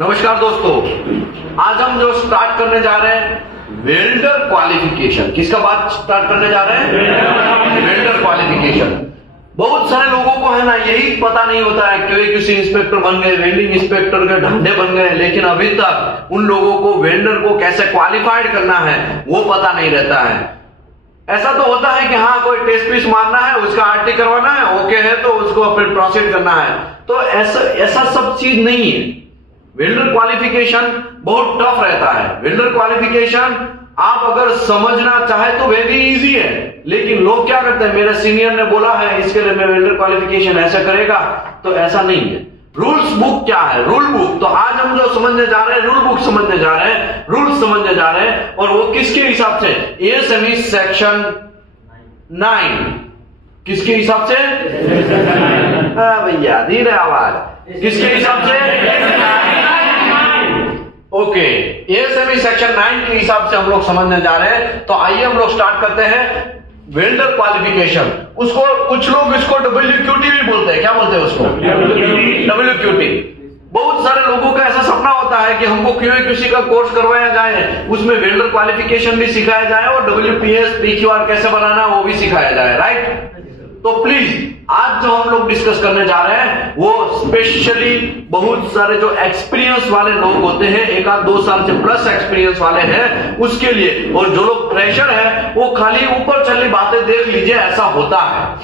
नमस्कार दोस्तों, आज हम जो स्टार्ट करने जा रहे हैं वेल्डर क्वालिफिकेशन। किसका बात स्टार्ट करने जा रहे हैं? Welder qualification. बहुत सारे लोगों को है ना यही पता नहीं होता है कि किसी इंस्पेक्टर बन गए, वेल्डिंग इंस्पेक्टर के ढंडे बन गए, लेकिन अभी तक उन लोगों को वेल्डर को कैसे क्वालिफाइड करना है वो पता नहीं रहता है। ऐसा तो होता है कि हाँ कोई टेस्ट पीस मारना है, उसका आरटी करवाना है, ओके है तो उसको फिर प्रोसीड करना है। तो ऐसा सब चीज नहीं है। वेल्डर क्वालिफिकेशन बहुत टफ रहता है। वेल्डर क्वालिफिकेशन आप अगर समझना चाहे तो वेरी इजी है, लेकिन लोग क्या करते हैं, मेरे सीनियर ने बोला है इसके लिए मैं वेल्डर क्वालिफिकेशन ऐसा करेगा, तो ऐसा नहीं है। रूल्स बुक क्या है? Rule book. तो आज हम जो समझने जा रहे हैं रूल बुक समझने जा रहे हैं, रूल्स समझने जा रहे हैं, और वो किसके हिसाब से? ASME section 9। किसके हिसाब से? भैया धीरे आवाज। किसके हिसाब से? ओके, एएसएमई सेक्शन 9 के हिसाब से हम लोग समझने जा रहे हैं। तो आइए हम लोग स्टार्ट करते हैं वेल्डर क्वालिफिकेशन। उसको कुछ लोग इसको WQT भी बोलते हैं। क्या बोलते हैं उसको? WQT। बहुत सारे लोगों का ऐसा सपना होता है कि हमको QA/QC का कोर्स करवाया जाए, उसमें वेल्डर क्वालिफिकेशन भी सिखाया जाए और WPS PQR कैसे बनाना वो भी सिखाया जाए, राइट? तो प्लीज आज जो हम लोग डिस्कस करने जा रहे हैं वो स्पेशली बहुत सारे जो एक्सपीरियंस वाले लोग होते हैं, 1-2 साल से प्लस एक्सपीरियंस वाले हैं उसके लिए, और जो लोग फ्रेशर है वो खाली ऊपर चली बातें देख लीजिए, ऐसा होता है।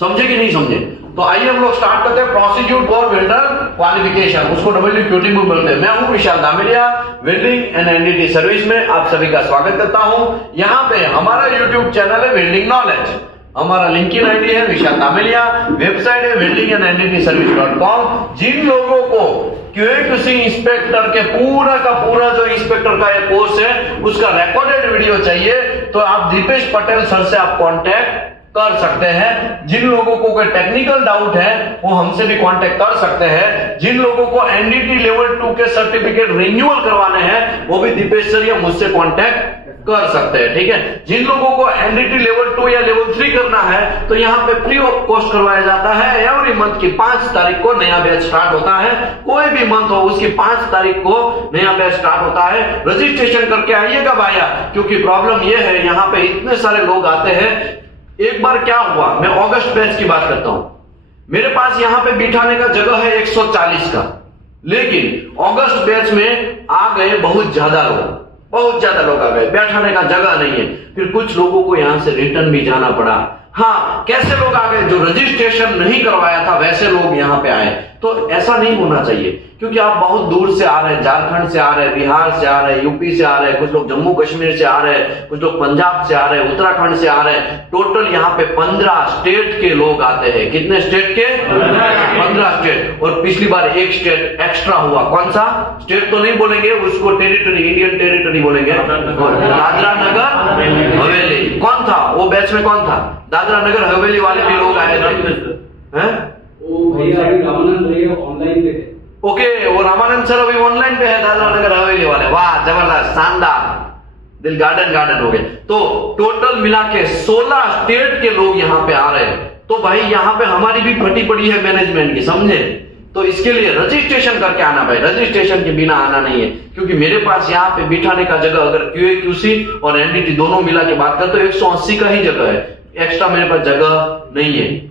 समझे कि नहीं समझे? तो आइए हम लोग स्टार्ट करते हैं प्रोसीड्यूर फॉर वेल्डर क्वालिफिकेशन। उसको WQT भी बोलते हैं। मैं हूं विशाल Dameliya, welding and NDT service में आप सभी का स्वागत करता हूं। यहाँ पे हमारा यूट्यूब चैनल है वेल्डिंग नॉलेज, हमारा लिंकिन आईडी है विशाल दामेलिया, वेबसाइट है weldingandendityservice.com। जिन लोगों को QA/QC इंस्पेक्टर के पूरा का पूरा जो इंस्पेक्टर का एक कोर्स है उसका रिकॉर्डेड वीडियो चाहिए तो आप दीपेश पटेल सर से आप कांटेक्ट कर सकते हैं। जिन लोगों को कोई टेक्निकल डाउट है वो हमसे भी कांटेक्ट कर सकते हैं। जिन लोगों को एनडीटी लेवल 2 के सर्टिफिकेट रिन्यूअल करवाने हैं वो भी दीपेश सर या मुझसे कांटेक्ट कर सकते हैं, ठीक है। जिन लोगों को एनडीटी लेवल 2 या लेवल 3 करना है तो यहाँ पे फ्री ऑफ कॉस्ट करवाया जाता है। एवरी मंथ की 5 तारीख को नया बैच स्टार्ट होता है। कोई भी मंथ हो उसकी 5 तारीख को नया बैच स्टार्ट होता है। रजिस्ट्रेशन करके आइएगा भैया, क्योंकि प्रॉब्लम यह है यहाँ पे इतने सारे लोग आते हैं। एक बार क्या हुआ, मैं अगस्त बैच की बात करता हूं, मेरे पास यहाँ पे बिठाने का जगह है 140 का, लेकिन अगस्त बैच में आ गए बहुत ज्यादा लोग आ गए, बैठाने का जगह नहीं है। फिर कुछ लोगों को यहां से रिटर्न भी जाना पड़ा। हाँ, कैसे लोग आ गए? जो रजिस्ट्रेशन नहीं करवाया था वैसे लोग यहाँ पे आए। तो ऐसा नहीं होना चाहिए, क्योंकि आप बहुत दूर से आ रहे हैं, झारखंड से आ रहे हैं, बिहार से आ रहे हैं, यूपी से आ रहे हैं, कुछ लोग जम्मू कश्मीर से आ रहे हैं, कुछ लोग पंजाब से आ रहे हैं, उत्तराखंड से आ रहे हैं। टोटल यहाँ पे 15 स्टेट के लोग आते हैं। कितने स्टेट के? 15 स्टेट। और पिछली बार एक स्टेट एक्स्ट्रा हुआ। कौन सा स्टेट तो नहीं बोलेंगे, उसको टेरिटरी, इंडियन टेरिटरी बोलेंगे, दादरा नगर हवेली। कौन था वो बैच में? कौन था? दादरा नगर हवेली वाले भी लोग आए थे। ऑनलाइन पे है। ओके, वो रामानंद सर अभी ऑनलाइन पे है, दादरा नगर हवेली वाले। वाह जबरदस्त, शानदार, दिल गार्डन हो गए। तो टोटल मिला के 16 स्टेट के लोग यहाँ पे आ रहे हैं। तो भाई यहाँ पे हमारी भी फटी पड़ी है मैनेजमेंट की, समझे? तो इसके लिए रजिस्ट्रेशन करके आना भाई, रजिस्ट्रेशन के बिना आना नहीं है। क्योंकि मेरे पास यहाँ पे बिठाने का जगह अगर QA/QC और एनडीटी दोनों मिला के बात करते तो 180 का ही जगह है, एक्स्ट्रा मेरे पास जगह नहीं है।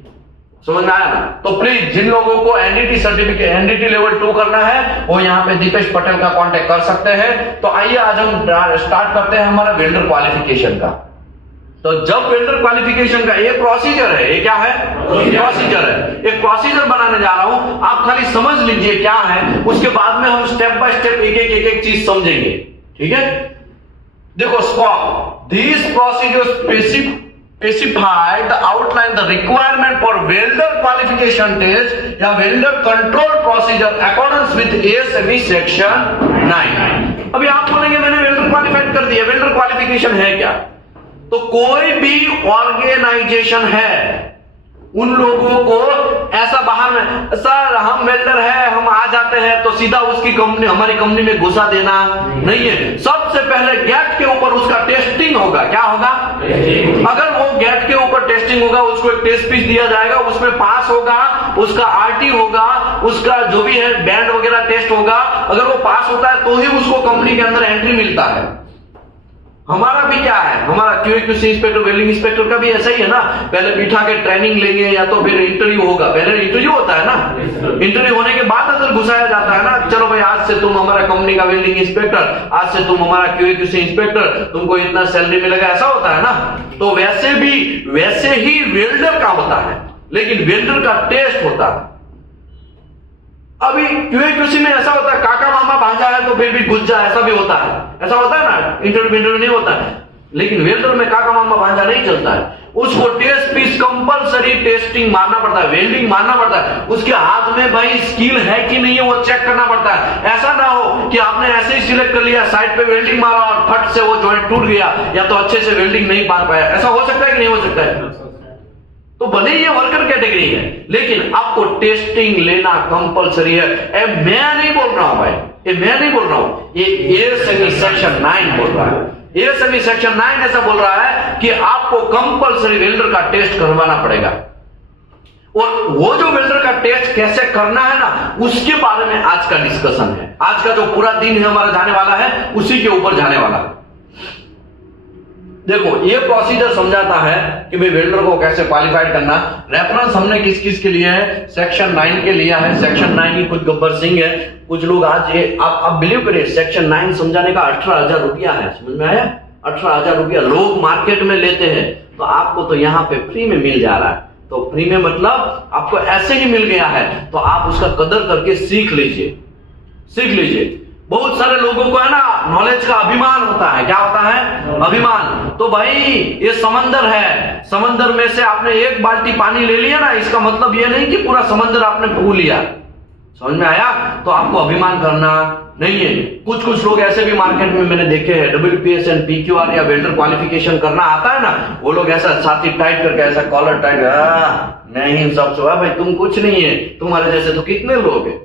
समझ में आया ना? तो प्लीज जिन लोगों को एनडीटी सर्टिफिकेट, एनडीटी लेवल 2 करना है वो यहाँ पे दीपेश पटेल का कांटेक्ट कर सकते हैं। तो आइए आज हम स्टार्ट करते हैं हमारा वेल्डर क्वालिफिकेशन का। तो जब वेल्डर क्वालिफिकेशन का ये प्रोसीजर है, ये क्या है? प्रोसीजर है। एक प्रोसीजर बनाने जा रहा हूं, आप खाली समझ लीजिए क्या है, उसके बाद में हम स्टेप बाय स्टेप एक चीज समझेंगे, ठीक है? देखो, scope this procedure specify the outline the requirement for welder qualification test या welder control procedure accordance with ASME section 9। अभी आप बोलेंगे मैंने वेल्डर क्वालिफाइड कर दिया, वेल्डर क्वालिफिकेशन है क्या? तो कोई भी ऑर्गेनाइजेशन है उन लोगों को ऐसा बाहर में, सर हम वेल्डर है हम आ जाते हैं, तो सीधा उसकी कंपनी, हमारी कंपनी में घुसा देना नहीं है। सबसे पहले गेट के ऊपर उसका टेस्टिंग होगा। क्या होगा? अगर वो गेट के ऊपर टेस्टिंग होगा, उसको एक टेस्ट पीस दिया जाएगा, उसमें पास होगा, उसका आरटी होगा, उसका जो भी है बैंड वगैरह टेस्ट होगा। अगर वो पास होता है तो ही उसको कंपनी के अंदर एंट्री मिलता है। हमारा भी क्या है, हमारा क्यूसी इंस्पेक्टर, वेल्डिंग इंस्पेक्टर का भी ऐसा ही है ना। पहले बिठा के ट्रेनिंग लेंगे या तो फिर इंटरव्यू होगा। पहले इंटरव्यू होता है ना, इंटरव्यू होने के बाद अंदर घुसाया जाता है ना, चलो भाई आज से तुम हमारा कंपनी का वेल्डिंग इंस्पेक्टर, आज से तुम हमारा क्यूसी इंस्पेक्टर, तुमको इतना सैलरी मिलेगा, ऐसा होता है ना। तो वैसे ही वेल्डर का होता है, लेकिन वेल्डर का टेस्ट होता है। अभी क्यूसी में ऐसा होता है, काका मामा भांजा है तो फिर भी घुस जा, ऐसा भी होता है, ऐसा होता है ना। इंटरव्यू नहीं होता है, लेकिन वेल्डर में काका मामा भांजा नहीं चलता है। उसको टेस्ट पीस कंपलसरी टेस्टिंग मारना पड़ता है, वेल्डिंग मारना पड़ता है। उसके हाथ में भाई स्किल है कि नहीं है वो चेक करना पड़ता है। ऐसा ना हो कि आपने ऐसे ही सिलेक्ट कर लिया, साइड पे वेल्डिंग मारा और फट से वो जॉइंट टूट गया, या तो अच्छे से वेल्डिंग नहीं मार पाया। ऐसा हो सकता है कि नहीं हो सकता है? तो भले ये वर्कर कैटेगरी है, लेकिन आपको टेस्टिंग लेना कंपलसरी है। मैं नहीं बोल रहा हूं भाई, ये मैं नहीं बोल रहा हूं, ये एएसएमई सेक्शन 9 बोल रहा है। एएसएमई सेक्शन 9 ऐसा बोल रहा है कि आपको कंपलसरी वेल्डर का टेस्ट करवाना पड़ेगा। और वो जो वेल्डर का टेस्ट कैसे करना है ना, उसके बारे में आज का डिस्कशन है। आज का जो पूरा दिन है हमारा जाने वाला है, उसी के ऊपर जाने वाला है। देखो, ये प्रोसीजर समझाता है कि भाई वेल्डर को कैसे क्वालिफाइड करना। रेफरेंस हमने किस किस के लिए है? सेक्शन 9 के लिया है। सेक्शन 9 की खुद गब्बर सिंह है। कुछ लोग आज ये आप बिलीव करिए, सेक्शन 9 समझाने का 18,000 रुपया है। समझ में आया? 18,000 रुपया लोग मार्केट में लेते हैं, तो आपको तो यहाँ पे फ्री में मिल जा रहा है। तो फ्री में मतलब आपको ऐसे ही मिल गया है, तो आप उसका कदर करके सीख लीजिए, सीख लीजिए। बहुत सारे लोगों को है ना नॉलेज का अभिमान होता है। क्या होता है? अभिमान। तो भाई ये समंदर है, समंदर में से आपने एक बाल्टी पानी ले लिया ना, इसका मतलब ये नहीं कि पूरा समंदर आपने पू लिया। समझ में आया? तो आपको अभिमान करना नहीं है। कुछ कुछ लोग ऐसे भी मार्केट में मैंने देखे हैं, WPS एंड PQR या वेल्डर क्वालिफिकेशन करना आता है ना, वो लोग ऐसा छाती टाइट करके ऐसा कॉलर टाइट, मैं ही सब छुआ भाई, तुम कुछ नहीं है, तुम्हारे जैसे तो कितने लोग हैं।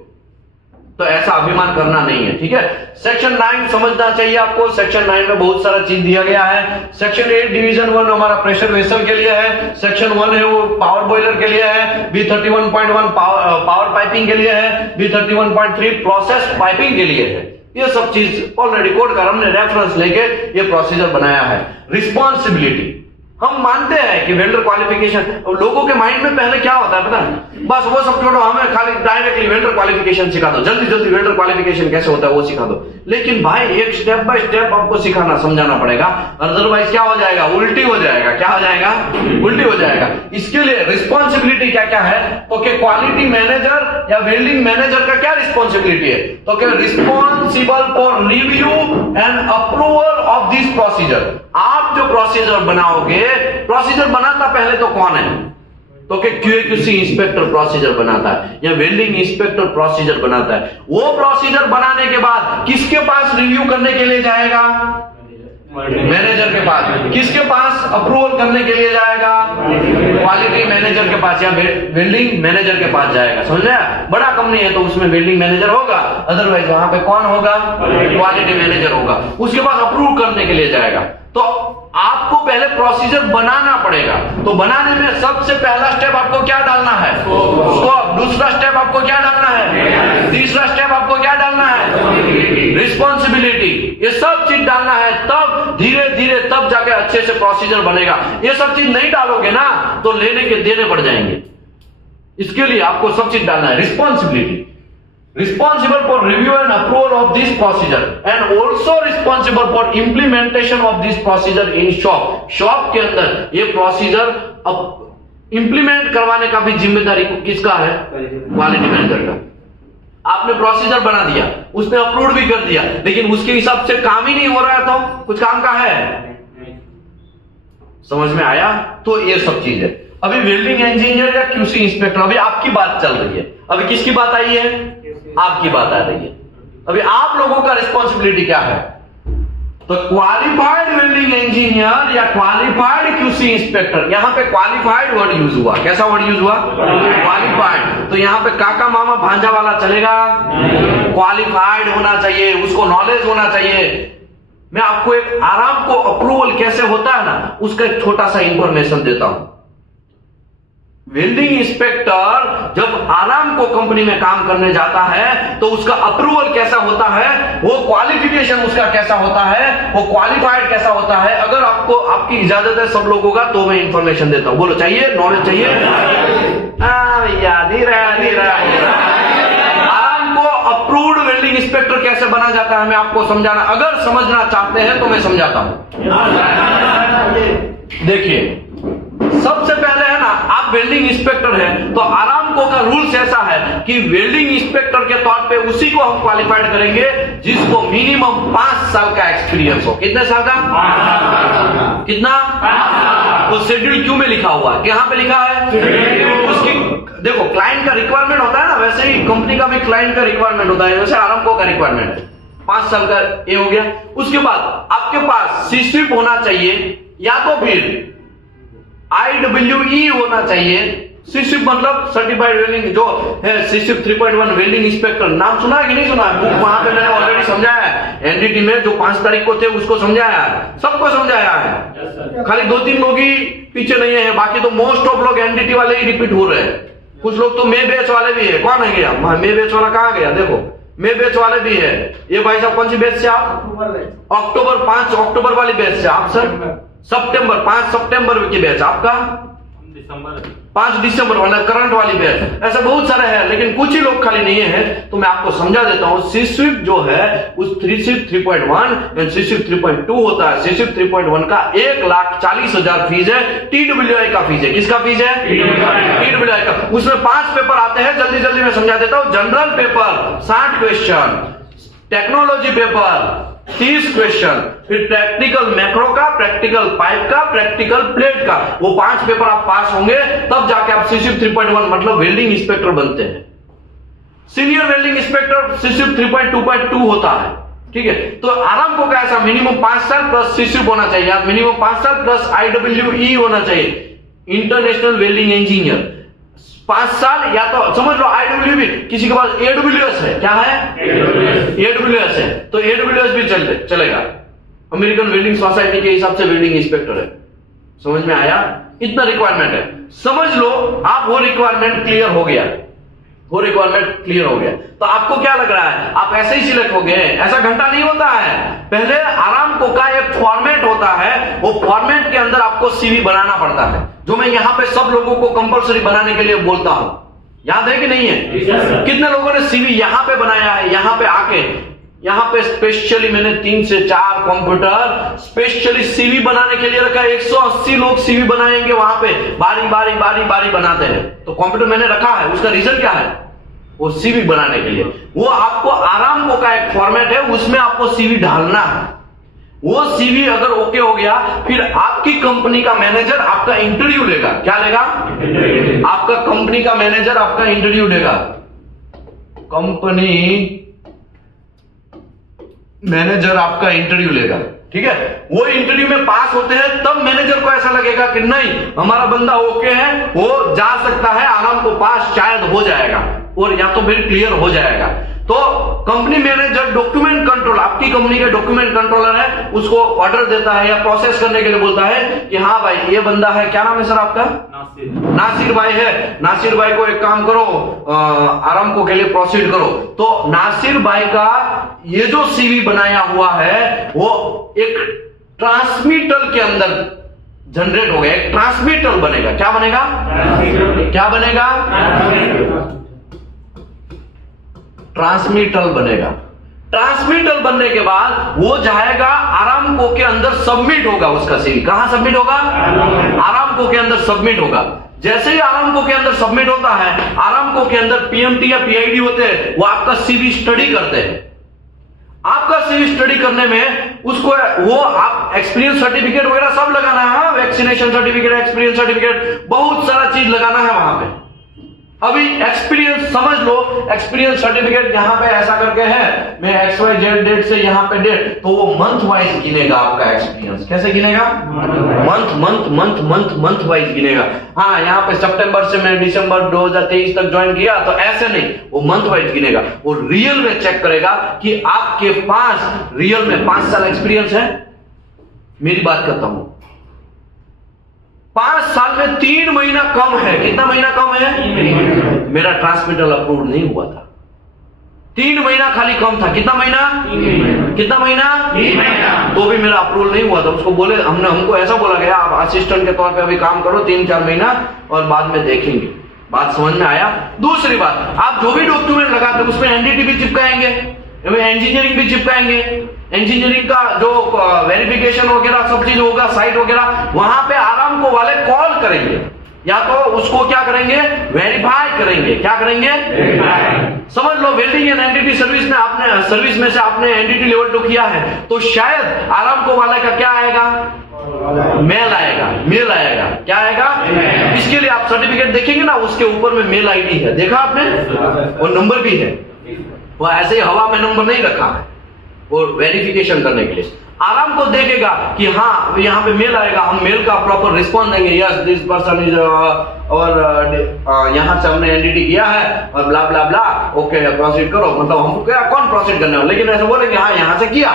तो ऐसा अभिमान करना नहीं है, ठीक है। सेक्शन 9 समझना चाहिए आपको। सेक्शन 9 में बहुत सारा चीज दिया गया है। सेक्शन 8 डिवीजन 1 हमारा प्रेशर वेसल के लिए है। सेक्शन 1 है वो पावर बॉयलर के लिए है। B31.1 पावर पाइपिंग के लिए है। B31.3 प्रोसेस पाइपिंग के लिए है। ये सब चीज ऑलरेडी कोड कर हमने रेफरेंस लेके ये प्रोसीजर बनाया है। रिस्पॉन्सिबिलिटी हम मानते हैं कि वेल्डर क्वालिफिकेशन, लोगों के माइंड में पहले क्या होता है पता है? बस वो सब छोड़ो, हमें खाली डायरेक्टली वेल्डर क्वालिफिकेशन सिखा दो, जल्दी जल्दी वेल्डर क्वालिफिकेशन कैसे होता है वो सिखा दो। लेकिन भाई एक स्टेप बाय स्टेप आपको सिखाना समझाना पड़ेगा, अदरवाइज क्या हो जाएगा? उल्टी हो जाएगा। क्या हो जाएगा? उल्टी हो जाएगा। इसके लिए रिस्पॉन्सिबिलिटी क्या क्या है? तो क्या क्वालिटी मैनेजर या वेल्डिंग मैनेजर का क्या रिस्पॉन्सिबिलिटी है? तो क्या responsible for review and approval of this procedure. आप जो प्रोसीजर बनाओगे, प्रोसीजर बनाता पहले तो कौन है? तो क्या क्यूसी इंस्पेक्टर प्रोसीजर बनाता है या वेल्डिंग इंस्पेक्टर प्रोसीजर बनाता है। वो प्रोसीजर बनाने के बाद किसके पास रिव्यू करने के लिए जाएगा? मैनेजर के पास। किसके पास अप्रूवल करने के लिए जाएगा? क्वालिटी मैनेजर के पास या वेल्डिंग मैनेजर के पास जाएगा। समझ रहे? बड़ा कंपनी है तो उसमें वेल्डिंग मैनेजर होगा, अदरवाइज वहां पे कौन होगा? क्वालिटी मैनेजर होगा। उसके पास अप्रूव करने के लिए जाएगा। तो आपको पहले प्रोसीजर बनाना पड़ेगा। तो बनाने में सबसे पहला स्टेप आपको क्या डालना है? स्कोप। दूसरा स्टेप आपको क्या डालना है? तीसरा स्टेप आपको क्या डालना है? रिस्पॉन्सिबिलिटी। ये सब चीज डालना है, तब धीरे धीरे तब जाके अच्छे से प्रोसीजर बनेगा। ये सब चीज नहीं डालोगे ना तो लेने के देने पड़ जाएंगे। इसके लिए आपको सब चीज डालना है। Responsibility, responsible for review and approval of this procedure and also responsible for implementation of this procedure in shop। Shop के अंदर ये प्रोसीजर अब इंप्लीमेंट करवाने का भी जिम्मेदारी किसका है? क्वालिटी मैनेजर का। आपने प्रोसीजर बना दिया, उसने अप्रूव भी कर दिया, लेकिन उसके हिसाब से काम ही नहीं हो रहा है तो कुछ काम का है? समझ में आया? तो ये सब चीज है। अभी वेल्डिंग इंजीनियर या क्यूसी इंस्पेक्टर, अभी आपकी बात चल रही है। अभी किसकी बात आई है? आपकी बात आ रही है। अभी आप लोगों का रिस्पॉन्सिबिलिटी क्या है? तो क्वालिफाइड वेल्डिंग इंजीनियर या क्वालिफाइड क्यूसी इंस्पेक्टर। यहां पे क्वालिफाइड वर्ड यूज हुआ। कैसा वर्ड यूज हुआ? क्वालिफाइड। तो यहां पे काका मामा भांजा वाला चलेगा? क्वालिफाइड होना चाहिए, उसको नॉलेज होना चाहिए। मैं आपको एक आराम को अप्रूवल कैसे होता है ना, उसका एक छोटा सा इंफॉर्मेशन देता हूं। वेल्डिंग इंस्पेक्टर जब आराम को कंपनी में काम करने जाता है तो उसका अप्रूवल कैसा होता है, वो क्वालिफिकेशन उसका कैसा होता है, वो क्वालिफाइड कैसा होता है। अगर आपको आपकी इजाजत है सब लोगों का तो मैं इंफॉर्मेशन देता हूं। बोलो चाहिए, नॉलेज चाहिए? भैया धीरे धीरे आराम को अप्रूव्ड वेल्डिंग इंस्पेक्टर कैसे बना जाता है मैं आपको समझाना, अगर समझना चाहते हैं तो मैं समझाता हूं। देखिए, सबसे पहले है ना, आप वेल्डिंग इंस्पेक्टर हैं तो आरामको का रूल्स ऐसा है कि वेल्डिंग इंस्पेक्टर के तौर पे उसी को हम क्वालिफाइड करेंगे जिसको मिनिमम 5 साल का एक्सपीरियंस हो। कितने साल का? कितना? तो शेड्यूल क्यू में लिखा हुआ है, कहां पे लिखा है? उसकी देखो, क्लाइंट का रिक्वायरमेंट होता है ना, वैसे ही कंपनी का भी क्लाइंट का रिक्वायरमेंट होता है, जैसे आरामको का रिक्वायरमेंट है 5 साल का, ये हो गया। उसके बाद आपके पास सीस्विप होना चाहिए या तो फिर IWE होना चाहिए। सीस्विप मतलब सर्टिफाइड वेल्डिंग, जो है सीस्विप 3.1 वेल्डिंग इंस्पेक्टर, नाम सुना है कि नहीं सुना है? वहां पे मैंने ऑलरेडी समझाया है, एनडीटी में जो 5 तारीख को थे उसको समझाया है, सबको समझाया है। खाली 2-3 लोग ही पीछे नहीं है, बाकी तो मोस्ट ऑफ लोग एनडीटी वाले ही रिपीट हो रहे हैं। कुछ लोग तो मे बैच वाले भी है। कौन है गया मे बैच वाला? कहां गया? देखो, मे बैच वाले भी है। ये भाई साहब कौन सी बैच से आप? अक्टूबर 5 अक्टूबर वाली बैच से आप सर? सितंबर 5 सितंबर की बैच आपका? 5 दिसंबर वाला करंट वाली बैच। ऐसा बहुत सारे हैं, लेकिन कुछ ही लोग खाली नहीं है, तो मैं आपको समझा देता हूं। सीस्विप जो है उस सीस्विप 3.1 एंड सीस्विप 3.2 होता है। सीस्विप 3.1 का 1,40,000 फीस है, TWI का फीस है। किसका फीस है? TWI का। उसमें 5 पेपर आते हैं, जल्दी जल्दी मैं समझा देता हूं। General paper 60 question, technology paper 30 question, फिर प्रैक्टिकल मैक्रो का, प्रैक्टिकल पाइप का, प्रैक्टिकल प्लेट का, वो 5 पेपर आप पास होंगे तब जाके आप सीस्विप 3.1 मतलब वेल्डिंग इंस्पेक्टर बनते हैं। सीनियर वेल्डिंग इंस्पेक्टर सीस्विप 3.2 होता है। ठीक है, तो आरामको का ऐसा मिनिमम 5 साल प्लस सीस्विप होना चाहिए, मिनिमम 5 साल प्लस IWE होना चाहिए, इंटरनेशनल वेल्डिंग इंजीनियर 5 साल, या तो समझ लो IWE। किसी के पास AWS है, क्या है? AWS है, तो AWS भी चलेगा। अमेरिकन वेल्डिंग सोसाइटी के हिसाब से वेल्डिंग इंस्पेक्टर है। समझ में आया? इतना रिक्वायरमेंट है, समझ लो आप वो रिक्वायरमेंट क्लियर हो गया, वो रिक्वायरमेंट क्लियर हो गया। तो आपको क्या लग रहा है, आप ऐसे ही सिलेक्ट हो गए? ऐसा घंटा नहीं होता है। पहले आरामको का एक फॉर्मेट होता है, वो फॉर्मेट के अंदर आपको सीवी बनाना पड़ता है, जो मैं यहां पे सब लोगों को कंपलसरी बनाने के लिए बोलता हूं। याद है कि नहीं है? कितने लोगों ने सीवी यहां पे बनाया है? यहां पे आके, यहां पे स्पेशली मैंने 3 से 4 कंप्यूटर स्पेशली सीवी बनाने के लिए रखा है। 180 लोग सीवी बनाएंगे वहां पे, बारी बारी बारी बारी बनाते हैं। तो कंप्यूटर मैंने रखा है, उसका रीजन क्या है? वो सीवी बनाने के लिए। वो आपको आरामको का एक फॉर्मेट है, उसमें आपको सीवी डालना है। वो सीवी अगर ओके हो गया, फिर आपकी कंपनी का मैनेजर आपका इंटरव्यू लेगा। क्या लेगा? आपका कंपनी का मैनेजर आपका इंटरव्यू लेगा। कंपनी मैनेजर आपका इंटरव्यू लेगा, ठीक है। वो इंटरव्यू में पास होते हैं तब मैनेजर को ऐसा लगेगा कि नहीं, हमारा बंदा ओके है, वो जा सकता है, आराम को पास शायद हो जाएगा, और या तो फिर क्लियर हो जाएगा। तो कंपनी मैनेजर डॉक्यूमेंट कंट्रोल, आपकी कंपनी के डॉक्यूमेंट कंट्रोलर है, उसको ऑर्डर देता है या प्रोसेस करने के लिए बोलता है कि हाँ भाई ये बंदा है, क्या नाम है सर आपका? नासिर भाई है। नासिर भाई को एक काम करो, आरामको के लिए प्रोसीड करो। तो नासिर भाई का ये जो सीवी बनाया हुआ है वो एक ट्रांसमीटर के अंदर जनरेट हो गया, एक ट्रांसमीटर बनेगा। क्या बनेगा? क्या बनेगा? ट्रांसमीटर बनेगा। ट्रांसमीटर बनने के बाद वो जाएगा आरामको के अंदर, सबमिट होगा उसका सीवी। कहां सबमिट होगा? आरामको के अंदर सबमिट होगा। जैसे ही आरामको के अंदर सबमिट होता है, आरामको के अंदर पीएमटी या पीआईडी होते हैं, वो आपका सीवी स्टडी करते हैं। आपका सीवी स्टडी करने में उसको वो आप एक्सपीरियंस सर्टिफिकेट वगैरह सब लगाना है, वैक्सीनेशन सर्टिफिकेट, एक्सपीरियंस सर्टिफिकेट, बहुत सारा चीज लगाना है वहां पे। अभी एक्सपीरियंस समझ लो, एक्सपीरियंस सर्टिफिकेट यहाँ पे ऐसा करके है, मैं XYZ डेट से यहाँ पे डेट, तो वो मंथ वाइज गिनेगा आपका एक्सपीरियंस। कैसे गिनेगा? Month wise गिनेगा। हाँ, यहाँ पे सितंबर से मैं दिसंबर 2023 तक ज्वाइन किया, तो ऐसे नहीं, वो मंथ वाइज गिनेगा। वो रियल में चेक करेगा कि आपके पास रियल में 5 साल एक्सपीरियंस है। मेरी बात करता हूं, 5 साल में 3 महीना कम है। कितना महीना कम है? मेरा ट्रांसमिटल अप्रूव नहीं हुआ था, 3 महीना खाली कम था। कितना महीना? कितना महीना? 3 महीना। तो भी मेरा अप्रूवल नहीं हुआ था। उसको बोले, हमको ऐसा बोला गया, आप असिस्टेंट के तौर पे अभी काम करो 3-4 महीना और बाद में देखेंगे। बात समझ में आया? दूसरी बात, आप जो भी डॉक्यूमेंट लगाते उसमें एनडीटी भी चिपकाएंगे, इंजीनियरिंग भी चिपकाएंगे। इंजीनियरिंग का जो वेरिफिकेशन वगैरह सब चीज होगा, साइट वगैरह, वहां पे आरामको वाले कॉल करेंगे, या तो उसको क्या करेंगे? वेरीफाई करेंगे। क्या करेंगे? समझ लो, वेल्डिंग एंड एनडीटी सर्विस में आपने सर्विस में से आपने एनडीटी लेवल 2 किया है, तो शायद आरामको वाले का क्या आएगा? मेल आएगा। क्या आएगा? इसके लिए आप सर्टिफिकेट देखेंगे ना, उसके ऊपर में मेल आईडी है, देखा आपने? वो नंबर भी है, वो ऐसे ही हवा में नंबर नहीं रखा है, वो वेरिफिकेशन करने के लिए। आराम को देखेगा कि हाँ यहाँ पे मेल आएगा, हम मेल का प्रॉपर रिस्पॉन्स देंगे, यस दिस पर्सन इज, और यहाँ से हमने एनडीटी किया है और ब्ला ब्ला ब्ला, ओके प्रोसीड करो। मतलब हमको क्या, कौन प्रोसीड करने वाला, लेकिन ऐसे बोलेंगे हाँ यहाँ से किया,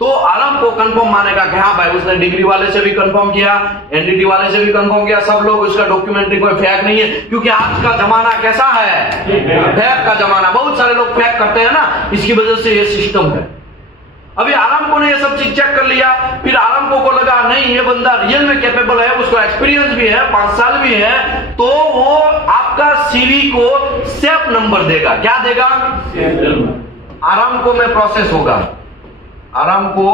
तो आराम को कंफर्म मानेगा कि हाँ भाई उसने डिग्री वाले से भी कंफर्म किया, एनडीटी वाले से भी कंफर्म किया, सब लोग उसका डॉक्यूमेंट्री कोई फेक नहीं है। क्योंकि आज का जमाना कैसा है? फेक का जमाना। बहुत सारे लोग फेक करते हैं ना, इसकी वजह से ये सिस्टम है। अभी आरामको ने ये सब चीज चेक कर लिया, फिर आरामको को लगा नहीं ये बंदा रियल में कैपेबल है, उसको एक्सपीरियंस भी है, 5 साल भी है, तो वो आपका सीवी को सेफ नंबर देगा। क्या देगा? आरामको में प्रोसेस होगा, आरामको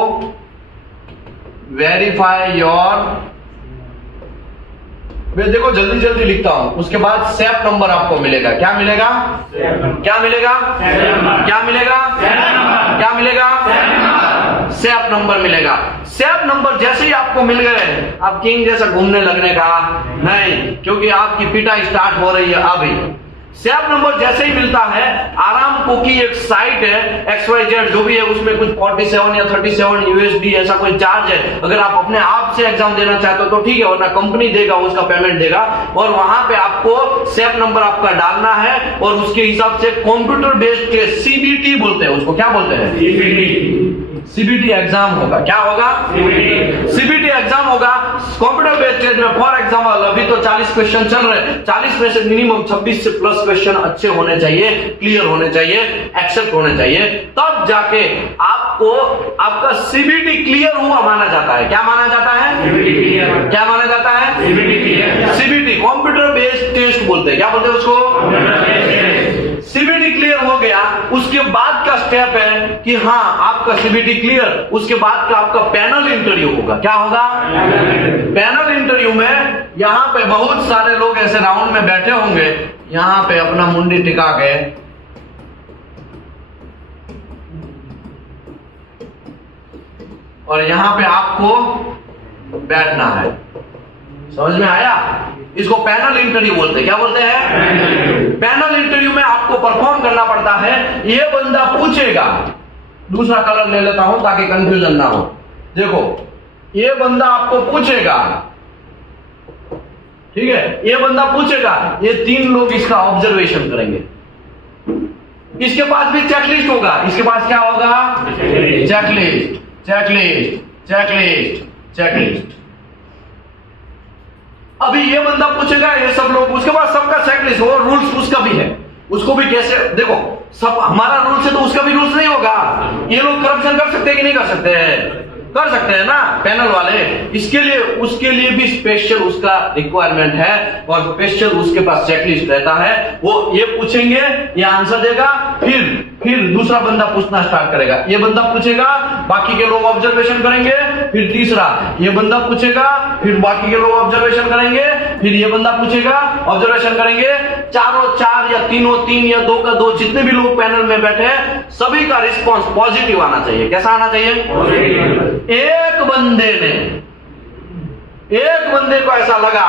वेरीफाई योर, मैं देखो जल्दी जल्दी लिखता हूं, उसके बाद सेफ नंबर आपको मिलेगा। क्या मिलेगा? क्या मिलेगा? क्या मिलेगा? क्या मिलेगा? सेफ नंबर मिलेगा। सेफ नंबर जैसे ही आपको मिल गए, आप किंग जैसा घूमने लगने का नहीं, क्योंकि आपकी पिटाई स्टार्ट हो रही है अभी। सेफ नंबर जैसे ही मिलता है, आरामको की एक साइट है XYZ जो भी है, उसमें कुछ 47 या 37 USD ऐसा कोई चार्ज है। अगर आप अपने आप से एग्जाम देना चाहते हो तो ठीक है, वरना कंपनी देगा, उसका पेमेंट देगा। और वहां पे आपको सेफ नंबर आपका डालना है, और उसके हिसाब से कंप्यूटर बेस्ड के CBT बोलते हैं उसको। क्या बोलते हैं? CBT एग्जाम होगा। क्या होगा? CBT एग्जाम होगा कंप्यूटर बेस्ड टेस्ट में। फॉर एग्जाम्पल अभी तो 40 क्वेश्चन चल रहे हैं, 40 में से मिनिमम 26 से प्लस क्वेश्चन अच्छे होने चाहिए, क्लियर होने चाहिए, एक्सेप्ट होने चाहिए, तब जाके आपको आपका CBT क्लियर हुआ माना जाता है। क्या माना जाता है? क्या माना जाता है? CBT कंप्यूटर बेस्ड टेस्ट बोलते हैं। क्या बोलते हैं उसको? CBT क्लियर हो गया, उसके बाद का स्टेप है कि हाँ आपका CBT क्लियर, उसके बाद का आपका पैनल इंटरव्यू होगा। क्या होगा? पैनल इंटरव्यू में यहाँ पे बहुत सारे लोग ऐसे राउंड में बैठे होंगे, यहाँ पे अपना मुंडी टिका के, और यहाँ पे आपको बैठना है। समझ में आया? इसको पैनल इंटरव्यू बोलते हैं। क्या बोलते हैं? पैनल इंटरव्यू में आपको परफॉर्म करना पड़ता है। ये बंदा पूछेगा, दूसरा कलर ले लेता हूं ताकि कंफ्यूजन ना हो। देखो, ये बंदा आपको पूछेगा, ठीक है, ये बंदा पूछेगा, ये 3 लोग इसका ऑब्जर्वेशन करेंगे। इसके पास भी चेकलिस्ट होगा। इसके पास क्या होगा? Checklist, checklist, checklist, checklist. अभी ये बंदा पूछेगा, ये सब लोग, उसके बाद सबका चेकलिस्ट हो, रूल्स उसका भी है, उसको भी कैसे, देखो सब हमारा रूल्स है तो उसका भी रूल्स नहीं होगा। ये लोग करप्शन कर सकते हैं कि नहीं कर सकते हैं? कर सकते हैं ना पैनल वाले। इसके लिए उसके लिए भी स्पेशल उसका रिक्वायरमेंट है, और स्पेशल उसके पास चेकलिस्ट रहता है। वो ये पूछेंगे, ये आंसर देगा, फिर दूसरा बंदा पूछना स्टार्ट करेगा। ये बंदा पूछेगा, बाकी के लोग ऑब्जर्वेशन करेंगे, फिर तीसरा ये बंदा पूछेगा, फिर बाकी के लोग ऑब्जर्वेशन करेंगे, फिर ये बंदा पूछेगा, ऑब्जर्वेशन करेंगे। चारों 4 या तीनों 3 या 2 का 2 जितने भी लोग पैनल में बैठे हैं, सभी का रिस्पॉन्स पॉजिटिव आना चाहिए। कैसा आना चाहिए? एक बंदे को ऐसा लगा,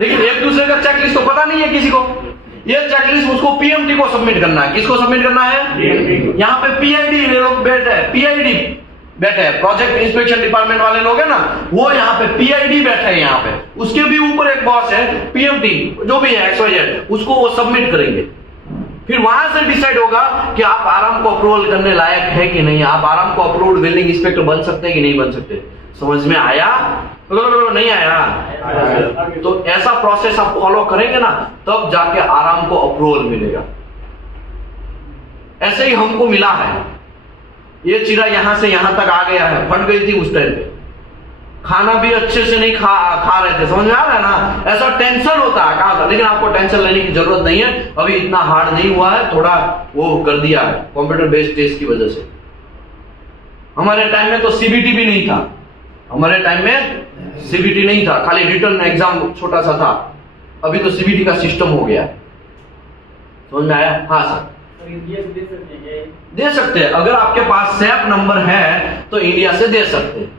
लेकिन एक दूसरे का चेकलिस्ट तो पता नहीं है किसी को, ये चेकलिस्ट उसको पीएमटी को सबमिट करना है। किसको सबमिट करना है? यहाँ पे पीआईडी लोग बैठे हैं, पीआईडी बैठे हैं, प्रोजेक्ट इंस्पेक्शन डिपार्टमेंट वाले लोग है ना, वो यहाँ पे पीआईडी बैठे हैं यहाँ पे, उसके भी ऊपर एक बॉस है पीएमटी, जो भी है XYZ, उसको वो सबमिट करेंगे। फिर वहां से डिसाइड होगा कि आप आराम को अप्रूवल करने लायक है कि नहीं, आप आराम को अप्रूव्ड वेल्डिंग इंस्पेक्टर बन सकते हैं कि नहीं बन सकते। समझ में आया? नहीं आया? तो ऐसा प्रोसेस आप फॉलो करेंगे ना, तब जाके आराम को अप्रूवल मिलेगा। ऐसे ही हमको मिला है, ये चिड़ा यहां से यहां तक आ गया है, फट गई थी उस टाइम पे, खाना भी अच्छे से नहीं खा रहे थे। समझ में आ रहा है ना? ऐसा टेंशन होता है कहा था, लेकिन आपको टेंशन लेने की जरूरत नहीं है, अभी इतना हार्ड नहीं हुआ है, थोड़ा वो कर दिया है कंप्यूटर बेस्ड टेस्ट की वजह से। हमारे टाइम में तो सीबीटी भी नहीं था, हमारे टाइम में सीबीटी नहीं था, खाली रिटर्न एग्जाम छोटा सा था। अभी तो सीबीटी का सिस्टम हो गया। समझ में आया? हाँ सर, दे सकते हैं। अगर आपके पास सैप नंबर है तो इंडिया से दे सकते हैं,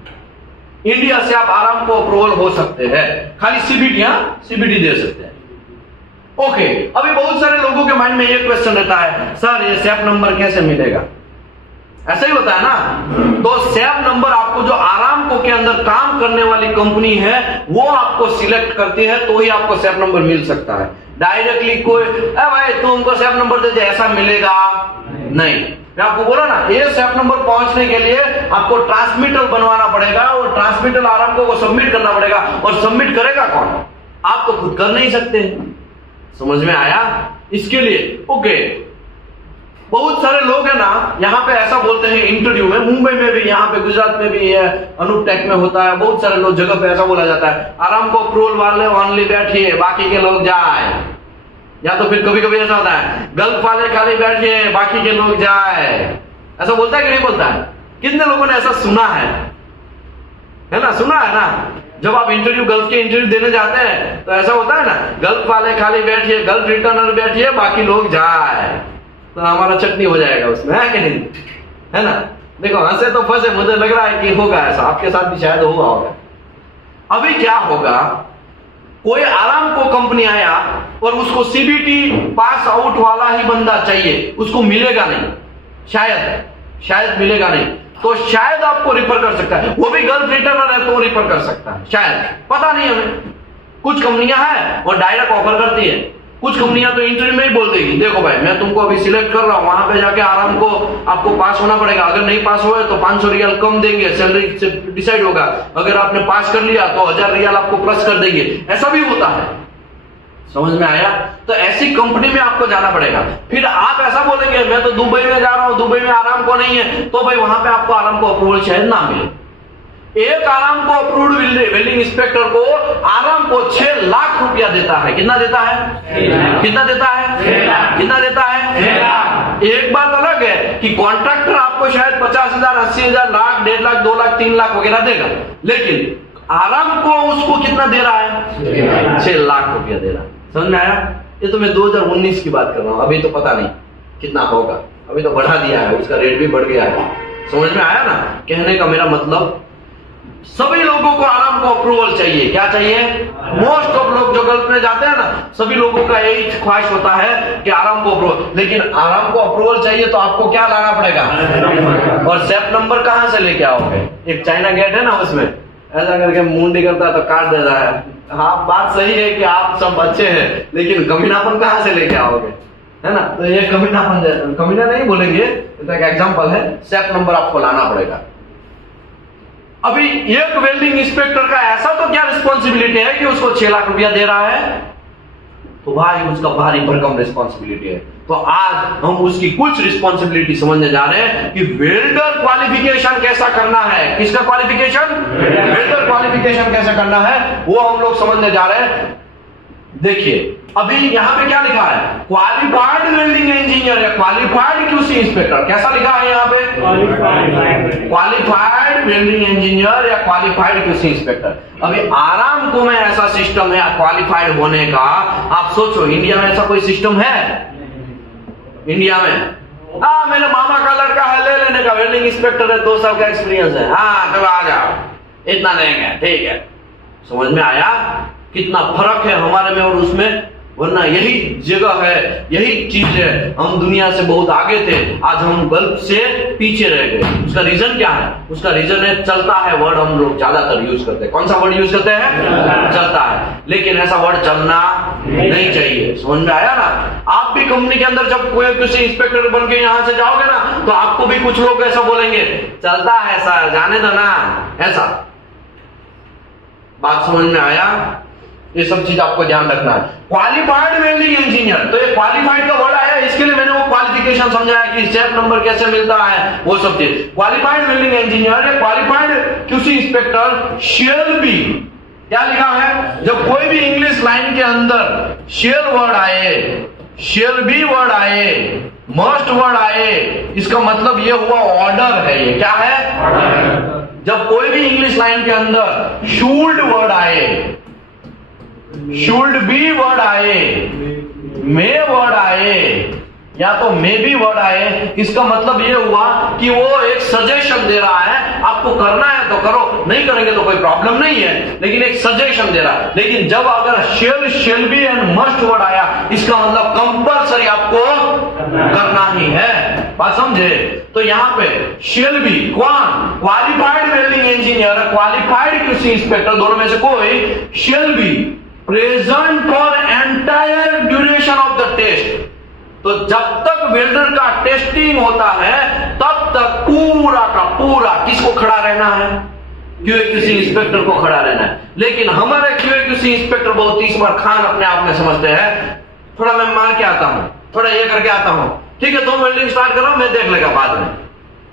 इंडिया से आप आराम को अप्रूवल हो सकते हैं, खाली सीबीटी दे सकते हैं। ओके, अभी बहुत सारे लोगों के माइंड में ये क्वेश्चन रहता है, सर ये सैप नंबर कैसे मिलेगा? ऐसा ही होता है ना। तो सैप नंबर आपको जो आरामको के अंदर काम करने वाली कंपनी है वो आपको सिलेक्ट करती है, तो ही आपको सैप नंबर मिल सकता है। डायरेक्टली कोई भाई तू हमको सैप नंबर दे दे, ऐसा मिलेगा नहीं। मैं आपको बोला ना, ये सैप नंबर पहुंचने के लिए आपको ट्रांसमीटर बनवाना पड़ेगा, और ट्रांसमीटर आरामको को सबमिट करना पड़ेगा, और सबमिट करेगा कौन? आप तो खुद कर नहीं सकते। समझ में आया? इसके लिए ओके, बहुत सारे लोग है ना यहाँ पे ऐसा बोलते हैं इंटरव्यू में, मुंबई में भी, यहाँ पे गुजरात में भी है, अनूप टेक में होता है, बहुत सारे लोग जगह पे ऐसा बोला जाता है, आराम को अप्रूवल वाले ओनली बैठिए, बाकी के लोग जाए। या तो फिर कभी कभी ऐसा होता है, गल्फ वाले खाली बैठिए, बाकी के लोग जाए। ऐसा बोलता है कि नहीं बोलता है? कितने लोगों ने ऐसा सुना है ना? सुना है ना? जब आप इंटरव्यू, गल्फ के इंटरव्यू देने जाते हैं तो ऐसा होता है ना, गल्फ वाले खाली बैठिए, गल्फ रिटर्नर बैठिए, बाकी लोग जाए, तो हमारा चटनी हो जाएगा उसमें, है कि नहीं? है ना? देखो हंसे तो फंसे, मुझे लग रहा है कि होगा ऐसा, आपके साथ भी शायद हुआ होगा। अभी क्या होगा, कोई आराम को कंपनी आया और उसको सीबीटी पास आउट वाला ही बंदा चाहिए, उसको मिलेगा नहीं, शायद मिलेगा नहीं, तो शायद आपको रिफर कर सकता है, वो भी गल्फ रिटर्नर है तो रिफर कर सकता है, शायद, पता नहीं हमें। कुछ कंपनियां हैं और डायरेक्ट ऑफर करती है, कुछ कंपनियां तो इंटरव्यू में ही बोल देगी, देखो भाई मैं तुमको अभी सिलेक्ट कर रहा हूं, वहां पे जाके आराम को आपको पास होना पड़ेगा, अगर नहीं पास हुए तो 500 रियाल कम देंगे, सैलरी से डिसाइड होगा, अगर आपने पास कर लिया तो 1000 रियाल आपको प्लस कर देंगे। ऐसा भी होता है। समझ में आया? तो ऐसी कंपनी में आपको जाना पड़ेगा। फिर आप ऐसा बोलेंगे मैं तो दुबई में जा रहा हूं, दुबई में आराम को नहीं है, तो भाई वहां पे आपको आराम को अप्रूवल शायद ना मिले। एक आराम को अप्रूव्ड वेल्डिंग इंस्पेक्टर को आराम को 6 लाख रुपया देता है। कितना देता है? कितना देता है? कितना देता है? एक बात अलग है कि कॉन्ट्रैक्टर आपको शायद 50,000, 80,000, लाख, 1.5 लाख, 2 लाख, 3 लाख वगैरह देगा, लेकिन आराम को उसको कितना दे रहा है? 6 लाख रुपया दे रहा है। समझ में आया? ये तो मैं 2019 की बात कर रहा हूं, अभी तो पता नहीं कितना होगा, अभी तो बढ़ा दिया है, उसका रेट भी बढ़ गया है। समझ में आया ना? कहने का मेरा मतलब सभी लोगों को आराम को अप्रूवल चाहिए। क्या चाहिए? मोस्ट ऑफ लोग जो गल्फ में जाते हैं ना, सभी लोगों का यही ख्वाहिश होता है कि आराम को अप्रूवल, लेकिन आराम को अप्रूवल चाहिए तो आपको क्या लाना पड़ेगा? और सैप नंबर कहां से लेके आओगे? एक चाइना गेट है ना, उसमें ऐसा करके मुंडी करता है तो काट देता है। हाँ, बात सही है कि आप सब अच्छे हैं, लेकिन कमीनापन कहां से लेके आओगे? है ना? तो ये कमीनापन, कमीना नहीं बोलेंगे, तो एक एग्जाम्पल है, सैप नंबर आपको लाना पड़ेगा। अभी एक वेल्डिंग इंस्पेक्टर का ऐसा तो क्या रिस्पॉन्सिबिलिटी है कि उसको 6 लाख रुपया दे रहा है, तो भाई उसका भारी भरकम रिस्पॉन्सिबिलिटी है। तो आज हम उसकी कुछ रिस्पॉन्सिबिलिटी समझने जा रहे हैं कि वेल्डर क्वालिफिकेशन कैसा करना है। किसका क्वालिफिकेशन? वेल्डर क्वालिफिकेशन कैसा करना है वो हम लोग समझने जा रहे हैं। देखिए अभी यहां पे क्या लिखा है? क्वालिफाइड वेल्डिंग इंजीनियर या क्वालिफाइड क्यूसी इंस्पेक्टर। कैसा लिखा है यहाँ पे? क्वालिफाइड वेल्डिंग इंजीनियर या क्वालिफाइड क्यूसी इंस्पेक्टर। अभी आराम को में ऐसा सिस्टम है क्वालिफाइड होने का। आप सोचो इंडिया में ऐसा कोई सिस्टम है? इंडिया में मेरे मामा का लड़का है, ले लेने का, वेल्डिंग इंस्पेक्टर है, 2 साल का एक्सपीरियंस है, हाँ चलो आ जाओ, इतना देंगे, ठीक है। समझ में आया कितना फर्क है हमारे में और उसमें? वरना यही जगह है, यही चीज है। हम दुनिया से बहुत आगे थे, आज हम गल्फ से पीछे रह गए। उसका रीजन क्या है? उसका रीजन है चलता है वर्ड हम लोग ज्यादातर यूज करते हैं। कौन सा वर्ड यूज करते हैं? चलता है। लेकिन ऐसा वर्ड चलना नहीं चाहिए। समझ में आया ना? आप भी कंपनी के अंदर जब कोई किसी इंस्पेक्टर बन के यहां से जाओगे ना, तो आपको भी कुछ लोग ऐसा बोलेंगे, चलता है सर, जाने दो ना, ऐसा। बात समझ में आया? ये सब चीज आपको ध्यान रखना है। क्वालिफाइड वेल्डिंग इंजीनियर, तो ये क्वालिफाइड का वर्ड आया, इसके लिए मैंने वो क्वालिफिकेशन समझाया कि स्टेप नंबर कैसे मिलता है, वो सब चीज। क्वालिफाइड वेल्डिंग इंजीनियर या qualified QC inspector shall be, क्या लिखा है? जब कोई भी इंग्लिश लाइन के अंदर शेल वर्ड आए, शेल बी वर्ड आए, मस्ट वर्ड आए, इसका मतलब ये हुआ ऑर्डर है। ये क्या है? जब कोई भी इंग्लिश लाइन के अंदर शुड वर्ड आए, शुड बी वर्ड आए, मे वर्ड आए, या तो मे बी वर्ड आए, इसका मतलब ये हुआ कि वो एक सजेशन दे रहा है, आपको करना है तो करो, नहीं करेंगे तो कोई प्रॉब्लम नहीं है, लेकिन एक सजेशन दे रहा है। लेकिन जब अगर shall, shall be and must word आया, इसका मतलब कंपल्सरी आपको करना ही है। बात समझे? तो यहां पे शेल बी कौन? Qualified welding engineer, qualified QC inspector, दोनों में से कोई shall be present for entire duration of the test. तो जब तक वेल्डर का टेस्टिंग होता है तब तक पूरा का पूरा किसको खड़ा रहना है? क्यूएक्यूसी इंस्पेक्टर को खड़ा रहना है। लेकिन हमारे क्यूएक्यूसी इंस्पेक्टर बहुत ही स्मार्ट खान अपने आप में समझते हैं, थोड़ा मैं मार के आता हूं, थोड़ा ये करके आता हूं, ठीक है तुम वेल्डिंग स्टार्ट करो, मैं देख लेगा बाद में।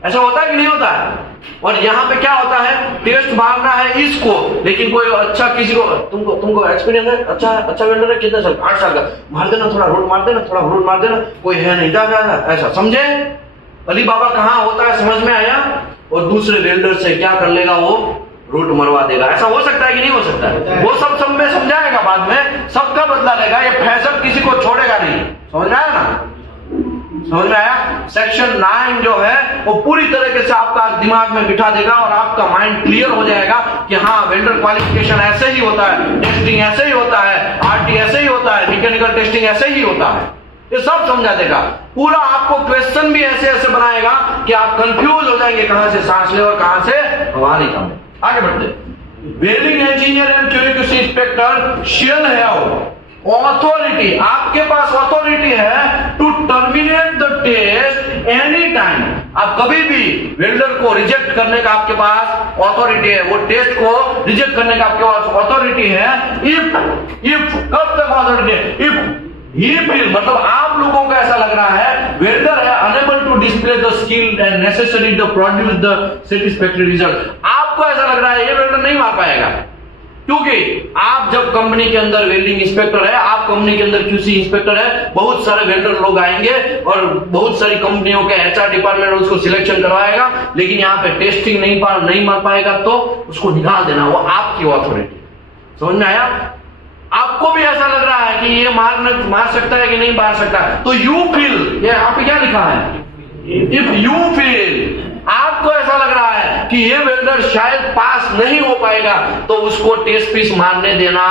ऐसा होता है कि नहीं होता है? और यहां पे क्या होता है? टेस्ट मारना है इसको, लेकिन कोई अच्छा किसी को, तुमको एक्सपीरियंस है, अच्छा वेल्डर है, कितने साल? 8 साल का, मार देना, थोड़ा रोड मार देना, थोड़ा रोड मार देना, कोई है नहीं, जा ऐसा। समझे? अली बाबा कहां होता है, समझ में आया? और दूसरे वेल्डर से क्या कर लेगा? वो रूट मरवा देगा। ऐसा हो सकता है कि नहीं हो सकता है? वो सब में समझाएगा बाद में, सबका बदला लेगा, ये फैसल किसी को छोड़ेगा नहीं। समझ में आया ना? समझ में आया? सेक्शन 9 जो है वो पूरी तरीके से आपका दिमाग में बिठा देगा और आपका माइंड क्लियर हो जाएगा कि हाँ वेल्डर क्वालिफिकेशन ऐसे ही होता है, टेस्टिंग ऐसे ही होता है, आरटी ऐसे ही होता है, मैकेनिकल टेस्टिंग ऐसे ही होता है। ये सब समझा देगा। पूरा आपको क्वेश्चन भी ऐसे ऐसे बनाएगा कि आप कंफ्यूज हो जाएंगे, कहां से सांस ले और कहां से हवा निकाले। आगे बढ़ते। Welding engineer and QC inspector shall have authority, आपके पास ऑथोरिटी है to terminate the test any time. आप कभी भी वेल्डर को रिजेक्ट करने का आपके पास ऑथोरिटी है, वो टेस्ट को रिजेक्ट करने का आपके पास ऑथोरिटी है। इफ कब तक ऑथोरिटी है? इफ ही फील, मतलब आप लोगों को ऐसा लग रहा है वेल्डर है unable to display the skill and necessary to produce the satisfactory result. आपको ऐसा लग रहा है ये वेल्डर नहीं मार पाएगा, क्योंकि आप जब कंपनी के अंदर वेल्डिंग इंस्पेक्टर है, आप कंपनी के अंदर क्यूसी इंस्पेक्टर है, बहुत सारे वेल्डर लोग आएंगे और बहुत सारी कंपनियों के एचआर डिपार्टमेंट उसको सिलेक्शन करवाएगा, लेकिन यहाँ पे टेस्टिंग नहीं मार पाएगा तो उसको निकाल देना, वो आपकी ऑथोरिटी। समझ में आया? आपको भी ऐसा लग रहा है कि ये मार सकता है कि नहीं मार सकता, तो यू फील, ये यहाँ पे क्या लिखा है? इफ यू फील, आपको ऐसा लग रहा है कि ये वेल्डर शायद पास नहीं हो पाएगा, तो उसको टेस्ट पीस मारने देना।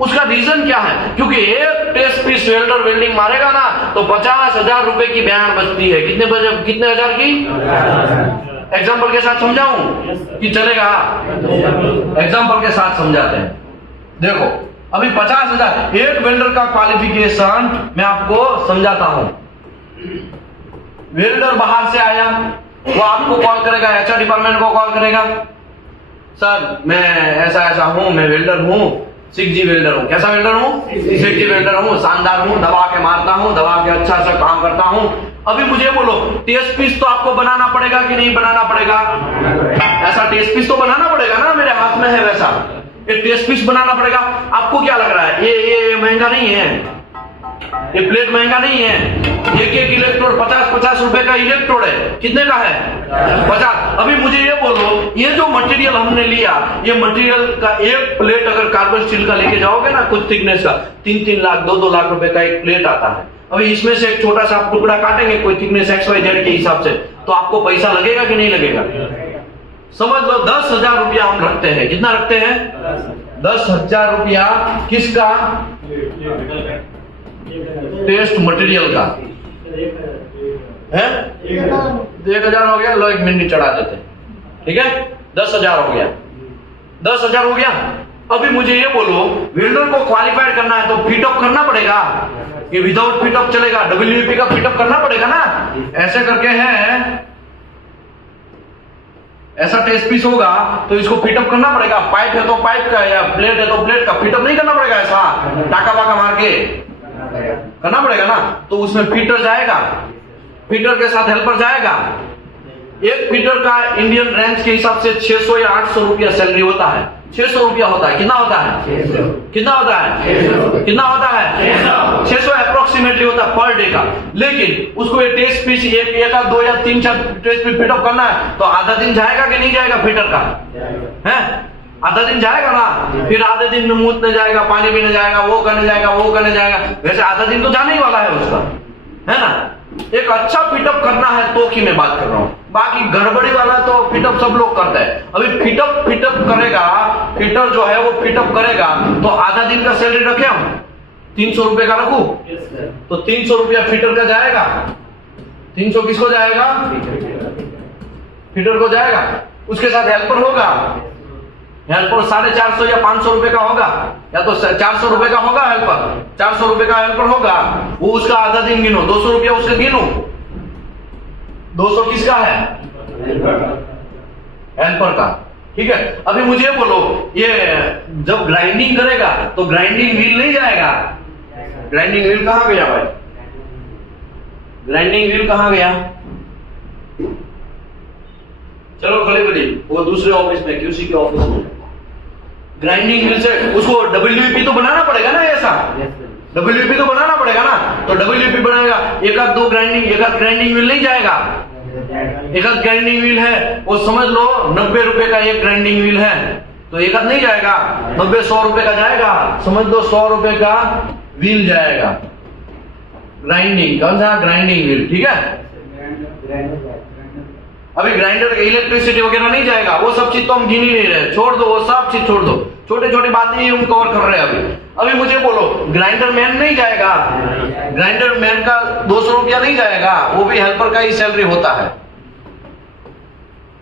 उसका रीजन क्या है? क्योंकि एक टेस्ट पीस वेल्डर वेल्डिंग मारेगा ना तो 50,000 रुपए की बयान बचती है। कितने हजार की? एग्जाम्पल के साथ समझाऊं कि चलेगा? एग्जाम्पल के साथ समझाते हैं। देखो अभी 50,000 एक वेल्डर का क्वालिफिकेशन मैं आपको समझाता हूं। वेल्डर बाहर से आया, वो आपको कॉल करेगा, एचआर डिपार्टमेंट को कॉल करेगा, सर मैं ऐसा हूं, मैं वेल्डर हूं, 6G वेल्डर हूं। कैसा वेल्डर हूं? 6G वेल्डर हूं, शानदार हूं, दबा के मारता हूं, दबा के अच्छा सा काम करता हूं। अभी मुझे बोलो टेस्ट पीस तो आपको बनाना पड़ेगा कि नहीं बनाना पड़ेगा? ऐसा टेस्ट पीस तो बनाना पड़ेगा ना, मेरे हाथ में है वैसा, ये टेस्ट पीस बनाना पड़ेगा। आपको क्या लग रहा है ये महंगा नहीं है, ये प्लेट महंगा नहीं है, एक इलेक्ट्रोड 50 रुपए का इलेक्ट्रोड है। कितने का है? 50। अभी मुझे ये बोलो, ये जो मटेरियल हमने लिया, ये मटेरियल का एक प्लेट अगर कार्बन स्टील का लेके जाओगे ना कुछ थिकनेस का, 3-3 लाख 2-2 लाख रुपए का एक प्लेट आता है। अभी इसमें से एक छोटा सा आप टुकड़ा काटेंगे कोई थिकनेस XYZ के हिसाब से, तो आपको पैसा लगेगा कि नहीं लगेगा? समझ लो 10,000 रुपया हम रखते हैं। कितना रखते हैं? 10,000 रुपया। किसका? टेस्ट मटेरियल का है 1000 हो गया, लो 1 मिनट चढ़ा देते, ठीक है 10,000 हो गया, 10,000 हो गया। अभी मुझे ये बोलो, वेल्डर को क्वालिफाइड करना है तो फिटअप करना पड़ेगा कि विदाउट फिटअप चलेगा? WEP का फिटअप करना पड़ेगा ना। ऐसे करके है, ऐसा टेस्ट पीस होगा तो इसको फिटअप करना पड़ेगा। पाइप है तो पाइप का, या प्लेट है तो प्लेट का फिटअप नहीं करना पड़ेगा, ऐसा टाका वाका मार के करना पड़ेगा ना। तो उसमें फिटर जाएगा, फिटर के साथ हेल्पर जाएगा। एक फिटर का इंडियन रेंज के हिसाब से 600 या 800 रुपया सैलरी होता है। 600 रुपया होता है। कितना होता है? कितना होता है? कितना होता है? 600 अप्रोक्सीमेटली होता है पर डे का। लेकिन उसको ये टेस्ट पीस एक आध 2 या 3 4 टेस्ट पीस फिटअप करना है तो आधा दिन जाएगा कि नहीं जाएगा फिटर का? है आधा दिन जाएगा ना। फिर आधे दिन में मूतने जाएगा, पानी पीने जाएगा, वो करने जाएगा, वो करने जाएगा। वैसे आधा दिन तो जाने ही वाला है उसका, है ना। एक अच्छा फिटअप करना है तो की मैं बात कर रहा हूं, बाकी गड़बड़ी वाला तो फिटअप सब लोग करते हैं। अभी फिटअप करेगा, फिटर जो है वो फिटअप करेगा तो आधा दिन का सैलरी रखे हम 300 रुपए का रखू तो 300 रुपया फिटर का जाएगा। 300 किसको जाएगा? फिटर को जाएगा। उसके साथ हेल्पर होगा, हेल्पर 450 या 500 रुपए का होगा, या तो 400 रुपए का होगा हेल्पर, 400 रुपए का हेल्पर होगा। वो उसका आधा दिन गिनो, 200 रुपया उसका गिनो। 200 किसका है? हेल्पर का, ठीक है। अभी मुझे बोलो, ये जब ग्राइंडिंग करेगा तो ग्राइंडिंग व्हील नहीं जाएगा? ग्राइंडिंग व्हील कहां गया भाई? ग्राइंडिंग व्हील कहां गया? चलो खड़े बड़ी, वो दूसरे ऑफिस में, QC के ऑफिस में। ग्राइंडिंग व्हील से उसको WEP तो बनाना पड़ेगा ना। ऐसा WEP तो बनाना पड़ेगा ना। तो WEP बनाएगा, एक आध ग्राइंडिंग व्हील नहीं जाएगा। एक आध ग्राइंडिंग व्हील है वो समझ लो 90 रुपए का एक ग्राइंडिंग व्हील है तो एक आध नहीं जाएगा, 90-100 रुपए का जाएगा। समझ लो 100 रुपए का व्हील जाएगा ग्राइंडिंग। कौन सा? ग्राइंडिंग व्हील, ठीक है। अभी ग्राइंडर का इलेक्ट्रिसिटी वगैरह नहीं जाएगा, वो सब चीज तो हम गिन ही नहीं रहे, छोड़ दो, वो सब चीज छोड़ दो, छोटी छोटी बातें ही हम कवर कर रहे हैं। अभी मुझे बोलो, ग्राइंडर मैन नहीं जाएगा? ग्राइंडर मैन का 200 रुपया नहीं जाएगा, वो भी हेल्पर का ही सैलरी होता है,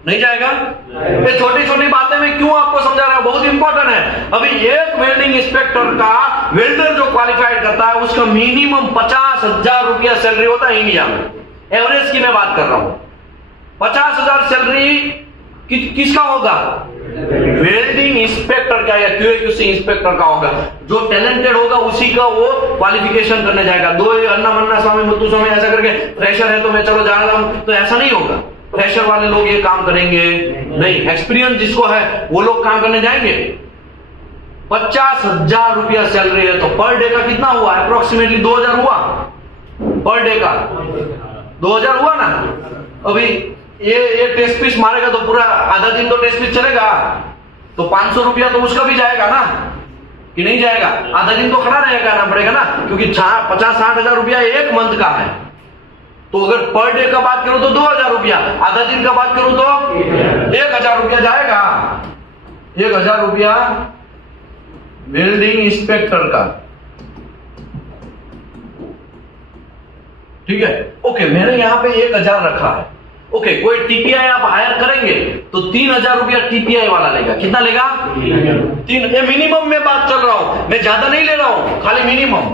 नहीं जाएगा। ये छोटी छोटी बातें मैं क्यों आपको समझा रहा हूं, बहुत इंपॉर्टेंट है। अभी एक वेल्डिंग इंस्पेक्टर का, वेल्डर जो क्वालिफाइड करता है उसका मिनिमम 50,000 रुपया सैलरी होता है इंडिया में। एवरेज की मैं बात कर रहा हूं। 50,000 सैलरी किसका होगा? वेल्डिंग इंस्पेक्टर का या QA/QC इंस्पेक्टर का होगा। जो टैलेंटेड होगा उसी का वो क्वालिफिकेशन करने जाएगा। 2 अन्ना मन्ना स्वामी मुत्तु स्वामी ऐसा करके फ्रेशर है तो मैं चलो जा रहा हूं, तो ऐसा नहीं होगा। फ्रेशर वाले लोग ये काम करेंगे नहीं, एक्सपीरियंस जिसको है वो लोग काम करने जाएंगे। 50,000 रुपया सैलरी है तो पर डे का कितना हुआ? अप्रोक्सीमेटली 2,000 हुआ पर डे का। 2,000 हुआ ना। अभी ये टेस्ट पीस मारेगा तो पूरा आधा दिन तो टेस्ट पीस चलेगा, तो 500 रुपया तो उसका भी जाएगा ना, कि नहीं जाएगा? आधा दिन तो खड़ा रहेगा ना, पड़ेगा ना, क्योंकि 50-60 हजार रुपया एक मंथ का है। तो अगर पर डे का बात करूं तो 2,000 रुपया, आधा दिन का बात करूं तो 1,000 रुपया जाएगा। 1,000 रुपया वेल्डिंग इंस्पेक्टर का, ठीक है। ओके, मैंने यहां पे 1,000 रखा है। ओके, कोई TPI आप हायर करेंगे तो 3,000 रुपया TPI वाला लेगा। कितना लेगा? 3। ये मिनिमम में बात चल रहा हूं, मैं ज्यादा नहीं ले रहा हूं, खाली मिनिमम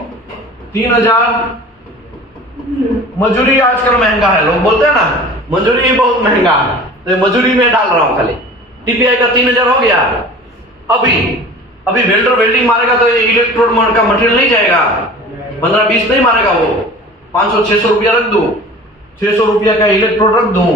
3,000। मजूरी आजकल महंगा है, लोग बोलते हैं ना मजूरी बहुत महंगा है, तो मजूरी में डाल रहा हूं खाली। TPI का 3,000 हो गया। अभी वेल्डर वेल्डिंग मारेगा तो इलेक्ट्रोड का मटेरियल नहीं जाएगा, 15-20 नहीं मारेगा, वो 500-600 रुपया रख दू, 600 रुपया का इलेक्ट्रोड रख दूं।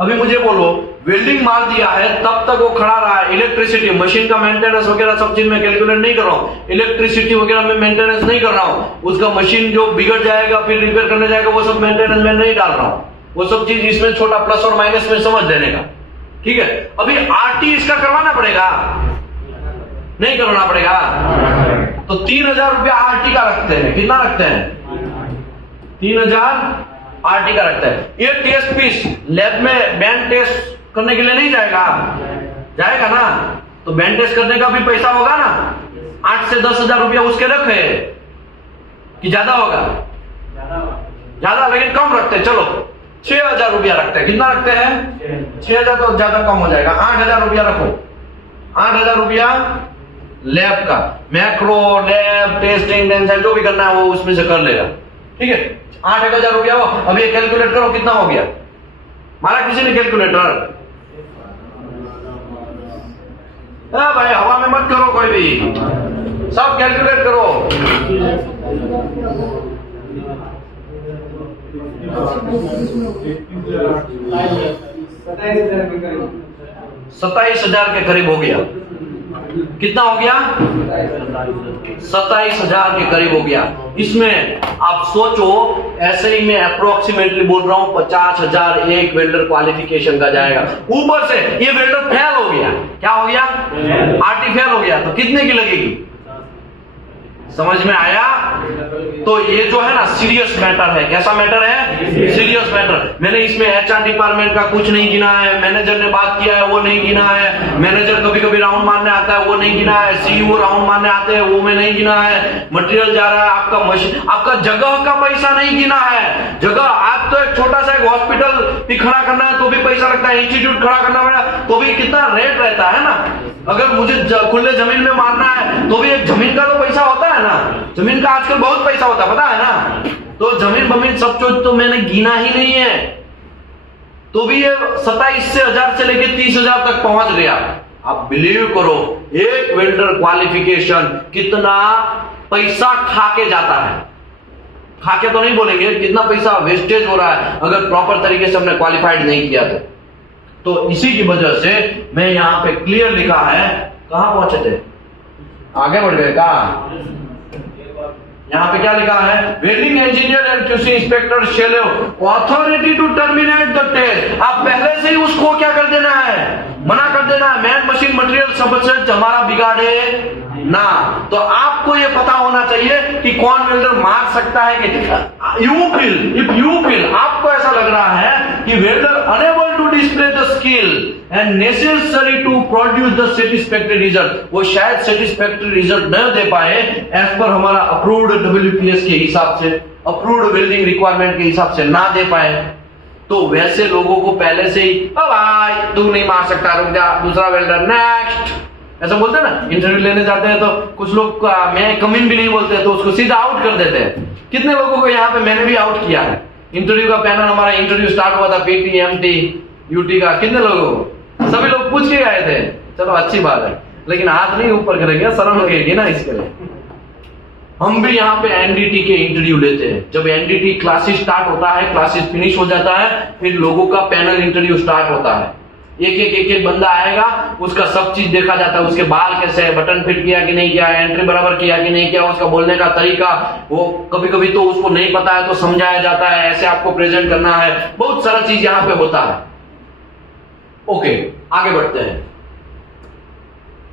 अभी मुझे बोलो, वेल्डिंग मार दिया है तब तक वो खड़ा रहा है, इलेक्ट्रिसिटी मशीन का मेंटेनेंस वगैरह सब चीज में कैलकुलेट नहीं कर रहा हूं, इलेक्ट्रिसिटी वगैरह में मेंटेनेंस नहीं कर रहा हूं, उसका मशीन जो बिगड़ जाएगा फिर रिपेयर करने जाएगा वो सब मेंटेनेंस में नहीं डाल रहा हूं, वो सब चीज इसमें छोटा प्लस और माइनस में समझ देने का, ठीक है। अभी RT इसका करवाना पड़ेगा, नहीं करवाना पड़ेगा? तो 3,000 रुपया RT का रखते हैं। कितना रखते हैं? 3,000 RT का रखते हैं। ये टेस्ट पीस लैब में बैंड टेस्ट करने के लिए नहीं जाएगा? जाएगा ना। तो बैंड टेस्ट करने का भी पैसा होगा ना, 8 से 10,000 रुपया उसके रखे कि ज्यादा होगा? ज्यादा, लेकिन कम रखते हैं। चलो 6,000 रुपया रखते हैं। कितना रखते हैं? 6,000 तो ज्यादा कम हो जाएगा। 8,000 रुपया रखो। 8,000 रुपया लैब का, मैक्रो लैब टेस्टिंग टेंशन जो भी करना है वो उसमें से कर लेगा। ठीक है, 8,000 रुपया हो। अब ये कैलकुलेट करो कितना हो गया। मारा किसी ने कैलकुलेटर? भाई हवा में मत करो कोई भी, सब कैलकुलेट करो। 27,000 के करीब हो गया। कितना हो गया? 27,000 के करीब हो गया। इसमें आप सोचो, ऐसे ही मैं अप्रोक्सीमेटली बोल रहा हूं, 50,000 एक वेल्डर क्वालिफिकेशन का जाएगा। ऊपर से ये वेल्डर फेल हो गया। क्या हो गया? आरटी फेल हो गया। तो कितने की लगेगी? समझ में आया? तो ये जो है ना सीरियस मैटर है। कैसा मैटर है? Serious matter. मैंने इसमें एचआर डिपार्टमेंट का कुछ नहीं गिना है, मैनेजर ने बात किया है वो नहीं गिना है, मैनेजर कभी कभी राउंड मारने आता है वो नहीं गिना है, सीईओ राउंड मारने आते हैं वो में नहीं गिना है, मटेरियल जा रहा है, आपका मशीन, आपका जगह का पैसा नहीं गिना है। जगह आप तो एक छोटा सा एक हॉस्पिटल भी खड़ा करना है तो भी पैसा लगता है, इंस्टीट्यूट खड़ा करना पड़ा तो भी कितना रेट रहता है ना। अगर मुझे खुले जमीन में मारना है तो भी एक जमीन का तो पैसा होता है ना। जमीन का आजकल बहुत पैसा होता है, पता है ना। तो जमीन बमीन सब कुछ तो मैंने गिना ही नहीं है, तो भी ये 27,000 से लेके 30,000 तक पहुंच गया। आप बिलीव करो, एक वेल्डर क्वालिफिकेशन कितना पैसा खा के जाता है। खा के तो नहीं बोलेंगे, कितना पैसा वेस्टेज हो रहा है अगर प्रॉपर तरीके से हमने क्वालिफाइड नहीं किया तो इसी की वजह से मैं यहां पे क्लियर लिखा है। कहां पहुंचे थे? आगे बढ़ गए। कहा? यहां पे क्या लिखा है? Welding engineer and QC inspector shall have authority to terminate the test. आप पहले से ही उसको क्या कर देना है? मना कर देना है। मैन मशीन मटेरियल सब हमारा बिगाड़े ना। तो आपको ये पता होना चाहिए कि कौन वेल्डर मार सकता है कि यू फील आपको ऐसा लग रहा है कि welder unable to display the skill and necessary to produce the satisfactory result, वो शायद सेटिस्फैक्टरी रिजल्ट न दे पाए एज पर हमारा अप्रूव्ड डब्ल्यूपीएस के हिसाब से, अप्रूव्ड वेल्डिंग रिक्वायरमेंट के हिसाब से ना दे पाए, तो वैसे लोगों को पहले से ही भाई तू नहीं मार सकता, रुक जा, दूसरा वेल्डर नेक्स्ट, ऐसा बोलते हैं ना। इंटरव्यू लेने जाते हैं तो कुछ लोग मैं कमिन भी नहीं बोलते तो उसको सीधा आउट कर देते हैं। कितने लोगों को यहाँ पे मैंने भी आउट किया है। इंटरव्यू का पैनल, हमारा इंटरव्यू स्टार्ट हुआ था पीटी एमटी यूटी का, कितने लोगों को? सभी लोग पूछ के आए थे। चलो अच्छी बात है, लेकिन हाथ नहीं ऊपर करेंगे, शर्म लगेगी ना इसके लिए। हम भी यहाँ पे एनडीटी के इंटरव्यू लेते हैं। जब एनडीटी क्लासेस स्टार्ट होता है, क्लासेस फिनिश हो जाता है, फिर लोगों का पैनल इंटरव्यू स्टार्ट होता है। एक बंदा आएगा, उसका सब चीज देखा जाता है, उसके बाल कैसे है, बटन फिट किया कि नहीं किया, एंट्री बराबर किया कि नहीं किया, उसका बोलने का तरीका, वो कभी कभी तो उसको नहीं पता है तो समझाया जाता है, ऐसे आपको प्रेजेंट करना है, बहुत सारा चीज यहाँ पे होता है। ओके, आगे बढ़ते हैं।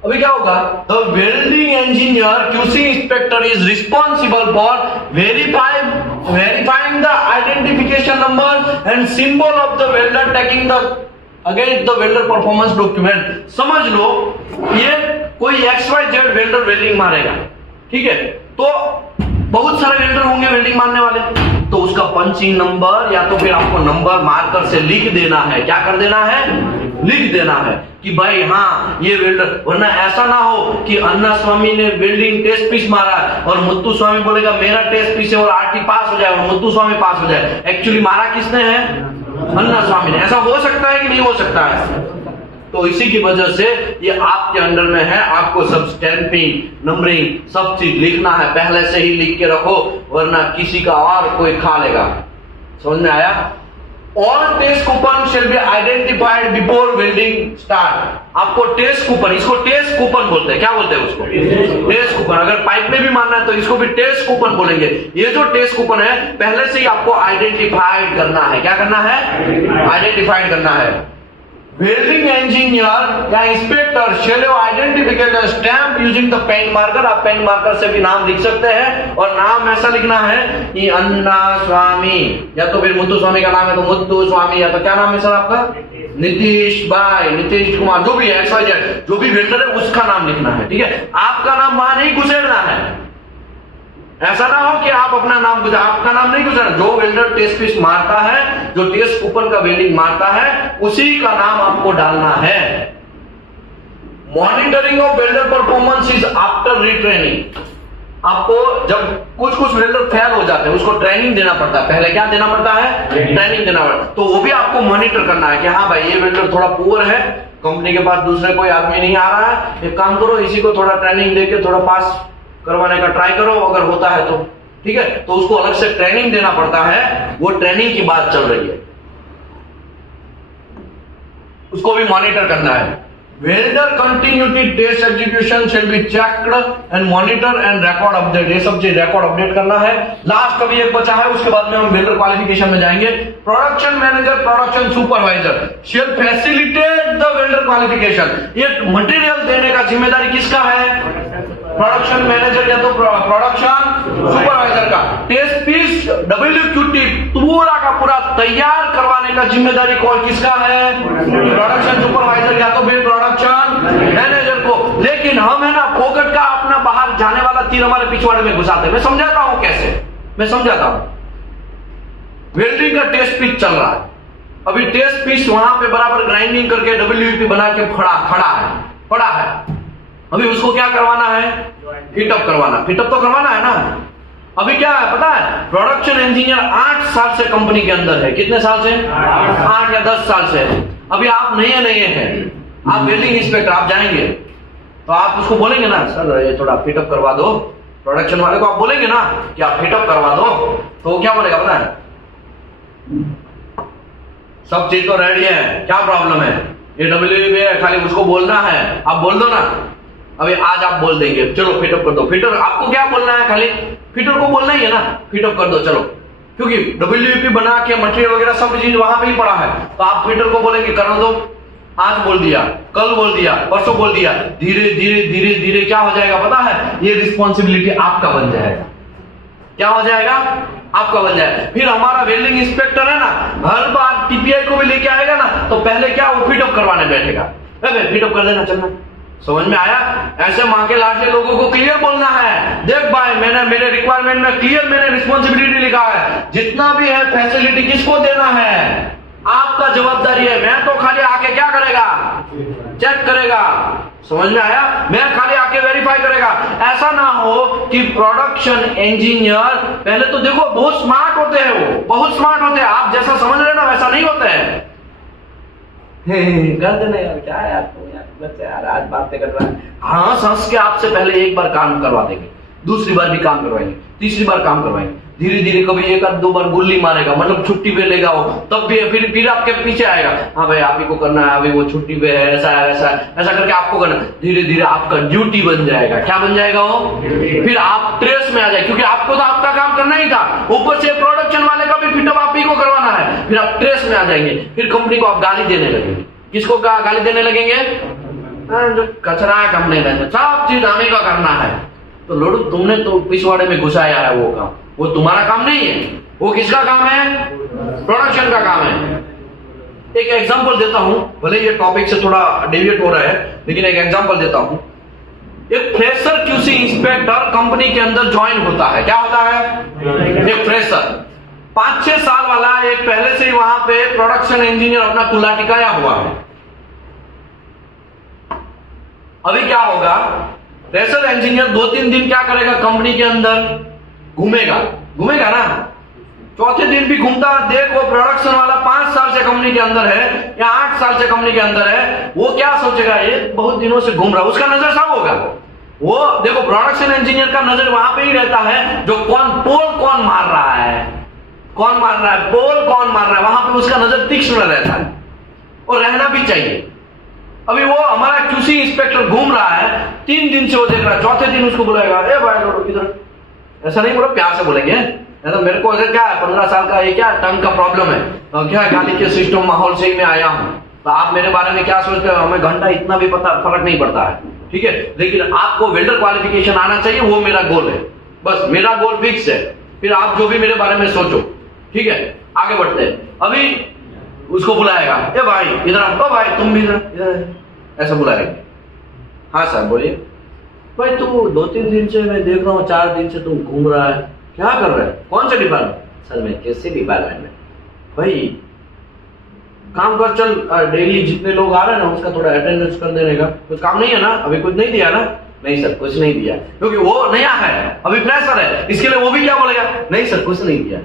अभी क्या होगा? The welding engineer QC inspector is responsible for verifying the identification number and symbol of the welder taking the against the welder performance document. समझ लो ये कोई XYZ वेल्डर वेल्डिंग मारेगा, ठीक है, तो बहुत सारे वेल्डर होंगे वेल्डिंग मारने वाले, तो उसका पंचिंग नंबर या तो फिर आपको नंबर मार्कर से लिख देना है। क्या कर देना है? लिख देना है कि भाई हाँ ये वेल्डर, वरना ऐसा ना हो कि अन्ना स्वामी ने वेल्डिंग टेस्ट पीस मारा और मुत्तू स्वामी बोलेगा मेरा टेस्ट पीस है और आरटी पास हो जाए और मुत्तू स्वामी पास हो जाए। एक्चुअली मारा किसने है? अन्ना स्वामी ने। ऐसा हो सकता है कि नहीं हो सकता है? तो इसी की वजह से ये आपके अंडर में है, आपको सब स्टैंपिंग नंबरिंग सब चीज लिखना है, पहले से ही लिख के रखो, वरना किसी का और कोई खा लेगा। समझ में आया? All test coupon shall be identified before welding start. आपको टेस्ट कूपन, इसको टेस्ट कूपन बोलते हैं। क्या बोलते हैं उसको? Test coupon. अगर पाइप में भी मारना है तो इसको भी टेस्ट कूपन बोलेंगे। ये जो टेस्ट कूपन है पहले से ही आपको आइडेंटिफाइड करना है। क्या करना है? आइडेंटिफाइड करना है। वेल्डिंग इंजीनियर या inspector shall identify stamp using the pen marker. आप पेन मार्कर से भी नाम लिख सकते हैं और नाम ऐसा लिखना है कि अन्ना स्वामी, या तो फिर मुत्तु स्वामी का नाम है तो मुत्तु स्वामी, या तो क्या नाम है सर आपका? नीतीश भाई, नीतीश कुमार, जो भी है, XYZ, जो भी वेल्डर है उसका नाम लिखना है। ठीक है, आपका नाम वहां नहीं घुसेड़ना है। ऐसा ना हो कि आप अपना नाम घुसा, आपका नाम नहीं घुसेड़ना। जो वेल्डर टेस्ट पीस मारता है, जो टेस्ट कूपन का वेल्डिंग मारता है, उसी का नाम आपको डालना है। Monitoring of welder performance is after retraining. आपको जब कुछ वेल्डर फेल हो जाते हैं, उसको ट्रेनिंग देना पड़ता है। पहले क्या देना पड़ता है? ट्रेनिंग देना पड़ता है। तो वो भी आपको मॉनिटर करना है कि हाँ भाई, ये वेल्डर थोड़ा पुअर है, कंपनी के पास दूसरे कोई आदमी नहीं आ रहा है, एक काम करो, इसी को थोड़ा ट्रेनिंग देके थोड़ा पास करवाने का ट्राई करो, अगर होता है तो। ठीक है, तो उसको अलग से ट्रेनिंग देना पड़ता है। वो ट्रेनिंग की बात चल रही है, उसको भी मॉनिटर करना है। Welder continuity test execution shall be checked and monitor and record update. ये सब चीज रिकॉर्ड अपडेट करना है। लास्ट का भी एक बचा है, उसके बाद में हम वेल्डर क्वालिफिकेशन में जाएंगे। Production manager, production supervisor shall facilitate the welder qualification. ये मटेरियल देने का जिम्मेदारी किसका है? प्रोडक्शन मैनेजर या तो प्रोडक्शन सुपरवाइजर का। टेस्ट पीस WQT पूरा का पूरा तैयार करवाने का जिम्मेदारी कौन किसका है? प्रोडक्शन सुपरवाइजर या तो फिर प्रोडक्शन मैनेजर को। लेकिन हम है ना फोकट का अपना बाहर जाने वाला तीर हमारे पिछवाड़े में घुसाते हैं। मैं समझाता हूं कैसे, मैं समझाता हूं। वेल्डिंग का टेस्ट पीस चल रहा है, अभी टेस्ट पीस वहां पे बराबर ग्राइंडिंग करके WP बना के पड़ा है। अभी उसको क्या करवाना है? फिटअप करवाना। फिटअप तो करवाना है ना। अभी क्या है पता है? प्रोडक्शन इंजीनियर 8 साल से कंपनी के अंदर है। कितने साल से? 8 या 10 साल से। अभी आप नए हैं, आप वेल्डिंग इंस्पेक्टर, आप जाएंगे तो आप उसको बोलेंगे ना, सर ये थोड़ा फिटअप करवा दो। प्रोडक्शन वाले को आप बोलेंगे ना कि आप फिटअप करवा दो, तो वो क्या बोलेगा पता है? सब चीज तो रेडी है, क्या प्रॉब्लम है? ये WP है, खाली उसको बोलना है। आप बोल दो ना, अभी आज आप बोल देंगे चलो फिटअप कर दो। फिटर आपको क्या बोलना है? खाली फिटर को बोलना ही है ना, फिटअप कर दो चलो, क्योंकि WP बना के मटेरियल वगैरह सब चीज वहां पे ही पड़ा है। तो आप फिटर को बोलेंगे कर दो। आज बोल दिया, कल बोल दिया, परसों बोल दिया, धीरे धीरे क्या हो जाएगा पता है? ये रिस्पॉन्सिबिलिटी आपका बन जाएगा। क्या हो जाएगा? आपका बन जाएगा। फिर हमारा वेल्डिंग इंस्पेक्टर है ना, हर बार TPI को भी लेके आएगा ना, तो पहले क्या वो फिटअप करवाने बैठेगा। फिटअप कर देना, चलना। समझ में आया? ऐसे मां के लाडले लोगों को क्लियर बोलना है, देख भाई मैंने मेरे रिक्वायरमेंट में क्लियर मैंने रिस्पॉन्सिबिलिटी लिखा है, जितना भी है फैसिलिटी किसको देना है? आपका जवाबदारी है। मैं तो खाली आके क्या करेगा? चेक करेगा। समझ में आया? मैं खाली आके वेरीफाई करेगा। ऐसा ना हो कि प्रोडक्शन इंजीनियर पहले तो देखो बहुत स्मार्ट होते हैं, वो बहुत स्मार्ट होते हैं, आप जैसा समझ रहे ना वैसा नहीं होते हैं। कर देना यार, क्या है आपको यार, बच्चे यार आज बातें कर रहा है। हाँ, सांस के आपसे पहले एक बार काम करवा देंगे, दूसरी बार भी काम करवाएंगे, तीसरी बार काम करवाएंगे, धीरे धीरे कभी 1 आध 2 बार गुल्ली मारेगा, मतलब छुट्टी पे लेगा वो, तब भी फिर आपके पीछे आएगा। हाँ भाई आप ही को करना है, अभी वो छुट्टी पे है, ऐसा है वैसा है, ऐसा करके आपको करना। धीरे धीरे आपका ड्यूटी बन जाएगा। क्या बन जाएगा वो? फिर आप ट्रेस में आ जाए, क्योंकि आपको तो आपका काम करना ही था, ऊपर से प्रोडक्शन वाले का भी फिटअप आप ही को करवाना है। फिर आप ट्रेस में आ जाएंगे, फिर कंपनी को आप गाली देने लगेंगे। किसको गाली देने लगेंगे? जो कचरा है कंपनी में, सब चीज हमें का करना है। तो लोडू तुमने तो पिछवाड़े में घुसाया है वो काम, वो तुम्हारा काम नहीं है। वो किसका काम है? प्रोडक्शन का काम है। एक एग्जांपल देता हूं, भले ये टॉपिक से थोड़ा डेविएट हो रहा है, लेकिन एक एग्जांपल देता हूं। एक फ्रेशर QC इंस्पेक्टर कंपनी के अंदर ज्वाइन होता है। क्या होता है? एक फ्रेशर 5-6 साल वाला, एक पहले से ही वहां पे प्रोडक्शन इंजीनियर अपना कुल्ला टिकाया हुआ है। अभी क्या होगा? फ्रेशर इंजीनियर 2-3 दिन क्या करेगा? कंपनी के अंदर घूमेगा ना। चौथे दिन भी घूमता, देख वो प्रोडक्शन वाला 5 साल से कंपनी के अंदर है या 8 साल से कंपनी के अंदर है, वो क्या सोचेगा? ये बहुत दिनों से घूम रहा है, उसका नजर सब होगा। वो देखो प्रोडक्शन इंजीनियर का नजर वहां पे ही रहता है, जो कौन मार रहा है, पोल कौन मार रहा है, वहां पे उसका नजर तीक्ष्ण रहता है और रहना भी चाहिए। अभी वो हमारा QC इंस्पेक्टर घूम रहा है, 3 दिन से वो देख रहा है, चौथे दिन उसको बुलाएगा, ए भाई इधर, ऐसा नहीं बोलो, प्यार से बोलेंगे। तो मेरे को अगर क्या है 15 साल का ये क्या टंग का प्रॉब्लम है, तो क्या गाली के सिस्टम माहौल से ही मैं आया हूं, तो आप मेरे बारे में क्या सोचते हो? हमें घंटा इतना भी पता फर्क नहीं पड़ता है, ठीक है। लेकिन आपको वेल्डर क्वालिफिकेशन आना चाहिए, वो मेरा गोल है, बस मेरा गोल फिक्स है। फिर आप जो भी मेरे बारे में सोचो, ठीक है। आगे बढ़ते हैं। अभी उसको बुलाएगा, ए भाई इधर आओ, भाई तुम भी इधर, ऐसा बुलाएगा। हाँ सर बोलिए। भाई तू 2-3 दिन से मैं देख रहा हूँ, 4 दिन से तुम घूम रहा है, क्या कर रहा है, कौन सा डिपार्टमेंट? सर मैं किसी डिपार्टमेंट में। भाई काम कर, चल डेली जितने लोग आ रहे हैं ना उसका थोड़ा अटेंडेंस कर देने का। कुछ काम नहीं है ना, अभी कुछ नहीं दिया ना? नहीं सर कुछ नहीं दिया, क्योंकि वो नया है, अभी फ्रेशर है, इसके लिए वो भी क्या बोलेगा, नहीं सर कुछ नहीं दिया।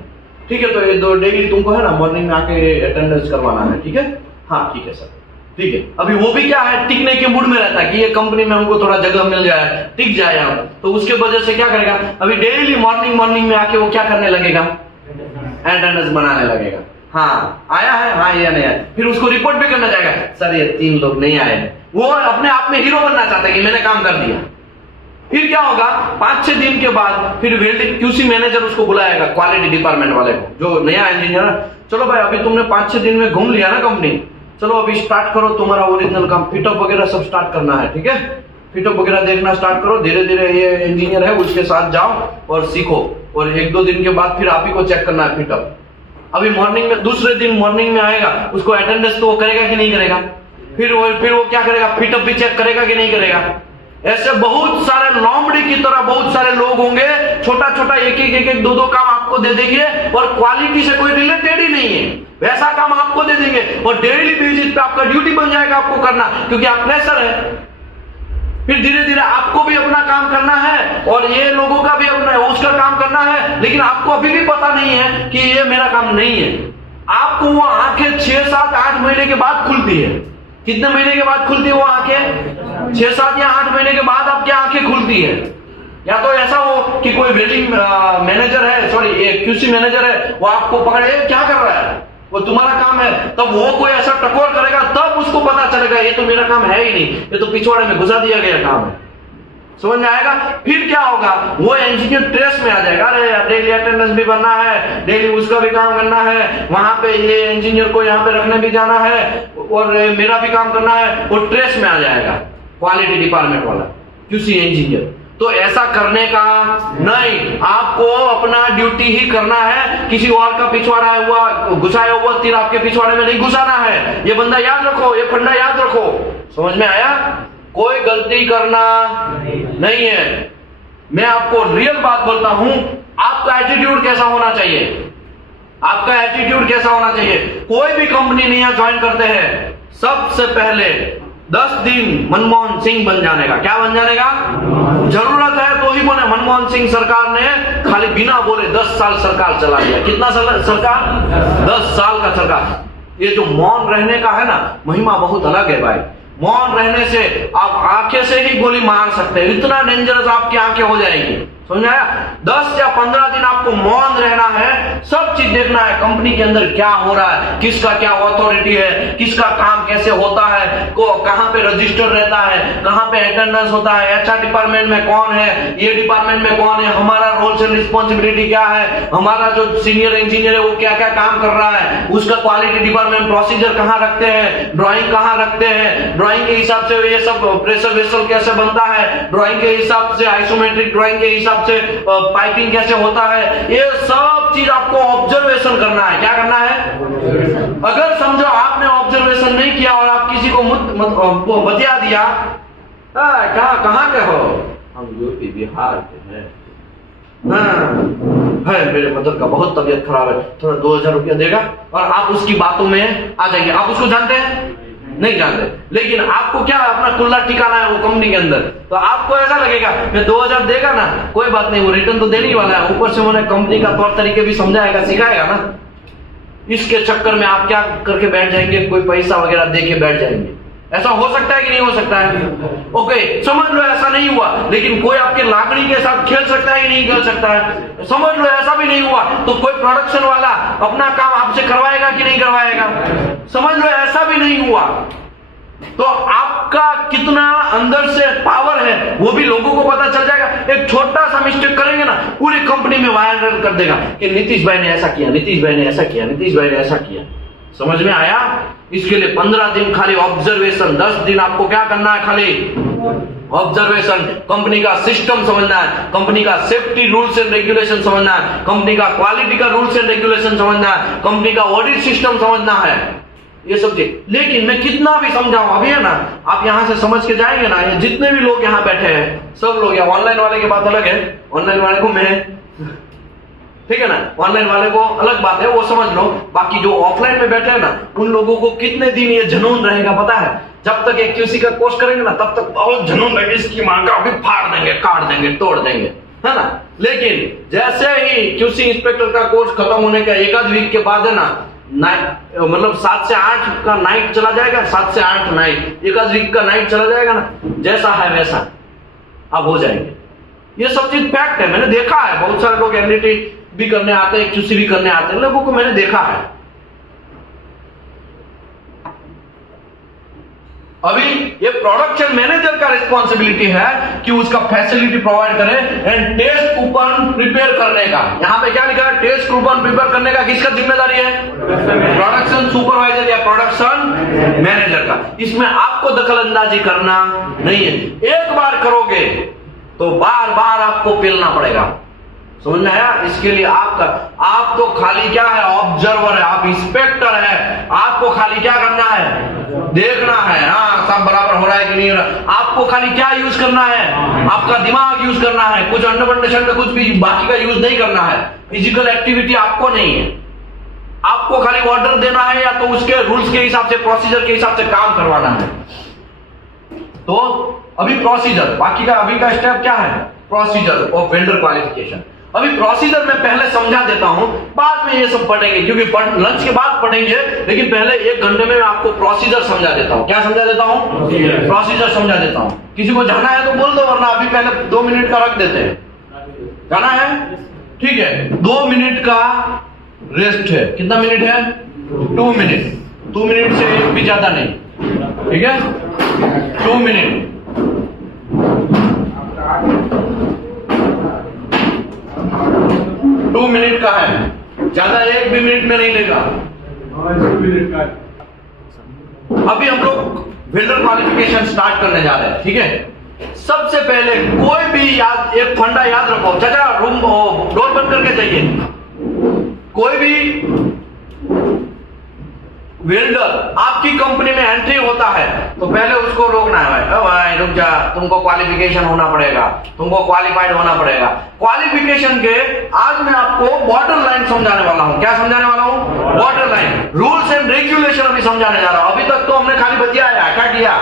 ठीक है, तो ये 2 डेली तुमको है ना मॉर्निंग में आके अटेंडेंस करवाना है, ठीक है? हाँ ठीक है सर, ठीक है। अभी वो भी क्या है, टिकने के मूड में रहता है कि ये कंपनी में हमको थोड़ा जगह मिल जाए, टिक जाए हम, तो उसके वजह से क्या करेगा, अभी डेली मॉर्निंग में आके वो क्या करने लगेगा, अटेंडेंस बनाने लगेगा। हाँ आया है, हाँ ये नहीं आया, फिर उसको रिपोर्ट भी करना जाएगा, सर ये 3 लोग नहीं आए। वो अपने आप में हीरो बनना चाहता है कि मैंने काम कर दिया। फिर क्या होगा, 5-6 दिन के बाद फिर वेल्डिंग क्यूसी मैनेजर उसको बुलाएगा, क्वालिटी डिपार्टमेंट वाले को, जो नया इंजीनियर। चलो भाई अभी तुमने 5-6 दिन में घूम लिया ना कंपनी, चलो अभी स्टार्ट करो तुम्हारा ओरिजिनल काम, फिटअप वगैरह सब स्टार्ट करना है, ठीक है? फिटअप वगैरह देखना स्टार्ट करो, धीरे धीरे ये इंजीनियर है उसके साथ जाओ और सीखो, और 1-2 दिन के बाद फिर आप ही को चेक करना है फिटअप। अभी मॉर्निंग में, दूसरे दिन मॉर्निंग में आएगा, उसको अटेंडेंस तो वो करेगा कि नहीं करेगा, फिर वो क्या करेगा, फिटअप भी चेक करेगा कि नहीं करेगा। ऐसे बहुत सारे लोमड़ी की तरह बहुत सारे लोग होंगे, छोटा छोटा एक 2-2 काम आपको दे देंगे और क्वालिटी से कोई रिलेटेड ही नहीं है, वैसा काम आपको दे देंगे और डेली बेसिस पे आपका ड्यूटी बन जाएगा आपको करना, क्योंकि आप फ्रेशर है। फिर धीरे धीरे आपको भी अपना काम करना है और ये लोगों का भी अपना उसका काम करना है, लेकिन आपको अभी भी पता नहीं है कि ये मेरा काम नहीं है। आपको वो आंखें 6-7-8 महीने के बाद खुलती है। कितने महीने के बाद खुलती है वो आंखें? 6-7 या 8 महीने के बाद आपकी आंखें खुलती है। या तो ऐसा हो कि कोई वेल्डिंग मैनेजर है, सॉरी क्यूसी मैनेजर है, वो आपको पकड़े क्या कर रहा है, वो तुम्हारा काम है, तब वो कोई ऐसा टकोर करेगा तब उसको पता चलेगा ये तो मेरा काम है ही नहीं, ये तो पिछवाड़े में घुसा दिया गया काम है। समझ में आएगा? फिर क्या होगा, वो इंजीनियर ट्रेस में आ जाएगा, अरे डेली अटेंडेंस भी बनना है, डेली उसका भी काम करना है, वहां पे ये इंजीनियर को यहाँ पे रखने भी जाना है और मेरा भी काम करना है, वो ट्रेस में आ जाएगा क्वालिटी डिपार्टमेंट वाला क्यूसी इंजीनियर। तो ऐसा करने का नहीं, आपको अपना ड्यूटी ही करना है, किसी और का पिछवाड़ा हुआ घुसाया हुआ तीर आपके पिछवाड़े में नहीं घुसाना है। ये बंदा याद रखो, ये फंडा याद रखो। समझ में आया? कोई गलती करना नहीं है। मैं आपको रियल बात बोलता हूं, आपका एटीट्यूड कैसा होना चाहिए, आपका एटीट्यूड कैसा होना चाहिए। कोई भी कंपनी नया ज्वाइन करते हैं, सबसे पहले 10 दिन मनमोहन सिंह बन जाने का। क्या बन जाने का? जरूरत है तो ही बने। मनमोहन सिंह सरकार ने खाली बिना बोले 10 साल सरकार चला दिया। कितना साल सरकार? 10 साल का सरकार। ये जो मौन रहने का है ना, महिमा बहुत अलग है भाई। मौन रहने से आप आंखें से ही गोली मार सकते हैं, इतना डेंजरस आपकी आंखें हो जाएंगी। समझाया? 10 या 15 दिन आपको मौन रहना है, सब चीज देखना है कंपनी के अंदर क्या हो रहा है, किसका क्या अथॉरिटी है, किसका काम कैसे होता है, कहां पे रजिस्टर रहता है, कहां पे अटेंडेंस होता है, एचआर डिपार्टमेंट में कौन है, ये डिपार्टमेंट में कौन है, हमारा रोल्स एंड रिस्पॉन्सिबिलिटी क्या है, हमारा जो सीनियर इंजीनियर है वो क्या क्या काम कर रहा है, उसका क्वालिटी डिपार्टमेंट प्रोसीजर कहाँ रखते हैं, ड्रॉइंग कहाँ रखते हैं, ड्रॉइंग के हिसाब से ये सब प्रेशर वेसल कैसे बनता है, ड्रॉइंग के हिसाब से आइसोमेट्रिक ड्रॉइंग के हिसाब से पाइपिंग कैसे होता है, ये सब चीज आपको ऑब्जर्वेशन करना है। क्या करना है? अगर समझो आपने ऑब्जर्वेशन नहीं किया और आप किसी को बतिया दिया, कहाँ के हो, हम यूपी बिहार के हैं, है मेरे मदर का बहुत तबीयत खराब है, थोड़ा 2000 रुपया देगा, और आप उसकी बातों में आ जाएंगे। आप उसको जानते हैं? नहीं जानते, लेकिन आपको क्या अपना कुल्ला ठिकाना है वो कंपनी के अंदर, तो आपको ऐसा लगेगा मैं 2000 देगा ना, कोई बात नहीं, वो रिटर्न तो देने ही वाला है, ऊपर से उन्हें कंपनी का तौर तरीके भी समझाएगा, सिखाएगा ना। इसके चक्कर में आप क्या करके बैठ जाएंगे, कोई पैसा वगैरह दे के बैठ जाएंगे। ऐसा हो सकता है कि नहीं हो सकता है? ओके, समझ लो ऐसा नहीं हुआ, लेकिन कोई आपके लाकड़ी के साथ खेल सकता है कि नहीं खेल सकता है? समझ लो ऐसा भी नहीं हुआ तो कोई प्रोडक्शन वाला अपना काम आपसे करवाएगा कि नहीं करवाएगा? समझ लो ऐसा भी नहीं हुआ तो आपका कितना अंदर से पावर है वो भी लोगों को पता चल जाएगा। एक छोटा सा मिस्टेक करेंगे ना, पूरी कंपनी में वायरल कर देगा कि नीतीश भाई ने ऐसा किया, नीतीश भाई ने ऐसा किया, नीतीश भाई ने ऐसा किया। समझ में आया? इसके लिए 15 दिन खाली ऑब्जर्वेशन, 10 दिन आपको क्या करना है, खाली ऑब्जर्वेशन, कंपनी का सिस्टम समझना है, कंपनी का सेफ्टी रूल्स एंड रेगुलेशन समझना है, कंपनी का क्वालिटी का रूल्स एंड रेगुलेशन समझना है, कंपनी का ऑडिट सिस्टम समझना है। ये सब चीज। लेकिन मैं कितना भी समझाऊं, अभी है ना आप यहां से समझ के जाएंगे ना, ये जितने भी लोग यहाँ बैठे हैं सब लोग, या ऑनलाइन वाले की बात अलग है, ऑनलाइन वाले को मैं, ठीक है ना, ऑनलाइन वाले को अलग बात है, वो समझ लो। बाकी जो ऑफलाइन में बैठे हैं ना, उन लोगों को कितने दिन ये जुनून रहेगा पता है? जब तक एक QC का कोर्स करेंगे ना तब तक बहुत जुनून रहेगा, इसकी मां का अभी फाड़ देंगे, काट देंगे, तोड़ देंगे, है ना। लेकिन जैसे ही QC इंस्पेक्टर का कोर्स खत्म होने का एक आध वीक के बाद है ना, मतलब 7 से 8 का नाइट चला जाएगा, 7 से 8 नाइट, एक आध वीक का नाइट चला जाएगा ना, जैसा है वैसा अब हो जाएंगे। ये सब चीज फैक्ट है, मैंने देखा है। बहुत सारे लोग एमडीटी भी करने आते हैं, QC भी करने आते हैं, लोगों को मैंने देखा है। अभी ये प्रोडक्शन मैनेजर का रिस्पॉन्सिबिलिटी है कि उसका फैसिलिटी प्रोवाइड करे एंड टेस्ट कूपन प्रिपेयर करने का। यहां पे क्या लिखा है? टेस्ट कूपन प्रिपेयर करने का किसका जिम्मेदारी है? प्रोडक्शन सुपरवाइजर या प्रोडक्शन मैनेजर का। इसमें आपको दखल अंदाजी करना नहीं है। एक बार करोगे तो बार बार आपको पेलना पड़ेगा, समझ में आया? इसके लिए आप तो खाली क्या है? ऑब्जर्वर है, आप इंस्पेक्टर है। आपको खाली क्या करना है? देखना है, हाँ सब बराबर हो रहा है कि नहीं हो रहा। आपको खाली क्या यूज करना है? आपका दिमाग यूज करना है, कुछ अंडरस्टैंडिंग का कुछ भी बाकी का यूज नहीं करना है। फिजिकल एक्टिविटी आपको नहीं है, आपको खाली ऑर्डर देना है या तो उसके रूल्स के हिसाब से, प्रोसीजर के हिसाब से काम करवाना है। तो अभी प्रोसीजर, बाकी का अभी का स्टेप क्या है? Procedure of vendor qualification. अभी प्रोसीजर में पहले समझा देता हूं, बाद में ये सब पढ़ेंगे, क्योंकि लंच के बाद पढ़ेंगे। लेकिन पहले 1 घंटे में मैं आपको प्रोसीजर समझा देता हूं। क्या समझा देता हूं? प्रोसीजर समझा देता हूं। किसी को जाना है तो बोल दो, वरना अभी पहले 2 मिनट का रख देते हैं। जाना है? ठीक है, 2 मिनट का रेस्ट है। कितना मिनट है? 2 मिनट। 2 मिनट से भी ज्यादा नहीं, ठीक है? 2 मिनट। 2 मिनट का है, ज्यादा 1 भी मिनट में नहीं लेगा। अभी हम लोग वेंडर क्वालिफिकेशन स्टार्ट करने जा रहे हैं, ठीक है? सबसे पहले कोई भी एक फंडा याद रखो। चाचा रूम डोर बंद करके जाइए। कोई भी वेल्डर आपकी कंपनी में एंट्री होता है तो पहले उसको रोकना है। भाई रुक जा, तुमको क्वालिफिकेशन होना पड़ेगा, तुमको क्वालिफाइड होना पड़ेगा। क्वालिफिकेशन के आज मैं आपको बॉर्डर लाइन समझाने वाला हूं। क्या समझाने वाला हूं? Border line, rules and regulation अभी समझाने जा रहा हूं। अभी तक तो हमने खाली बतियाया, क्या किया?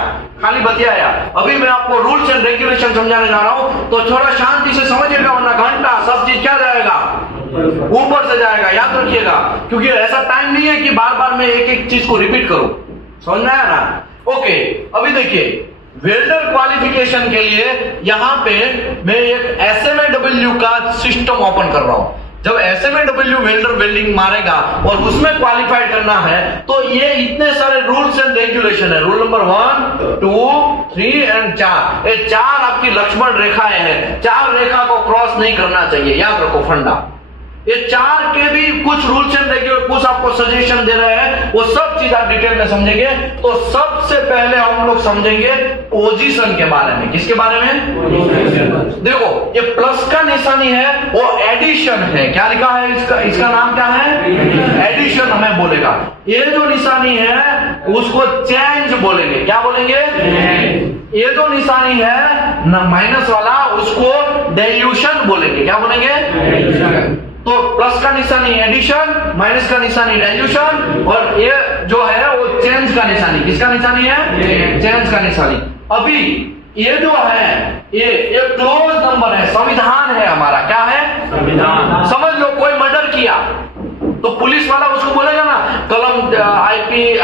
खाली बतियाया। अभी मैं आपको रूल्स एंड रेगुलेशन समझाने जा रहा हूं, तो थोड़ा शांति से समझिएगा, वरना घंटा सब चीज क्या जाएगा? ऊपर से जाएगा, याद रखिएगा। क्योंकि ऐसा टाइम नहीं है कि बार बार मैं एक एक चीज को रिपीट करूं। समझ में आया ना? ओके, अभी देखिए वेल्डर क्वालिफिकेशन के लिए यहां पे मैं एक SMAW का सिस्टम ओपन कर रहा हूं। जब SMAW वेल्डर वेल्डिंग मारेगा और उसमें क्वालिफाइड करना है तो ये इतने सारे रूल्स एंड रेगुलेशन है। Rule number 1, 2, 3 and 4। ये 4 आपकी लक्ष्मण रेखाएं हैं। 4 रेखा को क्रॉस नहीं करना चाहिए, याद रखो फंडा। ये 4 के भी कुछ रूल्स एंड रेगुलेशन, कुछ आपको सजेशन दे रहे हैं, वो सब चीज आप डिटेल में समझेंगे। तो सबसे पहले हम लोग समझेंगे पोजीशन के बारे में। किसके बारे में? देखो ये प्लस का निशानी है, वो एडिशन है। क्या लिखा है इसका नाम क्या है? एडिशन हमें बोलेगा। ये जो निशानी है उसको चेंज बोलेंगे। क्या बोलेंगे? ये जो निशानी है ना माइनस वाला, उसको डाइल्यूशन बोलेंगे। क्या बोलेंगे? तो प्लस का निशानी एडिशन, माइनस का निशानी डाइल्यूशन, और ये जो है वो चेंज का निशानी। किसका निशानी है? चेंज का निशानी। अभी ये जो है ये क्लोज नंबर है, संविधान है हमारा। क्या है? संविधान। समझ लो कोई मर्डर किया तो पुलिस वाला उसको बोलेगा ना, कलम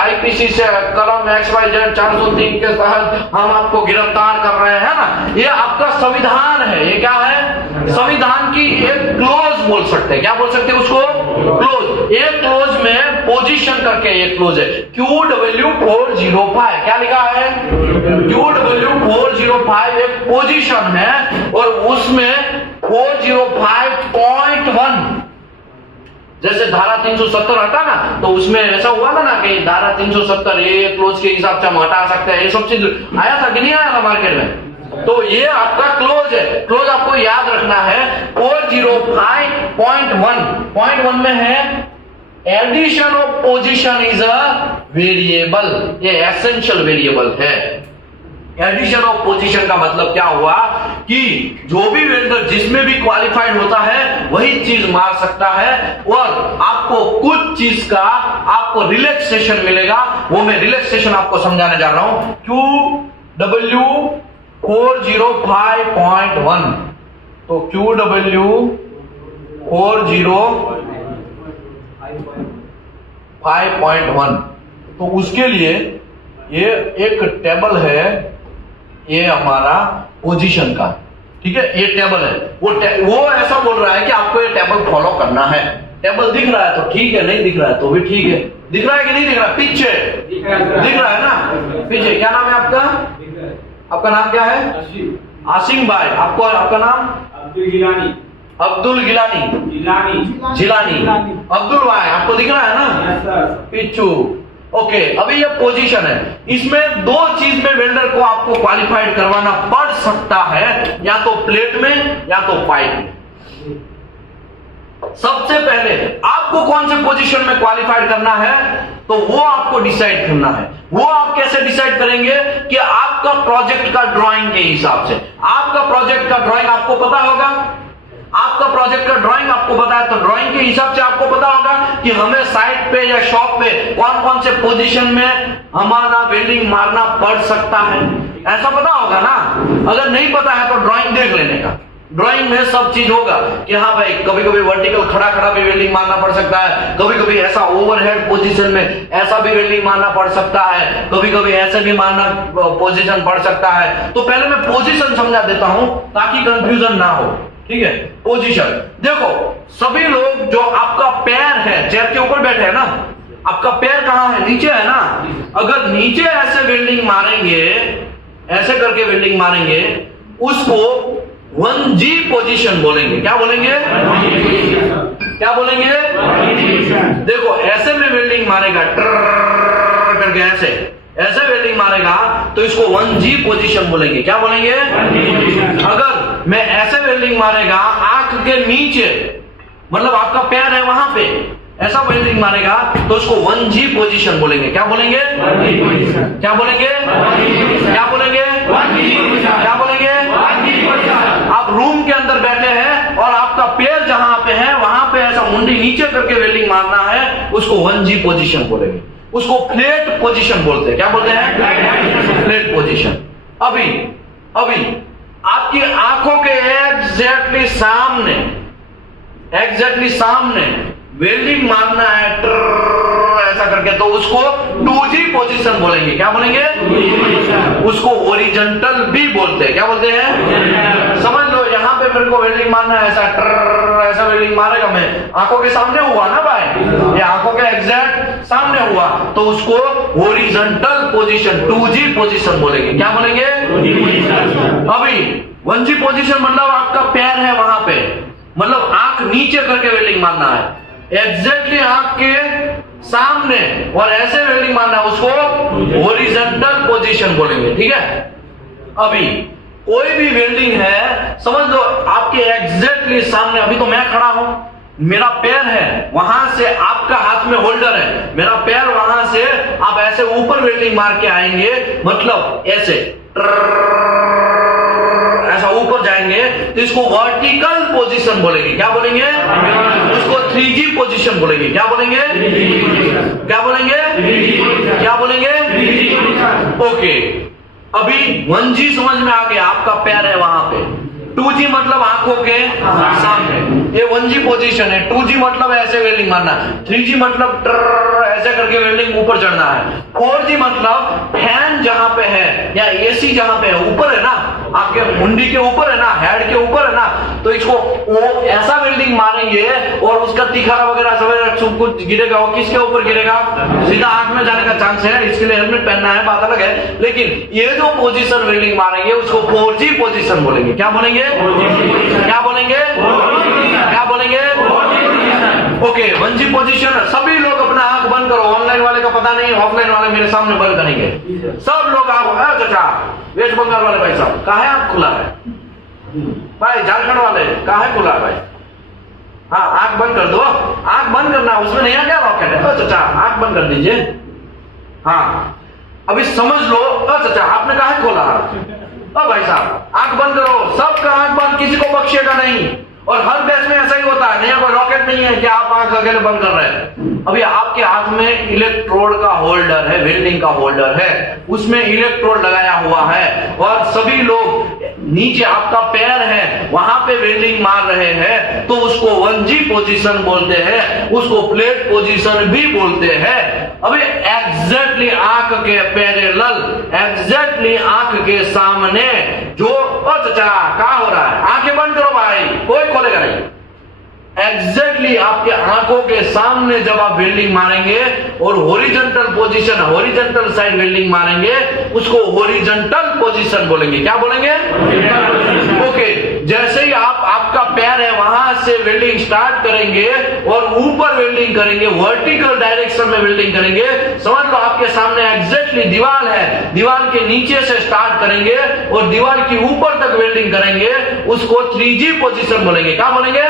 IPC से कलम XYZ 403 के तहत हम आपको गिरफ्तार कर रहे हैं ना। ये आपका संविधान है। ये क्या है? संविधान की एक क्लोज बोल सकते हैं। क्या बोल सकते हैं उसको? क्लोज। एक क्लोज में पोजीशन करके एक क्लोज है, QW405। क्या लिखा है? QW405 एक पोजीशन है, और उसमें 405.1 जैसे धारा 370 हटा ना, तो उसमें ऐसा हुआ था ना कि धारा 370 ये क्लोज के हिसाब से हम हटा सकते हैं। ये सब चीज आया था कि नहीं आया था मार्केट में? तो ये आपका क्लोज है। क्लोज आपको याद रखना है 405.1 में है addition of position is a variable, ये एसेंशियल वेरिएबल है। एडिशन ऑफ पोजीशन का मतलब क्या हुआ कि जो भी वेंडर जिसमें भी क्वालिफाइड होता है वही चीज मार सकता है, और आपको कुछ चीज का आपको रिलैक्सेशन मिलेगा। वो मैं रिलैक्सेशन आपको समझाने जा रहा हूं। QW 405.1, तो QW 405.1, तो उसके लिए ये एक टेबल है, ये हमारा पोजीशन का, ठीक है, ये टेबल है। वो ऐसा बोल रहा है कि आपको ये टेबल फॉलो करना है। टेबल दिख रहा है तो ठीक है, नहीं दिख रहा है तो भी ठीक है। दिख रहा है कि नहीं दिख रहा है? पीछे दिख रहा है ना, पीछे। क्या नाम है आपका? आपका नाम क्या है? आसिम भाई। आपको आपका नाम? अब्दुल गिलानी। अब्दुल भाई, आपको दिख रहा है ना? पिच्चू। ओके, अभी ये पोजीशन है। इसमें दो चीज में वेल्डर को आपको क्वालिफाइड करवाना पड़ सकता है, या तो प्लेट में या तो पाइप में। सबसे पहले आपको कौन से पोजीशन में क्वालिफाइड करना है, तो वो आपको डिसाइड करना है। वो आप कैसे डिसाइड करेंगे कि आपका प्रोजेक्ट का ड्राइंग के हिसाब से। आपका प्रोजेक्ट का ड्राइंग आपको पता होगा, आपका प्रोजेक्ट का ड्राइंग आपको पता है, तो ड्राइंग के हिसाब से आपको पता होगा कि हमें साइट पे या शॉप पे कौन कौन से पोजीशन में हमारा वेल्डिंग मारना पड़ सकता है, ऐसा पता होगा ना। अगर नहीं पता है तो ड्राइंग देख लेने का। ड्राइंग में सब चीज होगा कि हाँ भाई, कभी कभी वर्टिकल खड़ा खड़ा भी वेल्डिंग मारना पड़ सकता है, कभी कभी ऐसा ओवरहेड पोजीशन में ऐसा भी वेल्डिंग मारना पड़ सकता है, कभी कभी ऐसे भी मारना पोजीशन पड़ सकता है। तो पहले मैं पोजीशन समझा देता हूं ताकि कंफ्यूजन ना हो, ठीक है। पोजीशन देखो, सभी लोग जो आपका पैर है, चेयर के ऊपर बैठे हैं ना, आपका पैर कहां है? नीचे है ना। अगर नीचे ऐसे वेल्डिंग मारेंगे, ऐसे करके वेल्डिंग मारेंगे, उसको 1G पोजीशन बोलेंगे। क्या बोलेंगे? क्या बोलेंगे? देखो, ऐसे में वेल्डिंग मारेगा करके, ऐसे वेल्डिंग मारेगा तो इसको 1G पोजीशन बोलेंगे। क्या बोलेंगे? अगर मैं ऐसे वेल्डिंग मारेगा आंख के नीचे, मतलब आपका पैर है वहां पे, ऐसा वेल्डिंग मारेगा तो उसको 1G पोजीशन बोलेंगे। क्या बोलेंगे? क्या बोलेंगे? क्या बोलेंगे? क्या बोलेंगे? आप रूम के अंदर बैठे हैं और आपका पैर जहां पे है वहां पे ऐसा मुंडी नीचे करके वेल्डिंग मारना है, उसको 1G पोजीशन बोलेंगे। उसको फ्लैट पोजीशन बोलते हैं। क्या बोलते हैं? Flat position. अभी आपकी आंखों के एग्जैक्टली सामने वेल्डिंग मारना है ऐसा करके, तो उसको 2G पोजीशन बोलेंगे। क्या बोलेंगे? उसको हॉरिजॉन्टल भी बोलते हैं। क्या बोलते हैं? समझ लो, यहाँ पे मेरे को वेल्डिंग मारना है, ऐसा वेल्डिंग मारेगा, मैं आंखों के सामने हुआ ना भाई, ये आंखों के एग्जैक्ट सामने हुआ, तो उसको हॉरिजॉन्टल पोजीशन 2G पोजीशन बोलेंगे। क्या बोलेंगे? अभी 1G पोजीशन मतलब आपका पैर है वहां पे, मतलब आंख नीचे करके वेल्डिंग मारना है, एग्जैक्टली आंख के सामने, और ऐसे वेल्डिंग मारना है, उसको हॉरिजॉन्टल पोजीशन बोलेंगे। ठीक है। अभी कोई भी वेल्डिंग है, समझ लो आपके एग्जैक्टली सामने, अभी तो मैं खड़ा हूं, मेरा पैर है, वहां से आपका हाथ में होल्डर है, मेरा पैर वहां से आप ऐसे ऊपर वेल्डिंग मार के आएंगे, मतलब ऐसे ऐसा ऊपर जाएंगे, तो इसको वर्टिकल पोजीशन बोलेंगे। क्या बोलेंगे? उसको 3G पोजीशन बोलेंगे। क्या बोलेंगे? क्या बोलेंगे? क्या बोलेंगे? ओके। अभी 1G समझ में आ गया, आपका पैर है वहां पे। 2G मतलब आंखों के सामने, ये 1G पोजीशन है। 2G मतलब ऐसे वेल्डिंग मारना, 3G मतलब ऐसे करके वेल्डिंग ऊपर चढ़ना है। 4G मतलब फैन जहां पे है या AC जहां पे है, ऊपर है ना, आपके मुंडी के ऊपर है ना, हेड के ऊपर है ना, तो इसको वो ऐसा वेल्डिंग मारेंगे और उसका तिखारा वगैरह सब कुछ गिरेगा। वो किसके ऊपर गिरेगा? सीधा आंख में जाने का चांस है, इसके लिए हेलमेट पहनना है, बात अलग है। लेकिन ये जो पोजीशन वेल्डिंग मारेंगे उसको 4G पोजीशन बोलेंगे। क्या बोलेंगे? क्या बोलेंगे? क्या बोलेंगे? ओके। 1G position. सभी लोग अपना आंख बंद करो, ऑनलाइन वाले का पता नहीं, ऑफलाइन वाले मेरे सामने बंद करेंगे। सब लोग आप चाचा वेस्ट बंगाल वाले भाई साहब, कहाँ है आंख खुला है? भाई झारखंड वाले कहाँ है खुला है? भाई हाँ, आंख बंद कर दो, आंख बंद करना, उसमें नहीं आ क्या रॉकेट है? चाचा आंख बंद कर दीजिए। हाँ, अभी समझ लो। चाचा आपने कहा खोला? भाई साहब आंख बंद करो, सबका आंख बंद, किसी को बख्शेगा नहीं। और हर देश में ऐसा ही होता है, नया कोई रॉकेट नहीं है कि आप आंख अकेले बंद कर रहे हैं। अभी आपके हाथ में इलेक्ट्रोड का होल्डर है, वेल्डिंग का होल्डर है, उसमें इलेक्ट्रोड लगाया हुआ है और सभी लोग नीचे आपका पैर है वहां पे वेल्डिंग मार रहे हैं, तो उसको 1G पोजीशन बोलते हैं, उसको प्लेट पोजीशन भी बोलते हैं। अभी एग्जैक्टली आंख के पैरेलल, एग्जैक्टली आंख के सामने जो चाचा क्या हो रहा है? आंखें बंद करो भाई, कोई खोलेगा नहीं। एग्जैक्टली आपके आंखों के सामने जब आप वेल्डिंग मारेंगे और horizontal position, horizontal side welding मारेंगे, उसको हॉरिजॉन्टल पोजीशन बोलेंगे। क्या बोलेंगे? ओके, जैसे ही आपका पैर है वहां से वेल्डिंग स्टार्ट करेंगे और ऊपर वेल्डिंग करेंगे, वर्टिकल डायरेक्शन में वेल्डिंग करेंगे। समझ लो आपके सामने एग्जैक्टली दीवार है, दीवार के नीचे से स्टार्ट करेंगे और दीवार के ऊपर तक वेल्डिंग करेंगे, उसको 3G पोजीशन बोलेंगे। क्या बोलेंगे?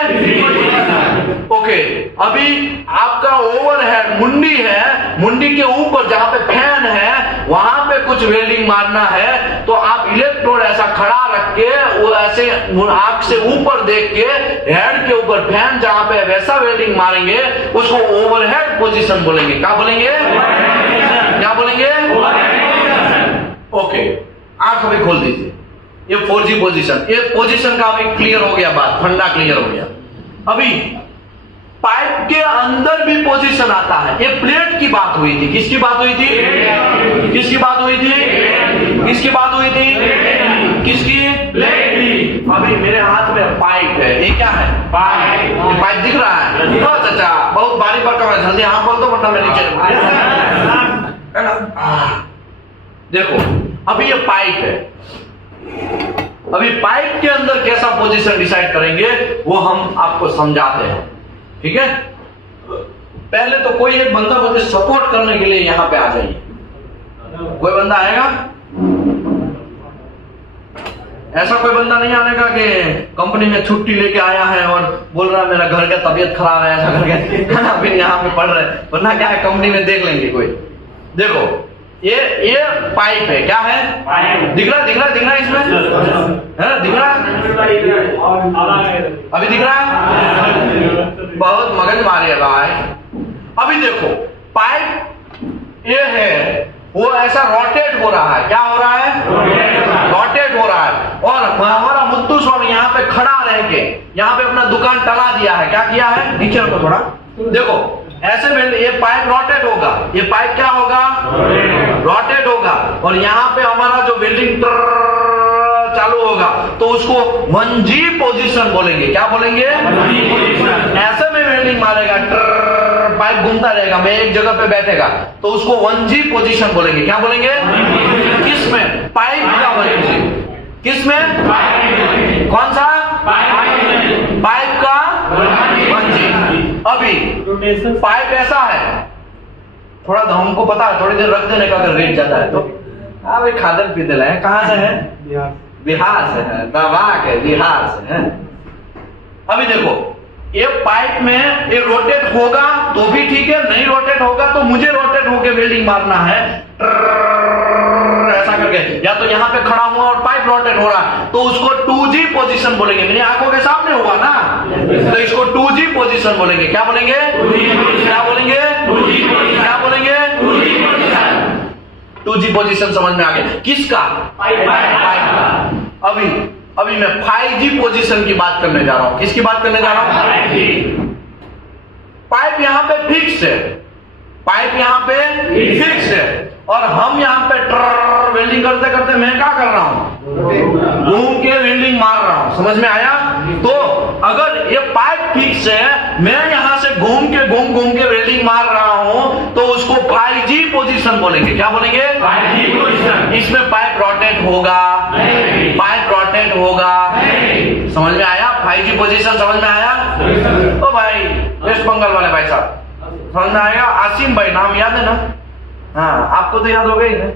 ओके, अभी आपका ओवरहेड मुंडी है, मुंडी के ऊपर जहां पे फैन है वहां पे कुछ वेल्डिंग मारना है, तो आप इलेक्ट्रोड ऐसा खड़ा रख के वो ऐसे आंख से ऊपर देख के हेड के ऊपर फैन जहां पे वैसा वेल्डिंग मारेंगे, उसको ओवरहेड पोजीशन बोलेंगे। क्या बोलेंगे? क्या बोलेंगे? ओके, आंख अभी खोल दीजिए। ये 4G पोजीशन, ये पोजीशन का अभी क्लियर हो गया, बात फंडा क्लियर हो गया। अभी पाइप के अंदर भी पोजीशन आता है। ये प्लेट की बात हुई थी, किसकी बात हुई थी? किसकी बात हुई थी? किसकी बात हुई थी? किसकी? प्लेट की। अभी मेरे हाथ में पाइप है, ये क्या है? पाइप। ये पाइप दिख रहा है? तो चाचा बहुत बारी बार का, जल्दी हाँ बोल दो वरना मैं नीचे है ना। देखो अभी ये पाइप है, अभी पाइप के अंदर कैसा पोजीशन डिसाइड करेंगे वो हम आपको समझाते हैं, ठीक है? पहले तो कोई एक बंदा मुझे सपोर्ट करने के लिए यहां पे आ जाइए। कोई बंदा आएगा? ऐसा कोई बंदा नहीं आने का कि कंपनी में छुट्टी लेके आया है और बोल रहा है मेरा घर का तबीयत खराब है, ऐसा करके है ना, फिर यहाँ पे पढ़ रहे, वरना क्या है कंपनी में देख लेंगे कोई। देखो ये पाइप है, क्या है? पाइप। दिख रहा इसमें है? दिख रहा? अभी दिख रहा है? बहुत मगज मारे भाई। अभी देखो पाइप ये है, वो ऐसा रोटेट हो रहा है। क्या हो रहा है? रोटेट हो रहा है। और हमारा मुत्तु स्वामी यहाँ पे खड़ा रह के यहाँ पे अपना दुकान टला दिया है। क्या किया है? नीचे रखो थोड़ा, देखो ऐसे में ये पाइप रोटेट होगा, ये पाइप क्या होगा? रोटेट होगा। और यहाँ पे हमारा जो वेल्डिंग चालू होगा तो उसको 1G पोजीशन बोलेंगे। क्या बोलेंगे? ऐसे में वेल्डिंग मारेगा, पाइप घूमता रहेगा, मैं एक जगह पे बैठेगा तो उसको 1G पोजीशन बोलेंगे। क्या बोलेंगे? किसमें? पाइप का 1G। किसमें? कौन सा? पाइप का 1G। अभी पाइप ऐसा है, थोड़ा हमको पता है, थोड़ी देर रख देने का अगर रेट ज्यादा है तो अभी खादर पीते है। कहाँ से है? बिहार से है, दबाक है, बिहार से है। अभी देखो ये पाइप में ये रोटेट होगा तो भी ठीक है, नहीं रोटेट होगा तो मुझे रोटेट होके वेल्डिंग मारना है ऐसा करके, या तो यहाँ पे खड़ा हुआ और पाइप रोटेट हो रहा तो उसको 2G पोजीशन बोलेंगे। मेरी आंखों के सामने हुआ ना, तो इसको 2G पोजीशन बोलेंगे। क्या बोलेंगे? क्या बोलेंगे? क्या बोलेंगे? 2G पोजीशन समझ में आ गया? किसका? पाइप का। अभी मैं 5G पोजीशन की बात करने जा रहा हूं। किसकी बात करने जा रहा हूं? पाइप यहाँ पे फिक्स है, पाइप यहाँ पे फिक्स है और हम यहाँ पे वेल्डिंग करते करते मैं क्या कर रहा हूं? घूम के वेल्डिंग मार रहा हूं। समझ में आया? तो अगर ये पाइप फिक्स है, मैं यहां से घूम के वेल्डिंग मार रहा हूं तो उसको 5G पोजीशन बोलेंगे। क्या बोलेंगे? 5G position. इसमें पाइप रोटेट होगा, पाइप रोटेट होगा। समझ में आया? 5G पोजीशन समझ में आया? ओ भाई वेस्ट बंगाल वाले भाई साहब समझ में आएगा? आसिम भाई नाम याद है ना? हाँ आपको तो याद हो गई है।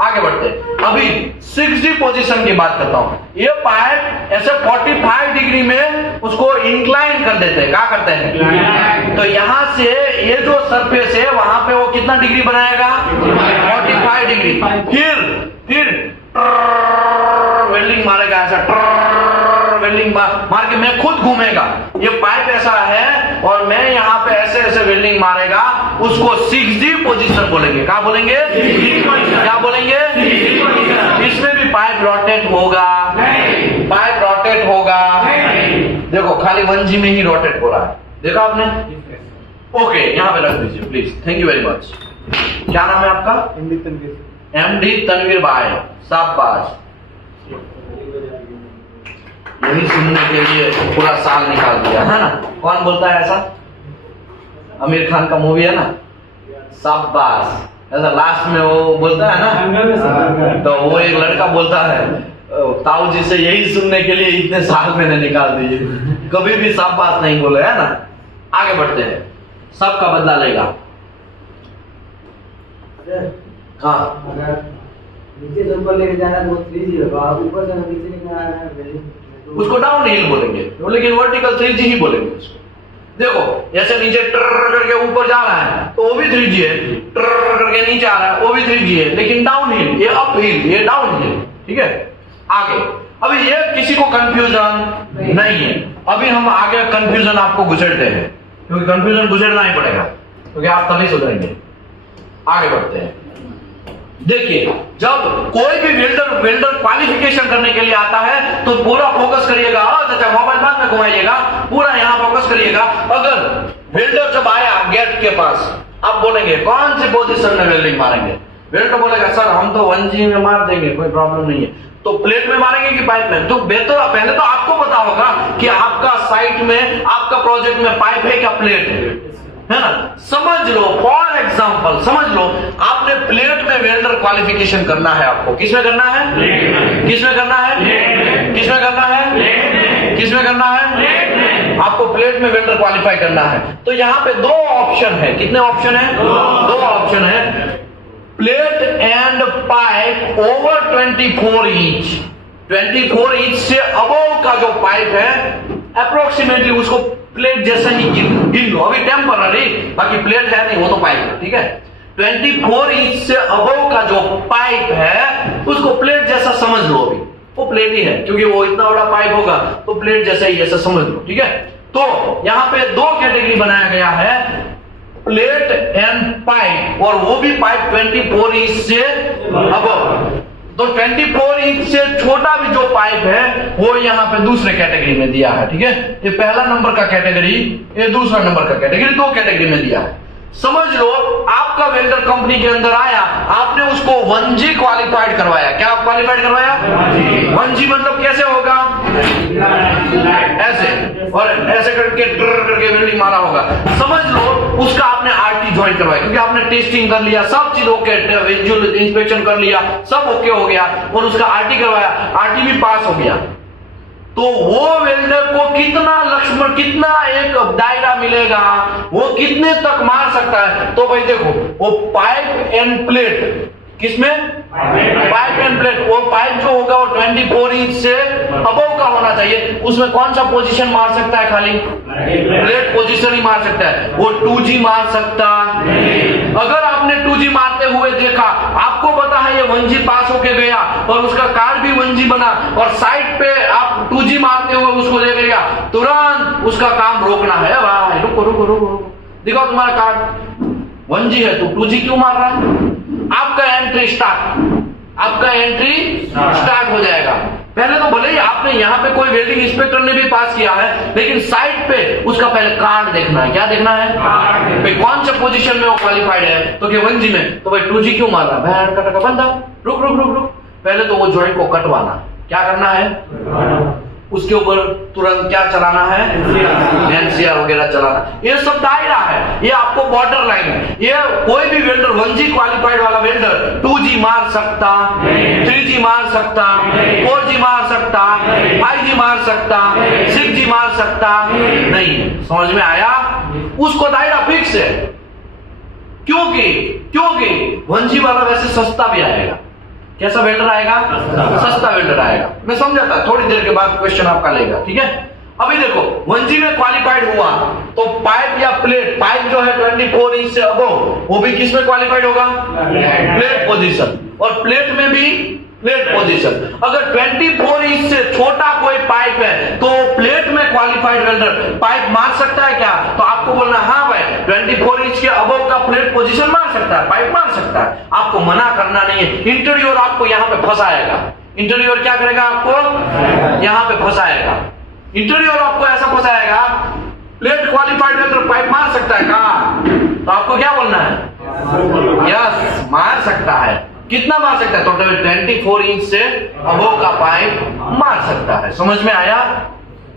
आगे बढ़ते हैं। अभी 6G पोजीशन की बात करता हूं। ये पाइप ऐसे 45 डिग्री में उसको इंक्लाइन कर देते हैं। क्या करते हैं? तो यहां से ये जो सरफेस है वहां पे वो कितना डिग्री बनाएगा? 45 डिग्री। फिर वेल्डिंग मारेगा, ऐसा वेल्डिंग मार के मैं खुद घूमेगा। ये पाइप ऐसा है और मैं यहाँ पे ऐसे ऐसे वेल्डिंग मारेगा, उसको 6G पोजीशन बोलेंगे। क्या बोलेंगे? क्या बोलेंगे? इसमें भी पाइप रोटेट होगा, पाइप रोटेट होगा। देखो खाली 1G में ही रोटेट हो रहा है, देखा आपने? ओके, यहाँ पे रख दीजिए please. Thank you very much. क्या नाम है आपका? MD तनवीर भाई, शाबाश। यही सुनने के लिए पूरा साल निकाल दिया है ना। कौन बोलता है ऐसा? आमिर खान का मूवी है ना, शाबाश। ऐसा लास्ट में वो बोलता है ना, तो वो एक लड़का बोलता है ताऊ जी से यही सुनने के लिए इतने साल मैंने निकाल दिए, कभी भी शाबाश नहीं बोले, है ना। आगे बढ़ते हैं। सबका बदला लेगा। हाँ, नीचे से ऊपर लेके जाना तो 3G होगा, ऊपर से नीचे लेके आना है उसको डाउन हिल बोलेंगे, लेकिन वर्टिकल 3G ही बोलेंगे उसको। देखो जैसे नीचे ट्र करके ऊपर जा रहा है तो वो भी 3G है, ट्र करके नीचे आ रहा है वो भी 3G है, लेकिन डाउन हिल, ये अप हिल, ये डाउन हिल। ठीक है, आगे। अभी ये किसी को कंफ्यूजन नहीं है। अभी हम आगे कंफ्यूजन आपको गुजरते हैं, क्योंकि कंफ्यूजन गुजरना ही पड़ेगा, क्योंकि आप तभी सुधरेंगे। आगे बढ़ते हैं। देखिए, जब कोई भी वेल्डर क्वालिफिकेशन करने के लिए आता है तो पूरा फोकस करिएगा। चाचा मोबाइल बाद में घुमाइएगा, पूरा यहाँ फोकस करिएगा। अगर वेल्डर जब आया गेट के पास, आप बोलेंगे कौन सी पोजीशन में वेल्डिंग मारेंगे? वेल्डर बोलेगा सर हम तो 1G में मार देंगे, कोई प्रॉब्लम नहीं है। तो प्लेट में मारेंगे कि पाइप में? तो बेहतर पहले तो आपको पता होगा कि आपका साइट में, आपका प्रोजेक्ट में पाइप है क्या प्लेट है ना। समझ लो, फॉर एग्जांपल समझ लो, आपने प्लेट में वेल्डर क्वालिफिकेशन करना है। आपको किसमें करना है? किसमें करना है? किसमें करना है? किसमें करना है? आपको प्लेट में वेल्डर क्वालिफाई करना है। तो यहाँ पे दो ऑप्शन है। कितने ऑप्शन है? दो ऑप्शन है। Plate and pipe over 24 inch, 24 inch से अबव का जो पाइप है अप्रोक्सीमेटली उसको प्लेट जैसा ही गिन लो। अभी टेम्पररी, बाकी प्लेट है नहीं, वो तो पाइप है। ठीक है, 24 इंच से अबव का जो पाइप है उसको प्लेट जैसा समझ लो। अभी वो प्लेट ही है, क्योंकि वो इतना बड़ा पाइप होगा तो प्लेट जैसा ही ऐसा समझ लो। ठीक है, तो यहाँ पे दो कैटेगरी बनाया गया है, प्लेट एंड पाइप, और वो भी पाइप 24 इंच से अबव। तो 24 इंच से छोटा भी जो पाइप है वो यहाँ पे दूसरे कैटेगरी में दिया है। ठीक है, ये पहला नंबर का कैटेगरी, ये दूसरा नंबर का कैटेगरी, दो कैटेगरी में दिया है। समझ लो, आपका वेल्डर कंपनी के अंदर आया, आपने उसको 1G क्वालिफाइड करवाया। क्या क्वालिफाइड करवाया? 1G मतलब कैसे होगा? ऐसे, और ऐसे करके ट्र करके वेल्डिंग मारा होगा। समझ लो उसका आपने RT ज्वाइन करवाया, क्योंकि आपने टेस्टिंग कर लिया, सब चीज ओके, विजुअल इंस्पेक्शन कर लिया, सब ओके हो गया, और उसका RT करवाया, RT भी पास हो गया। तो वो वेल्डर को कितना लक्ष्मण, कितना एक दायरा मिलेगा, वो कितने तक मार सकता है? तो भाई देखो, वो पाइप एंड प्लेट, किसमें? Pipe end plate. वो पाइप जो होगा वो 24 इंच से अबव का होना चाहिए। उसमें कौन सा पोजीशन मार सकता है? खाली प्लेट पोजीशन ही मार सकता है। वो 2G मार सकता। अगर आपने 2G मारते हुए देखा, आपको पता है ये 1G पास होके गया और उसका कार्ड भी 1G बना, और साइड पे आप 2G मारते हुए उसको देख लिया, तुरंत उसका काम रोकना है। भाई रुको रुको रुको रुको, दिखाओ तुम्हारा कार्ड 1G है, तो 2G क्यों मार रहा है? आपका एंट्री स्टार्ट हो जाएगा। पहले तो भले ही आपने यहाँ पे कोई वेल्डिंग इंस्पेक्टर ने भी पास किया है, लेकिन साइड पे उसका पहले कार्ड देखना है। क्या देखना है? भाई कौन सा पोजीशन में वो क्वालिफाइड है? तो क्या 1G में, तो भाई 2G क्यों मार रहा है? भैंड का बंदा, रुक रुक रुक रुक, पहले तो वो जॉइंट को कटवाना। क्या करना है? उसके ऊपर तुरंत क्या चलाना है? NCR वगैरह चलाना। ये सब दायरा है, ये आपको बॉर्डर लाइन है। ये कोई भी वेल्डर 1G क्वालिफाइड वाला वेल्डर 2G मार सकता, 3G मार सकता, 4G मार सकता, 5G मार सकता, 6G मार सकता नहीं। समझ में आया? उसको दायरा फिक्स है, क्योंकि 1G वाला वैसे सस्ता भी आएगा, कैसा वेल्डर आएगा? सस्ता वेल्डर आएगा। मैं समझाता, थोड़ी देर के बाद क्वेश्चन आपका लेगा, ठीक है। अभी देखो 1G में क्वालिफाइड हुआ तो पाइप या प्लेट, पाइप जो है 24 इंच से अबव, वो भी किस में क्वालिफाइड होगा? Plate position. और प्लेट में भी प्लेट पोजीशन। अगर 24 इंच से छोटा कोई पाइप है तो प्लेट में क्वालिफाइड वेल्डर पाइप मार सकता है क्या? तो आपको बोलना हाँ भाई 24 इंच के अबव का प्लेट पोजीशन मार सकता है, पाइप मार सकता है। आपको मना करना नहीं है। इंटीरियर आपको यहाँ पे फंसाएगा। इंटीरियर क्या करेगा? आपको यहाँ पे फंसाएगा। इंटीरियर आपको ऐसा फंसाएगा, प्लेट क्वालिफाइड वेल्डर पाइप मार सकता है कहा? तो आपको क्या बोलना है? यस, मार सकता है। कितना मार सकता है? तो 24 इंच से अबव का पाइप मार सकता है। समझ में आया?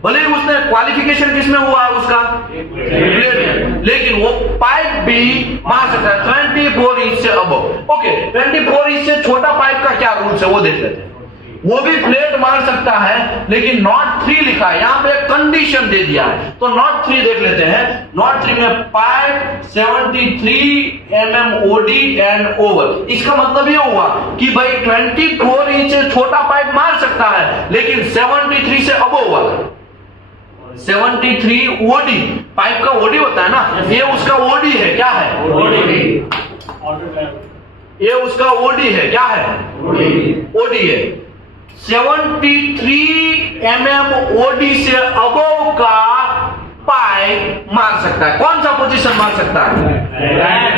भले ही उसने क्वालिफिकेशन किसमें हुआ है उसका? प्लेट में, लेकिन वो पाइप भी मार सकता है 24 इंच से अबव। ओके, 24 इंच से छोटा पाइप का क्या रूल्स है वो देख लेते हैं। वो भी प्लेट मार सकता है, लेकिन नॉट 3 लिखा है यहाँ पे, कंडीशन दे दिया है। तो नॉट 3 देख लेते हैं। नॉट 3 में pipe 73 mm OD and over. इसका मतलब ये हुआ कि भाई 24 इंच से छोटा पाइप मार सकता है, लेकिन 73 से अबव वाला 73 ओडी, पाइप का ओडी होता है ना, ये उसका ओडी है। क्या है? ये उसका ओडी है। क्या है? ओडी है। 73 mm ओडी से अबव का पाइप मार सकता है। कौन सा पोजीशन मार सकता है?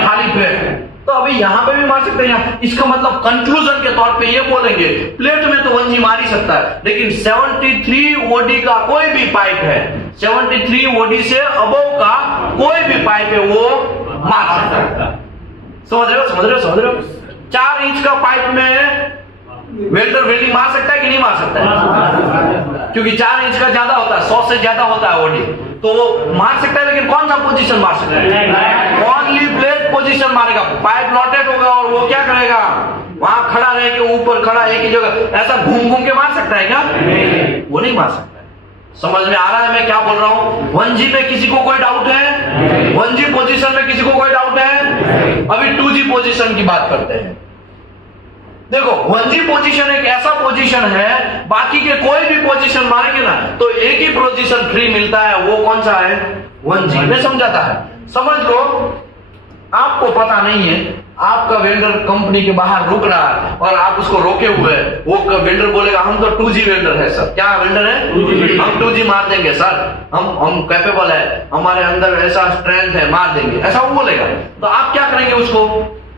खाली प्लेट। तो अभी यहां पे भी मार सकते हैं। इसका मतलब कंक्लूजन के तौर पे ये बोलेंगे प्लेट में तो 1G मार ही सकता है, लेकिन 73 ओडी का कोई भी पाइप है, 73 ओडी से अबव का कोई भी पाइप है वो मार सकता है। समझ रहे हो? समझ रहे हो? समझ रहे हो? 4 इंच का पाइप में वेल्डर वेल्डिंग मार सकता है कि नहीं मार सकता है? क्योंकि 4 इंच का ज्यादा होता है, 100 से ज्यादा होता है ओडी, तो वो मार सकता है। लेकिन कौन सा पोजीशन मार सकता है? ओनली प्लेट पोजीशन मारेगा। पाइप लॉटेड होगा और वो क्या करेगा? वहां खड़ा रह के, ऊपर खड़ा एक ही जगह ऐसा घूम घूम के मार सकता है क्या? वो नहीं मार सकता है। समझ में आ रहा है मैं क्या बोल रहा हूं? 1G में किसी को कोई डाउट है? 1G पोजीशन में किसी को कोई डाउट है? अभी 2G पोजीशन की बात करते हैं। देखो 1G पोजीशन एक ऐसा पोजीशन है, बाकी के कोई भी पोजीशन मारेंगे ना तो एक ही पोजीशन फ्री मिलता है। वो कौन सा है? 1G में समझाता है। समझ लो आपको पता नहीं है, आपका वेल्डर कंपनी के बाहर रुक रहा है और आप उसको रोके हुए हैं। वो वेल्डर बोलेगा हम तो 2G वेल्डर है सर। क्या वेल्डर है? हम 2G मार देंगे सर, हम कैपेबल है, हमारे अंदर ऐसा स्ट्रेंथ है, मार देंगे, ऐसा वो बोलेगा। तो आप क्या करेंगे? उसको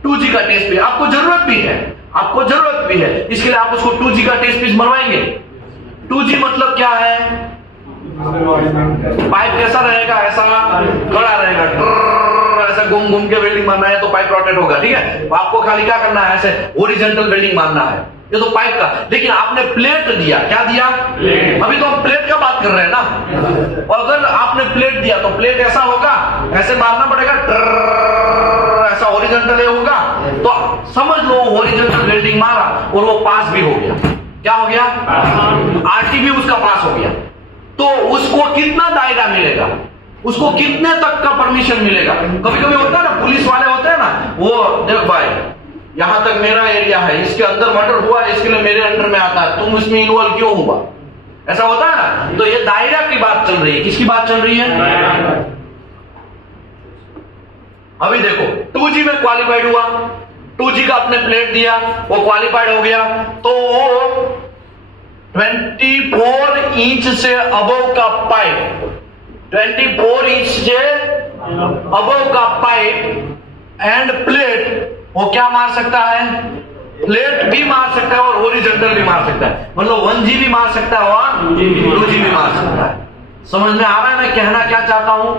2G का टेस्ट पीस, आपको जरूरत भी है, आपको जरूरत भी है, इसके लिए आप उसको 2G का टेस्ट पीस मरवाएंगे। 2G मतलब क्या है? पाइप कैसा रहेगा? ऐसा खड़ा रहेगा, ऐसा घूम घूम के वेल्डिंग मारना है तो पाइप रोटेट होगा। ठीक है, तो आपको खाली क्या करना है? ऐसे हॉरिजॉन्टल वेल्डिंग मारना है, ये तो पाइप का। लेकिन आपने प्लेट दिया, क्या दिया? अभी तो हम प्लेट का बात कर रहे हैं ना। और अगर आपने प्लेट दिया तो प्लेट ऐसा होगा, ऐसे मारना पड़ेगा, ऐसा हॉरिजॉन्टल होगा। तो समझ लो हॉरिजॉन्टल वेल्डिंग मारा और वो पास भी हो गया। क्या हो गया? आरटी भी उसका पास हो गया। तो उसको कितना दायरा मिलेगा? उसको कितने तक का परमिशन मिलेगा? कभी कभी होता है ना, पुलिस वाले होते हैं ना, वो देख भाई यहां तक मेरा एरिया है, इसके अंदर मर्डर हुआ, इसके लिए मेरे अंडर में आता है, तुम इसमें इन्वॉल्व क्यों हुआ? ऐसा होता है ना। तो ये दायरा की बात चल रही है। किसकी बात चल रही है? अभी देखो 2G में क्वालिफाइड हुआ, 2G का अपने प्लेट दिया, वो क्वालिफाइड हो गया, तो वो 24 इंच से अबव का पाइप, 24 इंच से अबव का पाइप एंड प्लेट, वो क्या मार सकता है? प्लेट भी मार सकता है और हॉरिजॉन्टल भी मार सकता है। मतलब 1G भी मार सकता है और 2G भी मार सकता है। समझ में आ रहा है मैं कहना क्या चाहता हूं?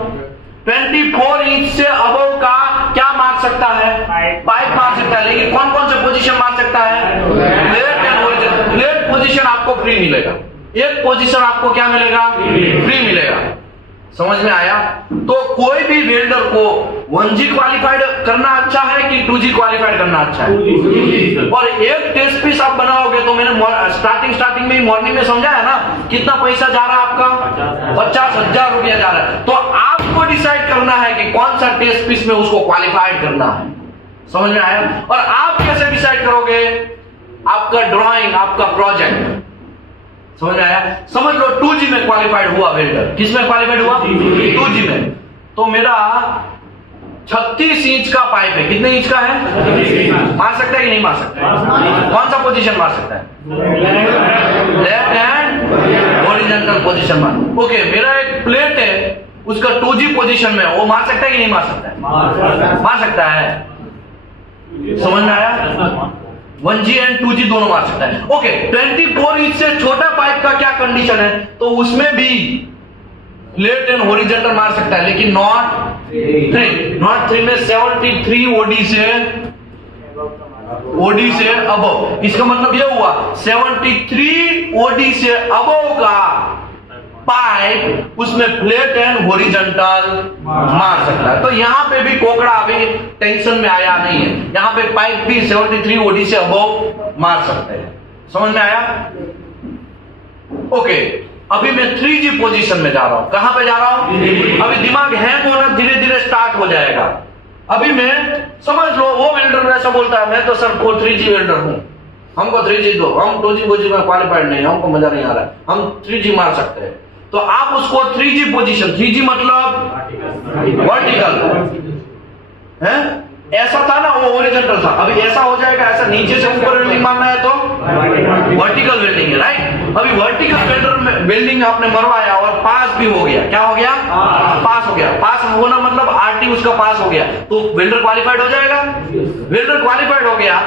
24 इंच से अबव का क्या मार सकता है? पाइप मार सकता है। लेकिन कौन कौन से पोजीशन मार सकता है? Plate and horizontal. Plate position आपको फ्री मिलेगा, एक पोजीशन आपको क्या मिलेगा? फ्री मिलेगा। समझ में आया? तो कोई भी वेल्डर को 1G क्वालिफाइड करना अच्छा है कि 2G क्वालिफाइड करना अच्छा है? और एक टेस्ट पीस आप बनाओगे तो मैंने स्टार्टिंग में मॉर्निंग में समझाया ना, कितना पैसा जा रहा है आपका? 50,000 रुपया जा रहा है। तो आपको डिसाइड करना है कि कौन सा टेस्ट पीस में उसको क्वालिफाइड करना है। समझ में आया? और आप कैसे डिसाइड करोगे? आपका ड्राइंग, आपका प्रोजेक्ट। समझ में आया? समझ लो 2G में क्वालिफाइड हुआ वेल्डर। किस में क्वालिफाइड हुआ? 2G में। तो मेरा 36 इंच का पाइप है। कितने इंच का है? मार सकता है कि नहीं मार सकता है? कौन सा पोजीशन मार सकता है? लेफ्ट हैंड हॉरिजॉन्टल पोजीशन मार। ओके, मेरा एक प्लेट है, उसका 2G पोजीशन में, वो मार सकता है कि नहीं मार सकता है? मार सकता है। समझ में आया? 1G एंड 2G दोनों मार सकता है। ओके, 24 इंच से छोटा पाइप का क्या कंडीशन है? तो उसमें भी प्लेट एंड हॉरिजॉन्टल मार सकता है, लेकिन नॉट 3 में 73 ओडी से अबव। इसका मतलब यह हुआ 73 ओडी से अबव का पाइप उसमें प्लेट एंड हॉरिजॉन्टल मार सकता है। तो यहां पे भी कोकड़ा अभी टेंशन में आया नहीं है, यहां पे पाइप भी 73 ओडी से अबव मार सकते हैं। समझ में आया? ओके, अभी मैं 3G पोजीशन में जा रहा हूं। कहां पे जा रहा हूं? अभी दिमाग हैंग होना धीरे धीरे स्टार्ट हो जाएगा। अभी मैं समझ लो, वो वेल्डर ऐसा बोलता है, मैं तो सर 3G वेल्डर हूं, हमको 3G दो, हम 2G पोजीशन में क्वालिफाइड नहीं, हमको मजा नहीं आ रहा है, हम 3G मार सकते हैं। तो आप उसको 3G पोजीशन, 3G मतलब वर्टिकल है, ऐसा था ना, वो हॉरिजॉन्टल था, अभी ऐसा हो जाएगा, ऐसा नीचे से ऊपर वेल्डिंग मारना है तो वर्टिकल वेल्डिंग है, राइट? अभी वर्टिकल वेल्डर में वेल्डिंग आपने मरवाया और पास भी हो गया। क्या हो गया? पास हो गया। पास होना मतलब RT उसका पास हो गया, तो वेल्डर क्वालिफाइड हो जाएगा। वेल्डर क्वालिफाइड हो गया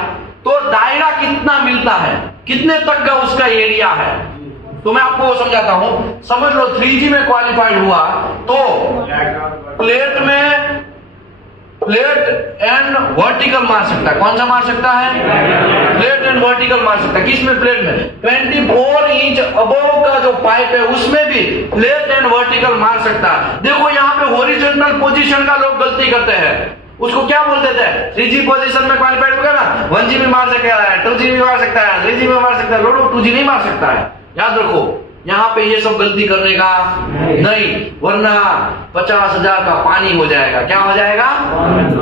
तो दायरा कितना मिलता है, कितने तक का उसका एरिया है, तो मैं आपको समझाता हूं। समझ लो 3G में क्वालिफाइड हुआ तो प्लेट एंड वर्टिकल मार सकता है। कौन सा मार सकता है? प्लेट एंड वर्टिकल मार सकता है। किसमें? प्लेट में। 24 इंच अबव का जो पाइप है उसमें भी प्लेट एंड वर्टिकल मार सकता है। देखो यहाँ पे हॉरिजॉन्टल पोजीशन का लोग गलती करते हैं, उसको क्या बोलते थे? 3G पोजीशन में क्वालिफाइड हो गया ना, 1G में मार सकता है, 2G में मार सकता है, 3G में मार सकता है, लोडो 2G नहीं मार सकता है। याद रखो, यहां पे ये सब गलती करने का नहीं, वरना 50,000 का पानी हो जाएगा। क्या हो जाएगा?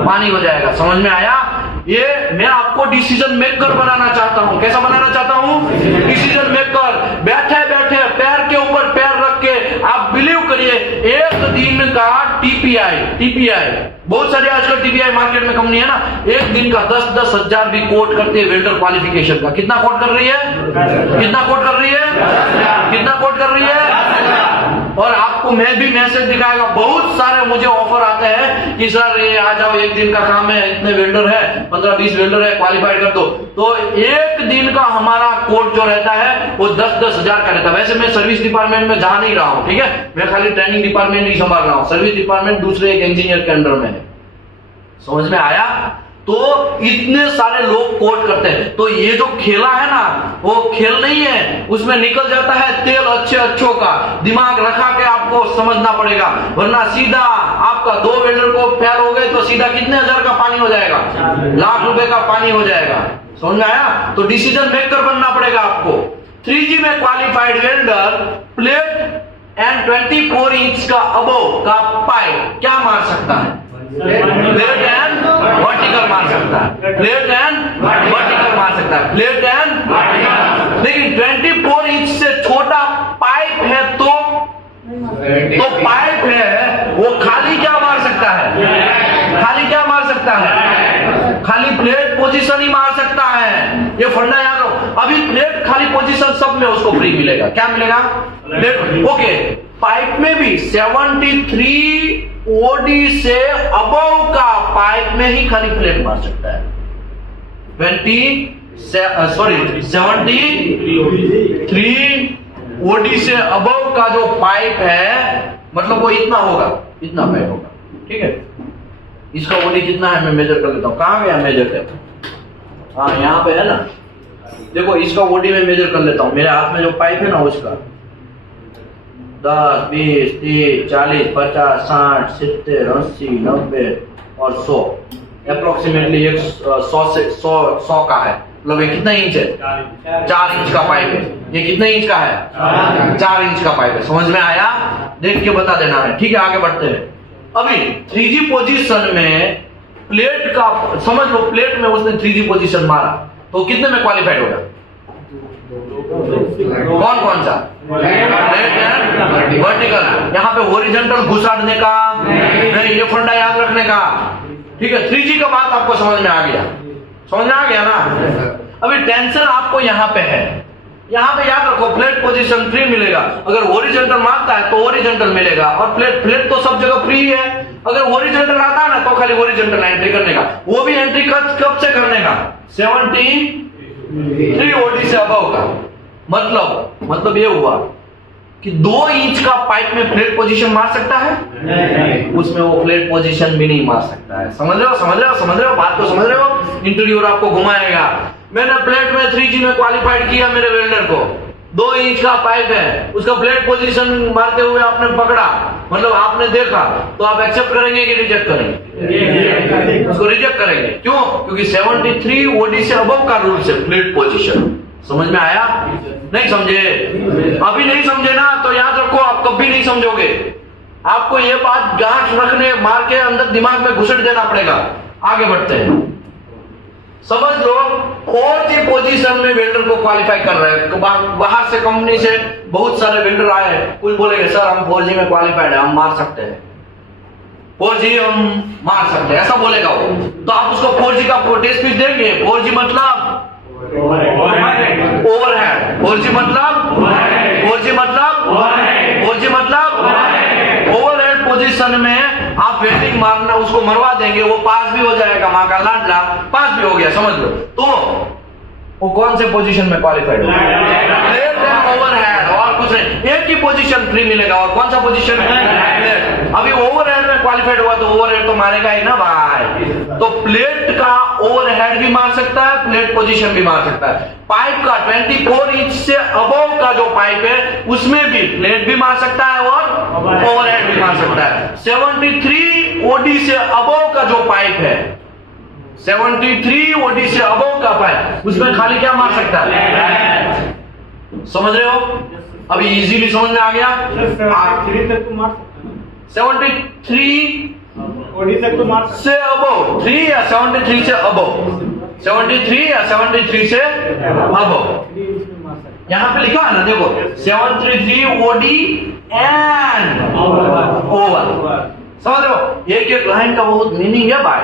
पानी हो जाएगा। समझ में आया? ये मैं आपको डिसीजन मेकर बनाना चाहता हूं। कैसा बनाना चाहता हूं? Decision maker. बैठे बैठे पैर के ऊपर पैर रख के आप बिलीव करिए, एक दिन का टीपीआई बहुत सारे आजकल टीपीआई मार्केट में कंपनी है ना, एक दिन का 10-10 हजार भी कोट करते हैं वेल्डर क्वालिफिकेशन का। कितना कोट कर रही है? कितना कोट कर रही है? कितना कोट कर रही है? और आपको मैं भी मैसेज दिखाएगा, बहुत सारे मुझे ऑफर आते हैं कि सर ये आ जाओ, एक दिन का काम है, इतने वेल्डर है, 15-20 वेल्डर है, क्वालिफाइड कर दो। तो एक दिन का हमारा कोट जो रहता है वो 10-10 हजार का रहता है। वैसे मैं सर्विस डिपार्टमेंट में जा नहीं रहा हूं, ठीक है, मैं खाली ट्रेनिंग डिपार्टमेंट नहीं संभाल रहा हूं, सर्विस डिपार्टमेंट दूसरे एक इंजीनियर के अंडर में है। समझ में आया? तो इतने सारे लोग कोट करते हैं। तो ये जो खेला है ना, वो खेल नहीं है, उसमें निकल जाता है तेल अच्छों का। दिमाग रखा के आपको समझना पड़ेगा, वरना सीधा आपका 2 वेल्डर को फेल हो गए तो सीधा कितने हजार का पानी हो जाएगा? लाख रुपए का पानी हो जाएगा। समझ में आया? तो डिसीजन मेकर बनना पड़ेगा आपको। 3G में qualified welder plate and 24 inch का अबव का पाइप क्या मार सकता है? प्लेट एंड वर्टिकल मार सकता है। प्लेट एंड वर्टिकल मार सकता है। प्लेट एंड, लेकिन 24 इंच से छोटा पाइप है तो पाइप है वो खाली क्या मार सकता है? खाली क्या मार सकता है? खाली प्लेट पोजीशन ही मार सकता है। ये फंडा याद रखो। अभी प्लेट खाली पोजीशन सब में उसको फ्री मिलेगा। क्या मिलेगा? प्लेट। ओके, पाइप में भी 73 ओडी से अबव का पाइप में ही खाली प्लेट मार सकता है। 73 ओडी से अबव का जो पाइप है, मतलब वो इतना होगा, इतना पाइप होगा, ठीक है। इसका ओडी कितना है मैं मेजर कर लेता हूं। कहां गया मेजर कर? हाँ, यहां पे है ना, देखो इसका ओडी में मेजर कर लेता हूं। मेरे हाथ में जो पाइप है ना उसका 10, 20, 30, 40, 50, 60, 70, 80, 90 और 100, अप्रोक्सीमेटली 100 का है। मतलब ये कितना इंच है? 4 इंच का पाइप है। ये कितने इंच का है? 4 इंच का पाइप है। समझ में आया? देख के बता देना है, ठीक है। आगे बढ़ते हैं। अभी 3G पोजीशन में प्लेट का समझ लो, प्लेट में उसने 3G पोजीशन मारा, तो कितने में क्वालिफाइड होगा? कौन कौन सा? वर्टिकल। यहाँ पे हॉरिजॉन्टल घुसाड़ने का नहीं, ये फंडा याद रखने का। ठीक है, 3G का बात आपको समझ में आ गया? समझ में आ गया ना? अभी टेंशन आपको यहाँ पे है, यहाँ पे याद रखो फ्लैट पोजीशन फ्री मिलेगा। अगर हॉरिजॉन्टल मांगता है तो हॉरिजॉन्टल मिलेगा, और फ्लैट तो सब जगह फ्री है। अगर हॉरिजॉन्टल आता है ना तो खाली हॉरिजॉन्टल एंट्री करने का, वो भी एंट्री कब से करने का? 73 OD से अबव का। मतलब ये हुआ कि 2 इंच का पाइप में फ्लैट पोजीशन मार सकता है? नहीं। उसमें वो फ्लैट पोजीशन भी नहीं मार सकता है। समझ रहे हो बात को? समझ रहे हो? इंटरव्यूअर आपको घुमाएगा, मैंने प्लेट में 3G में क्वालिफाइड किया मेरे वेल्डर को, 2 इंच का पाइप है, उसका फ्लैट पोजीशन मारते हुए आपने पकड़ा, मतलब आपने देखा, तो आप एक्सेप्ट करेंगे कि रिजेक्ट करेंगे? उसको रिजेक्ट करेंगे। क्यों? क्योंकि 73 OD से अबव का रूल है फ्लैट पोजीशन। समझ में आया? नहीं समझे? अभी नहीं समझे ना तो याद रखो, आप कभी नहीं समझोगे। आपको ये बात गांठ रखने मार के अंदर दिमाग में घुसट देना पड़ेगा। आगे बढ़ते हैं, समझ लो 4G पोजीशन में वेल्डर को क्वालिफाई कर रहे हैं। बाहर से कंपनी से बहुत सारे वेल्डर आए, कुछ बोलेंगे सर हम 4G में क्वालिफाइड है, हम मार सकते हैं, 4G हम मार सकते हैं, ऐसा बोलेगा वो। तो आप उसको 4G का टेस्ट पीस देंगे। 4G मतलब ओवरहेड, 4G मतलब ओवरहेड पोजीशन में आप वेल्डिंग मारना उसको मरवा देंगे, वो पास भी हो जाएगा, माँ का लाडला पास भी हो गया, समझ लो। तो वो कौन से पोजीशन में क्वालिफाइड होगा? प्लेट एंड ओवरहेड, और कुछ नहीं। एक ही पोजीशन फ्री मिलेगा, और कौन सा पोजीशन है? अभी ओवरहेड में क्वालिफाइड हुआ तो ओवरहेड तो मारेगा ही ना भाई। तो प्लेट का ओवरहेड भी मार सकता है, प्लेट पोजीशन भी मार सकता है। पाइप का 24 इंच से अबव का जो पाइप है उसमें भी प्लेट भी मार सकता है और ओवरहेड भी मार सकता है। 73 OD से अबव का जो पाइप है, 73 OD से अबव का पाइप, उसमें खाली क्या मार सकता है? समझ रहे हो? अभी इजीली समझ में आ गया? 73 से अबव, 3 या 73 से अबव, 73 या 73 से अबव। यहाँ पे लिखा है ना, देखो 73 OD एंड ओवर। समझ रहे हो? एक लाइन का बहुत मीनिंग है भाई,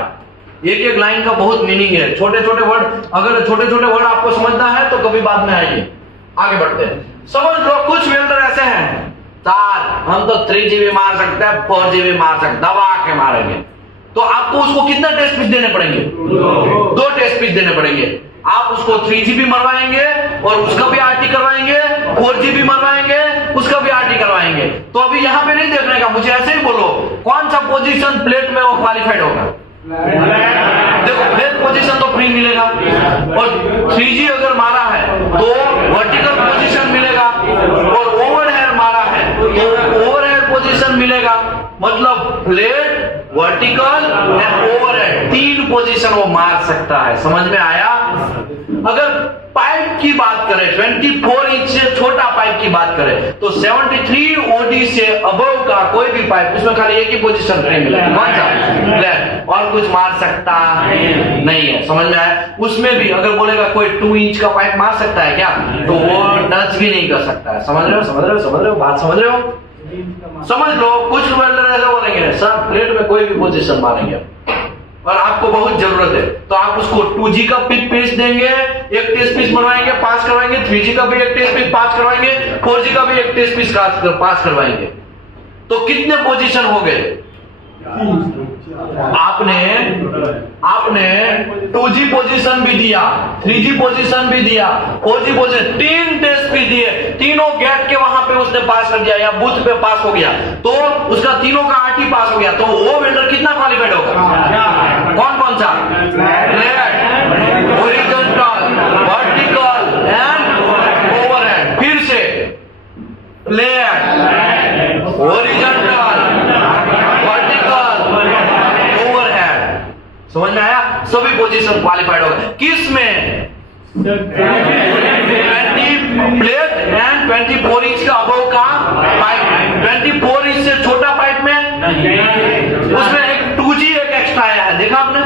एक लाइन का बहुत मीनिंग है। छोटे छोटे वर्ड, अगर छोटे छोटे वर्ड आपको समझना है तो कभी बाद में आएंगे। आगे बढ़ते हैं, समझ लो कुछ वेल्डर ऐसे हैं, हम तो 3G भी मार सकते हैं, 4G भी मार सकते, दबा के मारेंगे। तो आपको उसको कितना टेस्ट पीस देने पड़ेंगे? 2 टेस्ट पीस देने पड़ेंगे। आप उसको 3G भी मरवाएंगे और उसका भी RT करवाएंगे, 4G भी मरवाएंगे, उसका भी RT करवाएंगे। तो अभी यहाँ पे नहीं देखने का, मुझे ऐसे ही बोलो कौन सा पोजीशन प्लेट में वो क्वालिफाइड होगा? देखो फ्लैट पोजीशन तो फ्री मिलेगा, और 3G अगर मारा है तो वर्टिकल पोजीशन मिलेगा, और ओवरहेड मारा है तो ओवरहेड पोजीशन मिलेगा। मतलब flat, vertical and overhead 3 position वो मार सकता है। समझ में आया? अगर पाइप की बात करें, 24 इंच से छोटा पाइप की बात करें तो 73 OD से अबव का कोई भी पाइप, उसमें खाली एक ही पोजीशन फ्री मिलेगा, कौन सा? फ्लैट, और कुछ मार सकता नहीं है। समझ में आया? उसमें भी अगर बोलेगा कोई 2 इंच का पाइप मार सकता है क्या, तो वो टच भी नहीं कर सकता है। समझ रहे हो? बात समझ रहे हो? समझ लो कुछ वेल्डर ऐसा बोलेंगे सर प्लेट में कोई भी पोजीशन मारेंगे और आपको बहुत जरूरत है, तो आप उसको 2G का पीस देंगे, एक टेस्ट पीस बनवाएंगे, पास करवाएंगे, 3G का भी एक टेस्ट पीस पास करवाएंगे, 4G का भी एक टेस्ट पीस पास करवाएंगे। तो कितने पोजीशन हो गए? आपने 2G पोजीशन भी दिया, 3G पोजीशन भी दिया, 4G पोजीशन, 3 टेस्ट भी दिए, तीनों गेट के वहां पे उसने पास कर दिया या बूथ पे पास हो गया, तो उसका तीनों का RT पास हो गया, तो वो वेल्डर कितना क्वालिफाइड होगा? कौन सा? Flat, horizontal, vertical and overhead. फिर से फ्लैट, हॉरिजॉन्टल, समझ में आया? सभी पोजीशन क्वालिफाइड होगा। किस में? 20 प्लेट एंड 24 इंच का अबव का पाइप। 24 इंच से छोटा पाइप में उसमें एक 2G एक एक्स्ट्रा आया है, देखा आपने?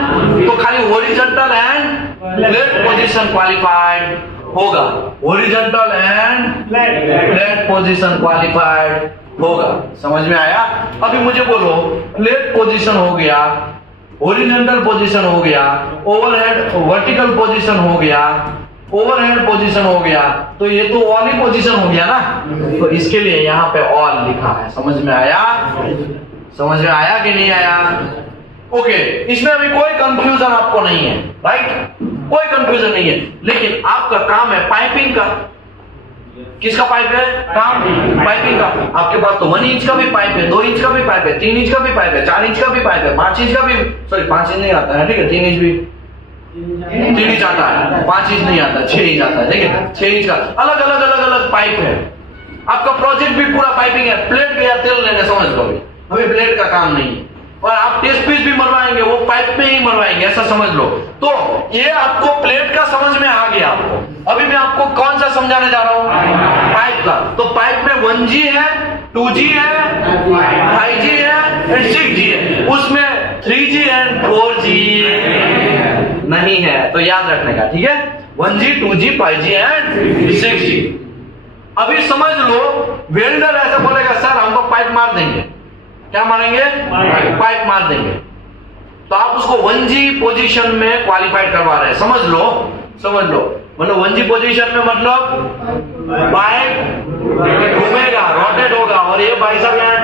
तो खाली horizontal and flat position qualified होगा, horizontal and flat position qualified होगा। समझ में आया? अभी मुझे बोलो, फ्लैट पोजीशन हो गया, हॉरिजॉन्टल पोजीशन हो गया, ओवरहेड वर्टिकल पोजीशन हो गया, ओवरहेड पोजीशन हो गया, तो ये तो ऑल ही पोजीशन हो गया ना, तो इसके लिए यहाँ पे ऑल लिखा है। समझ में आया? समझ में आया कि नहीं आया? ओके, इसमें अभी कोई कंफ्यूजन आपको नहीं है, राइट? कोई कंफ्यूजन नहीं है, लेकिन आपका काम है पाइपिंग का। किसका पाइप है? काम पाइपिंग का। आपके पास तो 1 इंच का भी पाइप है, 2 इंच का भी पाइप है, 3 इंच का भी पाइप है, 4 इंच का भी पाइप है, 5 इंच का भी, सॉरी 5 इंच नहीं आता है, ठीक है, 3 इंच भी, 3 इंच आता है, 5 इंच नहीं आता, 6 इंच आता है, ठीक है, 6 इंच का अलग अलग अलग अलग पाइप है। आपका प्रोजेक्ट भी पूरा पाइपिंग है। प्लेट या तेल लेने समझ लो, अभी प्लेट का काम नहीं है, और आप टेस्ट पीस भी मरवाएंगे वो पाइप में ही मरवाएंगे, ऐसा समझ लो। तो ये आपको प्लेट का समझ में आ गया आपको। अभी मैं आपको कौन सा समझाने जा रहा हूं? पाइप का। तो पाइप में 1G है, 2G है, 5G है एंड 6G है, उसमें 3G एंड 4G नहीं है, तो याद रखने का, ठीक है? 1G 2G 5G and 6G। अभी समझ लो, वेल्डर ऐसा बोलेगा, सर हमको पाइप मार देंगे। क्या मारेंगे? पाइप मार देंगे। तो आप उसको 1G पोजीशन में क्वालिफाइड करवा रहे हैं। समझ लो, समझ लो, मतलब 1G पोजीशन में मतलब पाइप घूमेगा, रोटेट होगा, और ये भाई साहब यहाँ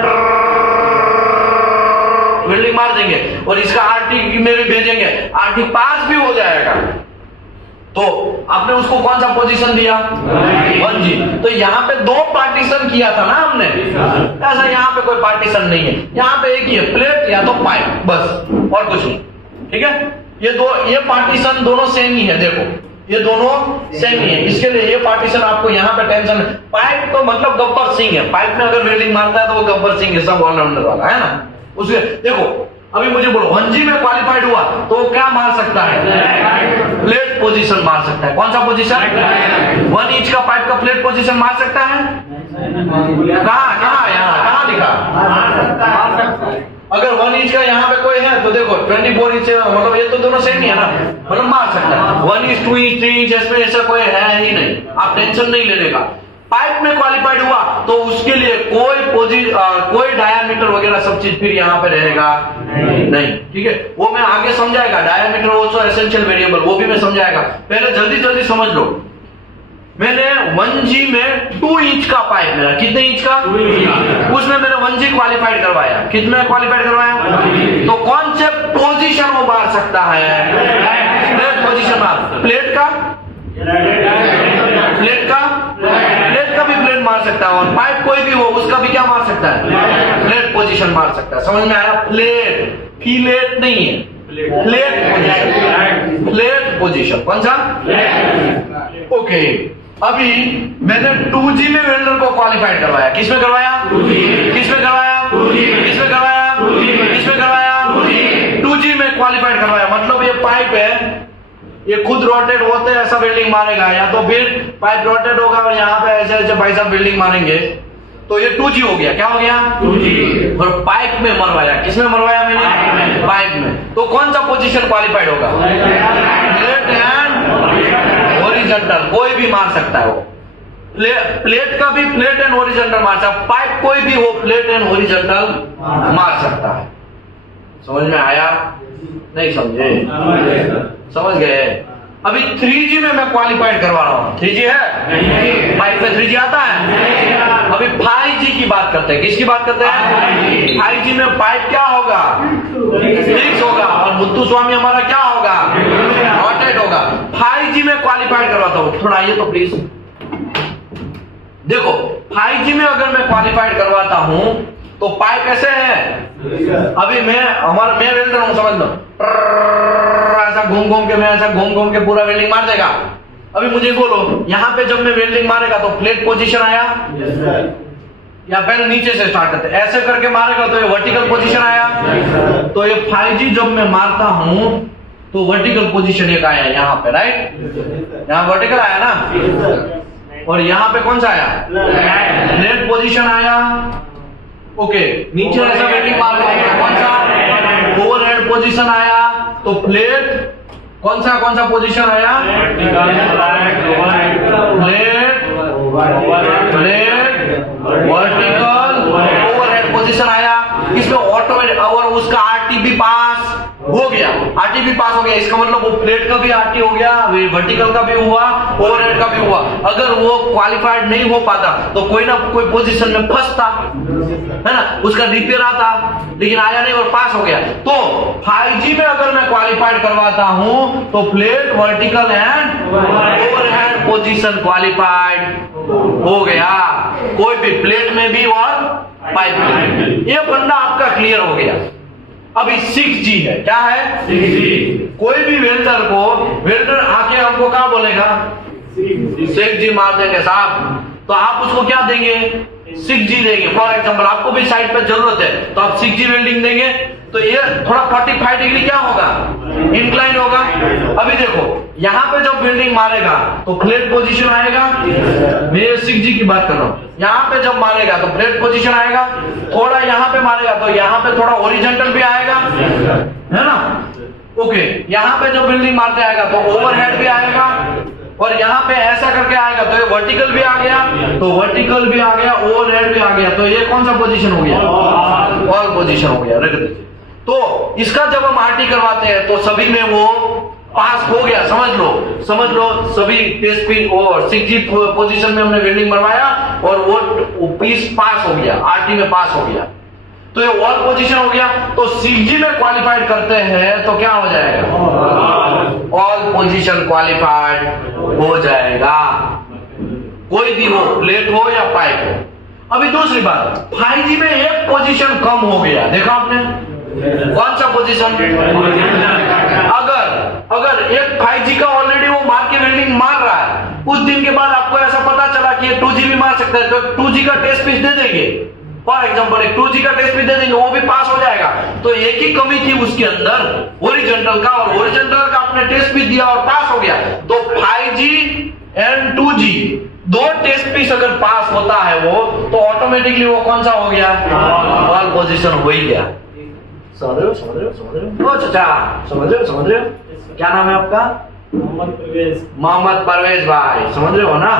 वेल्डिंग मार देंगे, और इसका आरटी में भी भेजेंगे, आरटी पास भी हो जाएगा। तो आपने उसको कौन सा पोजीशन दिया? 1G। तो यहाँ पे 2 पार्टीशन किया था ना हमने, ऐसा यहाँ पे कोई पार्टीशन नहीं है, यहाँ पे एक ही है, प्लेट या तो पाइप, बस, और कुछ नहीं, ठीक है? ये पार्टीशन दोनों सेम ही है, देखो ये दोनों सेम ही है, इसके लिए ये पार्टीशन आपको यहाँ पे टेंशन है। पाइप तो मतलब गब्बर सिंह है, पाइप में अगर वेल्डिंग मारता है तो वो गब्बर सिंह है, सब ऑलराउंडर वाला है ना। उसके देखो, अभी मुझे बोलो 1G में क्वालिफाइड हुआ तो वो क्या मार सकता है? प्लेट पोजीशन मार सकता है। कौन सा पोजीशन? 1 इंच का पाइप का प्लेट पोजीशन मार सकता है। कहाँ कहाँ यहाँ कहाँ लिखा? अगर 1 इंच का यहाँ पे कोई है तो देखो 24 इंच, मतलब ये तो दोनों सेम ही है ना, मतलब मार सकता है। 1 इंच 2 इंच 3 इंच इसमें ऐसा कोई है ही नहीं, आप टेंशन नहीं लेने का। पाइप में क्वालिफाइड हुआ तो उसके लिए कोई डायामीटर वगैरह सब चीज फिर यहाँ पे रहेगा नहीं, ठीक है? वो मैं आगे समझाएगा, डायामीटर ऑल्सो एसेंशियल वेरिएबल, वो भी मैं समझाएगा। पहले जल्दी जल्दी समझ लो, मैंने 1G में 2 इंच का पाइप मेरा, कितने इंच का? उसमें मैंने 1G क्वालिफाइड करवाया। कितने क्वालिफाइड करवाया? तो कौन से पोजीशन वो मार सकता है? प्लेट पोजीशन मार। प्लेट का भी प्लेट मार सकता है, और पाइप कोई भी हो उसका भी क्या मार सकता है? प्लेट पोजीशन मार सकता है। समझ में आया? प्लेट, फिलेट नहीं है, प्लेट पोजीशन, प्लेट पोजीशन। कौन सा? ओके, अभी मैंने 2G में वेल्डर को क्वालिफाइड करवाया। किसमें करवाया? किसमें करवाया? किसमें करवाया? किसमें करवाया? 2G में क्वालिफाइड करवाया। मतलब ये पाइप है, ये खुद रोटेट होते हैं, ऐसा वेल्डिंग मारेगा, या तो फिर पाइप रोटेट होगा और यहाँ पे ऐसे ऐसे भाई साहब वेल्डिंग मारेंगे, तो ये 2G हो गया। क्या हो गया? 2G। और पाइप में मरवाया। किसमें मरवाया मैंने? पाइप में। तो कौन सा पोजीशन क्वालिफाइड होगा? प्लेट एंड हॉरिजॉन्टल, कोई भी मार सकता है वो। प्लेट का भी प्लेट एंड हॉरिजॉन्टल मार सकता है, पाइप कोई भी हो प्लेट एंड हॉरिजॉन्टल मार सकता है। समझ में आया? नहीं समझे? समझ गए? अभी 3G में मैं क्वालिफाइड करवा रहा हूँ। 3G है? पाइप में 3G आता है? अभी 5G की बात करते हैं। किसकी बात करते हैं? 5G में पाइप क्या होगा? फिक्स होगा, और मुत्तु स्वामी हमारा क्या होगा? रोटेट होगा। 5G में क्वालिफाइड करवाता हूँ। थोड़ा आइए तो प्लीज। देखो 5G में अगर मैं क्वालिफाइड करवाता हूँ तो पाइप ऐसे है। अभी मैं वेल्डर हूं, समझ लो, ऐसा घूम घूम के पूरा वेल्डिंग मार देगा। अभी मुझे बोलो, यहाँ पे जब मैं वेल्डिंग मारेगा तो फ्लैट पोजीशन आया, या पहले नीचे से स्टार्ट करते, ऐसे करके मारेगा तो ये वर्टिकल पोजीशन आया। तो ये 5G जब मैं मारता हूं तो वर्टिकल पोजीशन एक आया यहाँ पे, राइट? यहाँ वर्टिकल आया ना, और यहाँ पे कौन सा आया? फ्लैट पोजीशन आया। ओके, नीचे ऐसा वेल्डिंग मार रहा है, कौन सा? ओवरहेड पोजीशन आया, तो प्लेट कौन सा पोजीशन आया? प्लेट वर्टिकल ओवरहेड पोजीशन आया। इसमें ऑटोमेटिक और उसका आरटीबी पास हो गया। आरटीबी पास हो गया, इसका मतलब वो प्लेट का भी आरटी हो गया, वर्टिकल का भी हुआ, ओवरहेड का भी हुआ। अगर वो क्वालिफाइड नहीं हो पाता तो कोई ना कोई पोजीशन में फंसता है ना, उसका रिपेयर आता, लेकिन आया नहीं और पास हो गया। तो 5G में अगर मैं क्वालिफाइड करवाता हूं तो plate vertical and overhead position qualified हो गया, कोई भी प्लेट में भी और पाइप में। ये बंदा आपका क्लियर हो गया। अभी 6G है, क्या है? 6G। कोई भी वेल्डर आके हमको क्या बोलेगा? 6G मार देंगे साहब, तो आप उसको क्या देंगे? 6G देंगे। फॉर एग्जाम्पल आपको भी साइड पे जरूरत है तो आप 6G वेल्डिंग देंगे, तो ये थोड़ा 45 डिग्री क्या होगा? इंक्लाइन होगा। अभी देखो यहाँ पे जब वेल्डिंग मारेगा तो फ्लैट पोजीशन आएगा, मैं 6G की बात कर रहा हूँ। यहाँ पे जब मारेगा तो फ्लैट पोजीशन आएगा, थोड़ा यहाँ पे मारेगा तो यहाँ पे थोड़ा ओरिजेंटल भी आएगा, है ना? ओके, यहाँ पे जब वेल्डिंग मारते आएगा तो ओवरहेड भी आएगा, और यहाँ पे ऐसा करके आएगा तो ये वर्टिकल भी आ गया, तो वर्टिकल भी आ गया, ओवरहेड भी आ गया, तो ये कौन सा पोजीशन हो गया? ऑल पोजीशन हो गया। रख दीजिए। तो इसका जब हम आरटी करवाते हैं तो सभी में वो पास हो गया, समझ लो सभी टेस्ट पिन और 6G पोजीशन में हमने वेल्डिंग मरवाया और वो पीस पास हो गया, आरटी में पास हो गया, तो ये ऑल पोजीशन हो गया। तो 6G में क्वालिफाइड करते हैं तो क्या हो जाएगा? ऑल पोजीशन क्वालिफाइड हो जाएगा, कोई भी हो, प्लेट हो या पाइप हो। अभी दूसरी बात, 5G में एक पोजीशन कम हो गया, देखा आपने? कौन सा पोजीशन? अगर एक 5G का ऑलरेडी वो मार के वेल्डिंग मार रहा है, उस दिन के बाद आपको ऐसा पता चला कि ये 2G भी मार सकता है, तो 2G का टेस्ट पीस दे देंगे। फॉर एग्जाम्पल एक 2G का टेस्ट पीस दे देंगे, वो भी पास हो जाएगा। तो एक ही कमी थी उसके अंदर, ओरिजेंटल का, और ओरिजेंटल का आपने टेस्ट पीस दिया और पास हो गया। तो 5G एंड 2G दो टेस्ट पीस अगर पास होता है वो, तो ऑटोमेटिकली वो कौन सा हो गया? ऑल पोजीशन हो ही गया। समझ रहे हो? ओ चाचा, समझ रहे हो? क्या नाम है आपका? मोहम्मद परवेज भाई, समझ रहे हो ना?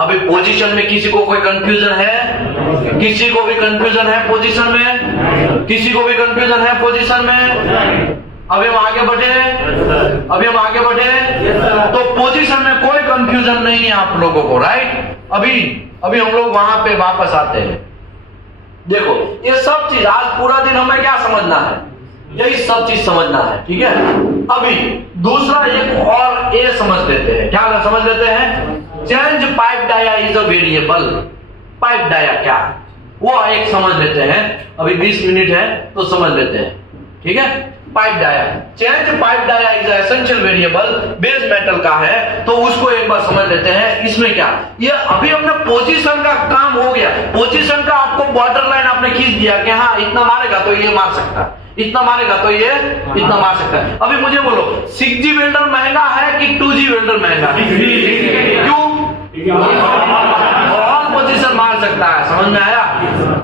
अभी पोजीशन में किसी को कोई कंफ्यूजन है? किसी को भी कंफ्यूजन है पोजीशन में? किसी को भी कंफ्यूजन है पोजीशन में? अभी हम आगे बढ़े, तो पोजीशन में कोई कंफ्यूजन नहीं है आप लोगों को, राइट? अभी हम लोग वहां पे वापस आते हैं। देखो ये सब चीज आज पूरा दिन हमें क्या समझना है? यही सब चीज समझना है, ठीक है? अभी दूसरा एक और ये समझ लेते हैं, क्या समझ लेते हैं? Change pipe dia is a variable. Pipe dia क्या, वो एक समझ लेते हैं। अभी 20 मिनट है तो समझ लेते हैं, ठीक है? Pipe dia, change pipe dia is essential variable, base metal का है, तो उसको एक बार समझ लेते हैं। इसमें क्या, ये अभी हमने पोजीशन का काम हो गया। पोजीशन का आपको बॉर्डर लाइन आपने खींच दिया कि हाँ इतना मारेगा तो ये मार सकता है, इतना मारेगा तो ये इतना मार सकता है। अभी मुझे बोलो 6G वेल्डर महंगा है कि 2G वेल्डर महंगा है? क्यों? ऑल पोजीशन मार सकता है, समझ में आया?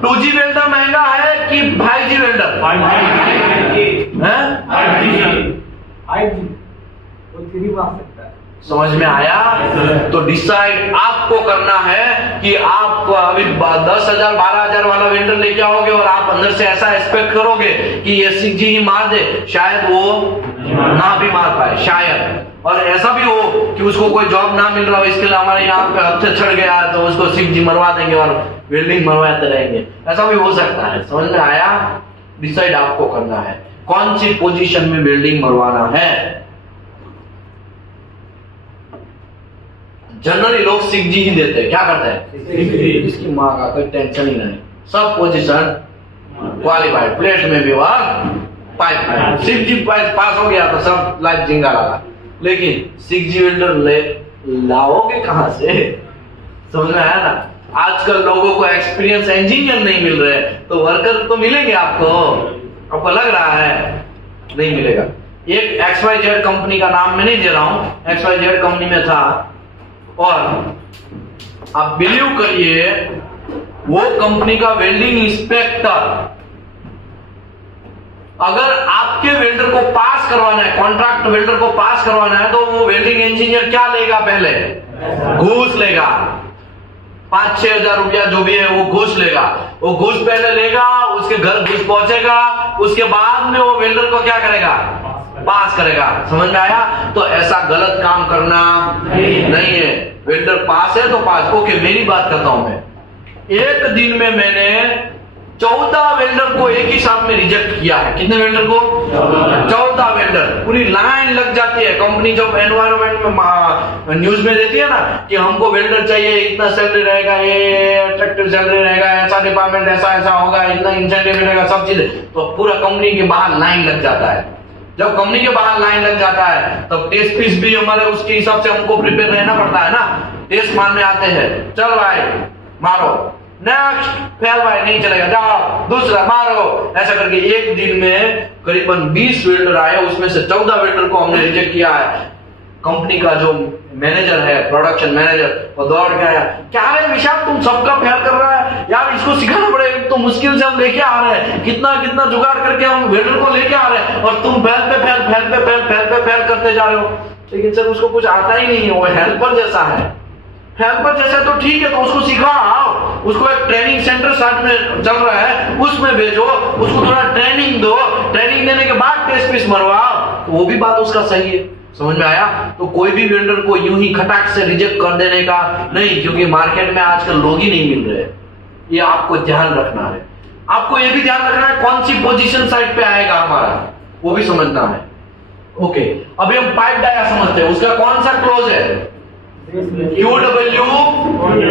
2G वेल्डर महंगा है कि 5G वेल्डर? 5G वो 3 मार सकता है। समझ में आया? तो डिसाइड आपको करना है कि आप अभी 10,000 12,000 वाला वेल्डर लेके आओगे और आप अंदर से ऐसा एक्सपेक्ट करोगे कि ये 6G ही मार दे, शायद वो ना भी मार पाए, शायद। और ऐसा भी हो कि उसको कोई जॉब ना मिल रहा हो, इसके लिए हमारे यहाँ पे हफ्ते चढ़ गया तो उसको 6G मरवा देंगे और वेल्डिंग मरवाते रहेंगे, ऐसा भी हो सकता है। समझ में आया? डिसाइड आपको करना है कौन सी पोजीशन में वेल्डिंग मरवाना है। जनरली लोग 6G ही देते हैं, क्या करते हैं? इसकी माँ का कोई टेंशन ही नहीं, सब पोजीशन क्वालिफाइड, प्लेट में भी और पाइप में। 6G पास हो गया तो सब लाइफ जिंगा लगा, लेकिन 6G वेल्डर लाओगे कहां से? समझ में आया ना? आजकल लोगों को एक्सपीरियंस इंजीनियर नहीं मिल रहे, तो वर्कर तो मिलेंगे आपको लग रहा है? नहीं मिलेगा। एक XYZ कंपनी का नाम मैं नहीं दे रहा हूं, XYZ कंपनी में था, और आप बिलीव करिए वो कंपनी का वेल्डिंग इंस्पेक्टर अगर आपके वेल्डर को पास करवाना है, कॉन्ट्रैक्ट वेल्डर को पास करवाना है, तो वो वेल्डिंग इंजीनियर क्या लेगा? पहले घूस लेगा, 5-6 हजार रुपया जो भी है वो घूस लेगा। वो घूस पहले लेगा, उसके घर घूस पहुंचेगा, उसके बाद में वो वेल्डर को क्या करेगा? पास करेगा। समझ में आया? तो ऐसा गलत काम करना नहीं है। वेल्डर पास है तो पास। ओके, मेरी बात करता हूं मैं। एक दिन में मैंने 14 वेल्डर को एक ही साथ में रिजेक्ट किया है। कितने वेल्डर को? 14 वेल्डर। पूरी लाइन लग जाती है। कंपनी जब एनवायरमेंट में न्यूज में देती है ना कि हमको वेल्डर चाहिए, इतना सैलरी रहेगा, ये अट्रैक्टिव सैलरी रहेगा, ऐसा डिपार्टमेंट ऐसा ऐसा होगा, इतना इंसेंटिव मिलेगा, सब चीजें, तो पूरा कंपनी के बाहर लाइन लग जाता है। जब कंपनी के बाहर लाइन लग जाता है तब टेस्ट फीस भी हमारे उसके हिसाब से हमको प्रिपेयर रहना पड़ता है ना। टेस्ट मारने आते हैं, चल भाई मारो, नेक्स्ट फेल भाई, नहीं चलेगा, जाओ दूसरा मारो, ऐसा करके एक दिन में करीबन 20 वेल्डर आए, उसमें से 14 वेल्डर को हमने रिजेक्ट किया है। कंपनी का जो मैनेजर है, प्रोडक्शन मैनेजर, वो दौड़ के आया, क्या है विशाल तुम सबका फेल कर रहा है यार, इसको सिखाना पड़ेगा, तो मुश्किल से हम लेके आ रहे हैं, कितना कितना जुगाड़ करके हम वेल्डर को लेके आ रहे हैं, और तुम फेल पे फेल फेल पे फेल फेल पे फेल करते जा रहे हो। लेकिन सर उसको कुछ आता ही नहीं है, वो हेल्पर जैसा है। हेल्पर जैसा तो ठीक है, तो उसको सिखाओ, उसको एक ट्रेनिंग सेंटर साथ में चल रहा है, उसमें भेजो, उसको थोड़ा ट्रेनिंग दो, ट्रेनिंग देने के बाद टेस्ट पीस मरवाओ, तो वो भी बात उसका सही है। समझ में आया? तो कोई भी वेंडर को यूं ही खटाक से रिजेक्ट कर देने का नहीं, क्योंकि मार्केट में आजकल लोग ही नहीं मिल रहे। ये आपको ध्यान रखना है। आपको ये भी ध्यान रखना है कौन सी पोजीशन साइड पे आएगा हमारा, वो भी समझना है। ओके, अभी हम पाइप डाया समझते हैं, उसका कौन सा क्लोज है? QW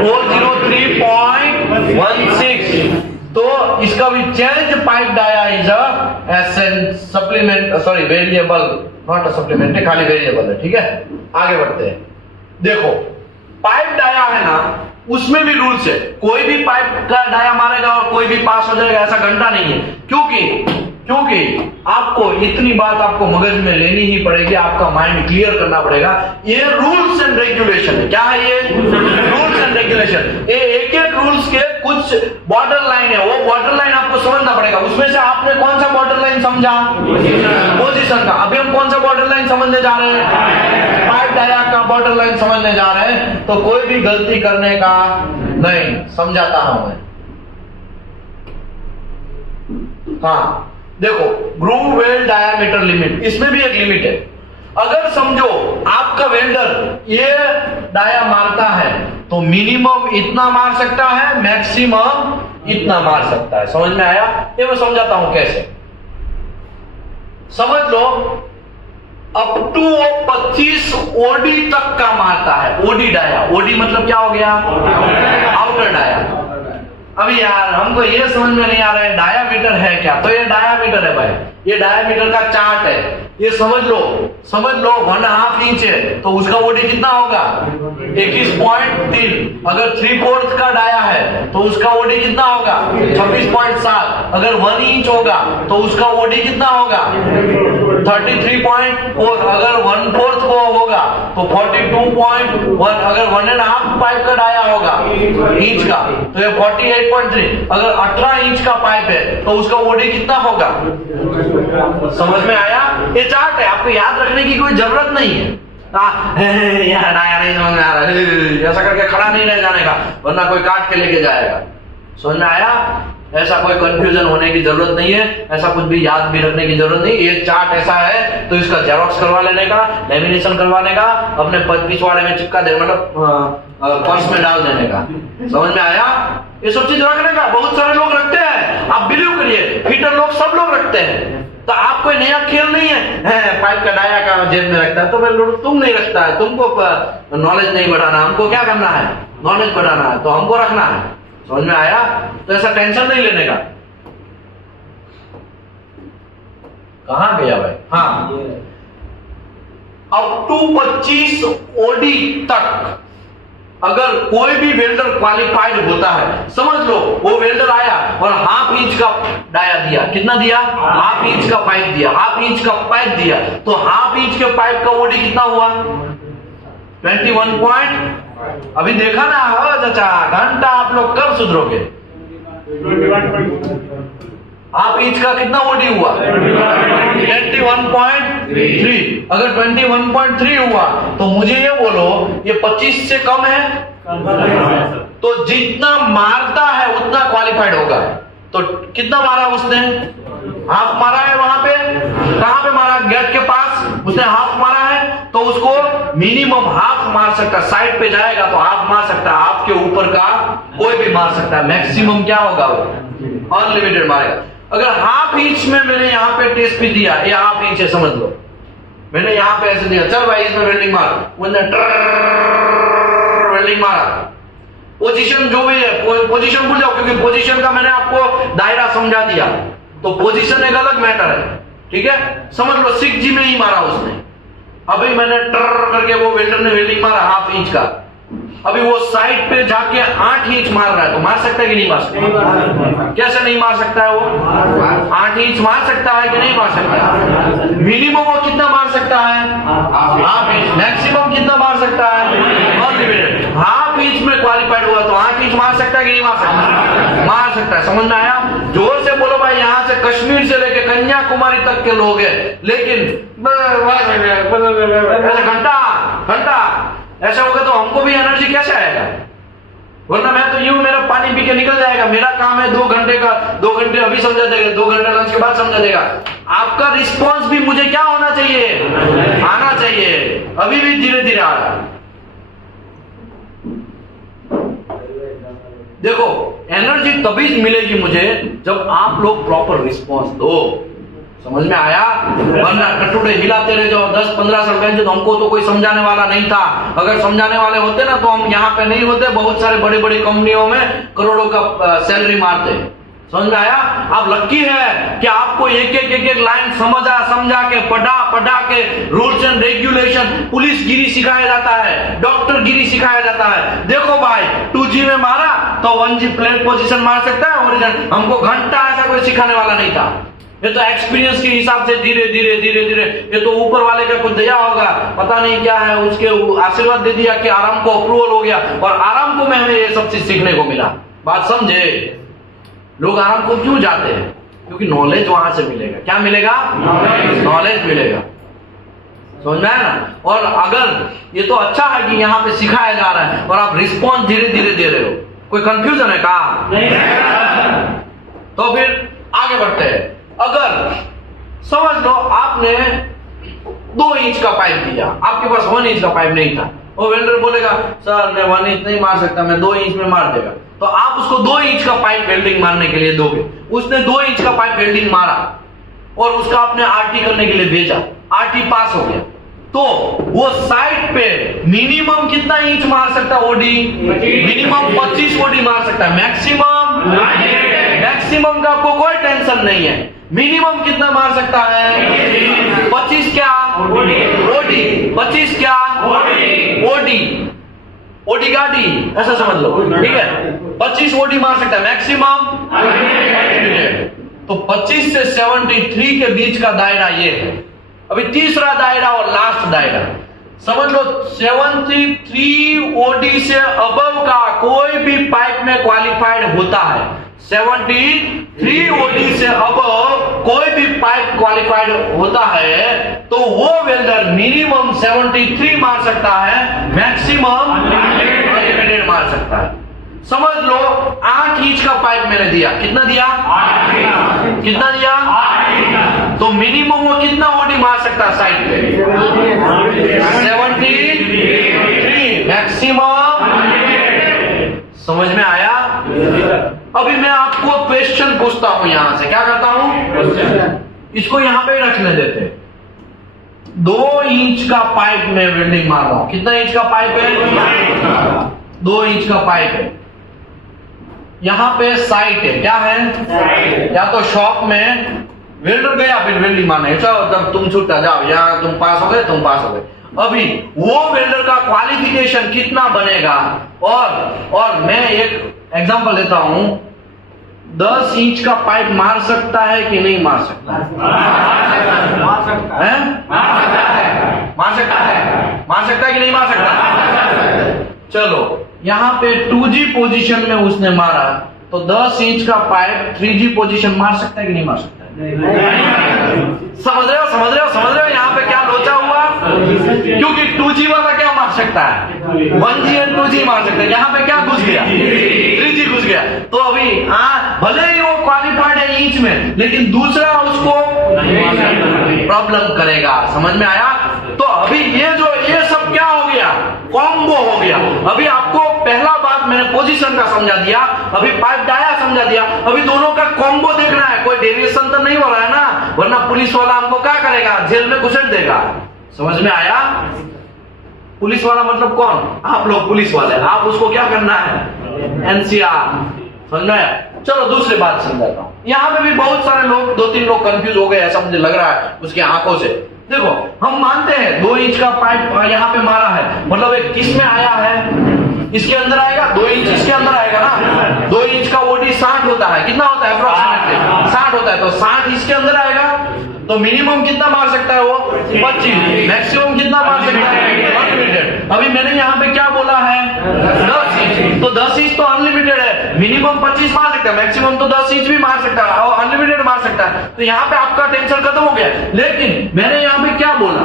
403.16। तो इसका भी change pipe dia is supplement, sorry variable, not a supplement, खाली वेरिएबल है। ठीक है, आगे बढ़ते हैं। देखो पाइप डाया है ना, उसमें भी रूल्स है। कोई भी पाइप का डाया मारेगा और कोई भी पास हो जाएगा, ऐसा घंटा नहीं है। क्योंकि आपको इतनी बात आपको मगज में लेनी ही पड़ेगी, आपका माइंड क्लियर करना पड़ेगा। ये रूल्स एंड रेगुलेशन है। क्या है ये? Rules and regulation. ये एक एक रूल्स के कुछ बॉर्डर लाइन है, वो बॉर्डर लाइन आपको समझना पड़ेगा। उसमें से आपने कौन सा बॉर्डर लाइन समझा? पोजीशन का। अभी हम कौन सा बॉर्डर लाइन समझने जा रहे हैं? पाइप डाया का बॉर्डर लाइन समझने जा रहे हैं। तो कोई भी गलती करने का नहीं, समझाता हूं मैं। हाँ देखो, ग्रूव वेल्ड डायामीटर लिमिट, इसमें भी एक लिमिट है। अगर समझो आपका वेल्डर ये डाया मारता है तो मिनिमम इतना मार सकता है, मैक्सिमम इतना मार सकता है। समझ में आया? ये मैं समझाता हूं कैसे। समझ लो अप टू 25 ओडी तक का मारता है। ओडी डाया, ओडी मतलब क्या हो गया? Outer dia. अभी यार हमको ये समझ में नहीं आ रहा है डायामीटर है क्या? तो ये डायामीटर है भाई, ये डायामीटर का चार्ट है। ये समझ लो 1.5 इंच है, तो उसका ओडी कितना होगा? 21.3। अगर 3/4 का डाया है तो उसका ओडी कितना होगा? 26.7। अगर 1 इंच होगा तो उसका ओडी कितना होगा? 33.4। अगर 1/4 को होगा तो 42.1। अगर 1.5 पाइप का डाया होगा इंच का तो ये 48.3। अगर 18 इंच का पाइप है तो उसका ओडी कितना होगा? समझ में आया? ये चार्ट है, आपको याद रखने की कोई जरूरत नहीं है। यार डाया नहीं समझ में आ रहा है, ऐसा करके खड़ा नहीं रह जाने का, वरना कोई काट के लेके जाएगा। समझ में आया? ऐसा कोई कंफ्यूजन होने की जरूरत नहीं है, ऐसा कुछ भी याद भी रखने की जरूरत नहीं। ये चार्ट ऐसा है तो इसका जेरॉक्स करवा लेने का, लेमिनेशन करवाने का, अपने पिछवाड़े में चिपका दे, मतलब पर्स में डाल देने का। समझ में आया? ये सब चीज रखने का बहुत सारे लोग रखते हैं, आप बिलीव करिए, फिटर लोग सब लोग रखते हैं। तो आप कोई नया खेल नहीं है, पाइप का डाया का जेब में रखता है, तो मैं तुम नहीं रखता है, तुमको नॉलेज नहीं बढ़ाना, हमको क्या करना है? नॉलेज बढ़ाना है, तो हमको रखना है। समझ में आया? तो ऐसा टेंशन नहीं लेने का। कहां गया भाई? हाँ, अप टू 25 ओडी तक अगर कोई भी वेल्डर क्वालिफाइड होता है, समझ लो वो वेल्डर आया और 1/2 इंच का डाया दिया, कितना दिया? 1/2 इंच का पाइप दिया, 1/2 इंच का पाइप दिया, तो 1/2 इंच के पाइप का ओडी कितना हुआ? 21 पॉइंट। अभी देखा ना चाचा, घंटा आप लोग कब सुधरोगे? हाफ इंच का कितना ओडी हुआ? 21.3। अगर 21.3 हुआ तो मुझे ये बोलो ये 25 से कम है, तो जितना मारता है उतना क्वालिफाइड होगा। तो कितना मारा उसने? हाफ मारा है। वहां पे कहां पे मारा? गेट के पास उसने हाफ मारा है, तो उसको मिनिमम हाफ मार सकता है। साइड पे जाएगा तो हाफ मार सकता है, हाफ के ऊपर का कोई भी मार सकता है। मैक्सिमम क्या होगा? वो अनलिमिटेड मारेगा। अगर हाफ इंच में मैंने यहाँ पे टेस्ट भी दिया, ये हाफ इंच है समझ लो, मैंने यहाँ पे ऐसे दिया, चल भाई इसमें वेल्डिंग मार, वेल्डिंग मारा। पोजीशन जो भी है, पोजीशन भूल जाओ, क्योंकि पोजीशन का मैंने आपको दायरा समझा दिया। तो पोजीशन एक अलग मैटर है, ठीक है? समझ लो 6G में ही मारा उसने। अभी मैंने ट्र करके वो वेल्डर ने वेल्डिंग मारा हाफ इंच का। अभी वो साइड पे जाके 8 इंच मार रहा है, तो मार सकता है कि नहीं मार सकता? कैसे नहीं मार सकता है? वो 8 इंच मार सकता है कि नहीं मार सकता? मिनिमम वो कितना मार सकता है? Half inch. मैक्सिमम कितना मार सकता है? अनलिमिटेड। हाफ इंच में क्वालिफाइड हुआ तो 8 इंच मार सकता है कि नहीं मार सकता? मार सकता है। समझ में आया? जोर से बोलो भाई। यहाँ से कश्मीर से लेके कन्याकुमारी तक के लोग हैं, लेकिन घंटा घंटा ऐसा होगा तो हमको भी एनर्जी कैसे आएगा? वरना मैं तो यूं मेरा पानी पी के निकल जाएगा। मेरा काम है 2 घंटे का, 2 घंटे अभी समझा देगा, 2 घंटे लंच के बाद समझा देगा। आपका रिस्पॉन्स भी मुझे क्या होना चाहिए? आना चाहिए। अभी भी धीरे धीरे आ रहा है। देखो एनर्जी तभी मिलेगी मुझे जब आप लोग प्रॉपर रिस्पॉन्स दो। समझ में आया? वरना टटुडे हिलाते रह जाओ 10-15 साल पहले, तो हमको तो कोई समझाने वाला नहीं था। अगर समझाने वाले होते ना तो हम यहाँ पे नहीं होते। बहुत सारे बड़ी बड़ी कंपनियों में करोड़ों का सैलरी मारते। समझ में आया? आप लक्की है कि आपको एक लाइन समझा के पढ़ा के रूल्स एंड रेगुलेशन, पुलिस गिरी सिखाया जाता है, डॉक्टर गिरी सिखाया जाता है। देखो भाई 2G में मारा तो 1G प्लेट पोजीशन मार सकता है ओरिजिनल। हमको घंटा ऐसा कोई सिखाने वाला नहीं था। ये तो एक्सपीरियंस के हिसाब से धीरे धीरे ये तो ऊपर वाले का कुछ दया होगा, पता नहीं क्या है, उसके आशीर्वाद दे दिया कि आराम को अप्रूवल हो गया, और आराम को में हमें ये सब चीज सीखने को मिला। बात समझे? लोग आराम को क्यों जाते हैं? क्योंकि नॉलेज वहां से मिलेगा। क्या मिलेगा? नॉलेज मिलेगा। समझ में आया ना? और अगर ये तो अच्छा है कि यहाँ पे सिखाया जा रहा है और आप रिस्पॉन्स धीरे धीरे दे रहे हो। कोई कंफ्यूजन है का? तो फिर आगे बढ़ते हैं। अगर समझ लो आपने 2 इंच का पाइप दिया, आपके पास 1 इंच का पाइप नहीं था, वो वेल्डर बोलेगा सर मैं 1 इंच नहीं मार सकता, मैं 2 इंच में मार देगा। तो आप उसको 2 इंच का पाइप वेल्डिंग मारने के लिए दोगे। उसने 2 इंच का पाइप वेल्डिंग मारा और उसका आपने RT करने के लिए भेजा, RT पास हो गया, तो वो साइड पे मिनिमम कितना इंच मार सकता है? ओडी मिनिमम 25 ओडी मार सकता है। मैक्सिमम का आपको कोई टेंशन नहीं है। मिनिमम कितना मार सकता है? 25 क्या? ओडी 25 क्या? ओडी गाड़ी ऐसा समझ लो, ठीक है? 25 ओडी मार सकता है मैक्सिमम। तो 25 से 73 के बीच का दायरा ये है। अभी तीसरा दायरा और लास्ट दायरा समझ लो। 73 ओडी से अबव का कोई भी पाइप में क्वालिफाइड होता है। 73 ओडी से अबव कोई भी पाइप क्वालिफाइड होता है तो वो वेल्डर मिनिमम 73 मार सकता है, मैक्सिमम अनलिमिटेड मार सकता है। समझ लो 8 इंच का पाइप मैंने दिया। कितना दिया? 8 कितना दिया? 8 तो मिनिमम वो कितना ओडी मार सकता है साइड पे? 73। मैक्सिमम। समझ में आया? अभी मैं आपको क्वेश्चन पूछता हूं। यहां से क्या करता हूं? इसको यहां पे रखने देते। 2 इंच का पाइप में वेल्डिंग मार रहा हूं। कितना इंच का पाइप है? 2 इंच का पाइप है। यहां पे साइट है। क्या है? या तो शॉप में वेल्डर गया फिर वेल्डिंग मारने, तब तुम छूटा जाओ, यहाँ तुम पास हो गए, तुम पास हो गए। अभी वो वेल्डर का क्वालिफिकेशन कितना बनेगा? और मैं एक एग्जांपल देता हूं। 10 इंच का पाइप मार सकता है कि नहीं मार सकता है? मार सकता है। मार सकता है कि नहीं मार सकता? चलो यहां पे 2G पोजीशन में उसने मारा तो 10 इंच का पाइप 3G पोजीशन मार सकता है कि नहीं मार सकता है? समझ रहे हो यहाँ पे क्या लोचा हुआ? क्योंकि 2G वाला क्या मार सकता है? 1G और 2G मार सकता है। यहाँ पे क्या घुस गया? 3G घुस गया। तो अभी भले ही वो क्वालिफाइड है इंच में, लेकिन दूसरा उसको प्रॉब्लम करेगा। समझ में आया? तो अभी ये सब क्या हो गया? कॉम्बो हो गया। अभी आपको पहला बात मैंने पोजीशन का समझा दिया, अभी पाइप डाया समझा दिया, अभी दोनों का कॉम्बो देखना है। कोई डेविएशन तो नहीं हो रहा है ना, वरना पुलिस वाला हमको क्या करेगा? जेल में घुसेड़ देगा। समझ में आया? पुलिस वाला मतलब कौन? आप लोग पुलिस वाले, आप उसको क्या करना है? NCR। समझ में आया? चलो दूसरी बात समझाता हूँ। यहाँ पे भी बहुत सारे लोग, 2-3 लोग कंफ्यूज हो गए ऐसा मुझे लग रहा है उसकी आंखों से। देखो, हम मानते हैं 2 इंच का पाइप यहाँ पे मारा है, मतलब एक किस में आया है? इसके अंदर आएगा। 2 इंच इसके अंदर आएगा ना। 2 इंच का ओडी 60 होता है। कितना होता है अप्रोक्सीमेटली? 60 होता है। तो 60 इसके अंदर आएगा। तो मिनिमम कितना मार सकता है वो? 25। मैक्सिमम कितना मार सकता है? अनलिमिटेड। अभी मैंने यहाँ पे क्या बोला है? 10 इंच। तो 10 इंच तो अनलिमिटेड है। मिनिमम 25 मार सकता है, मैक्सिमम तो 10 इंच भी मार सकता है और अनलिमिटेड मार सकता है। तो यहाँ पे आपका टेंशन खत्म हो गया। लेकिन मैंने यहाँ पे क्या बोला?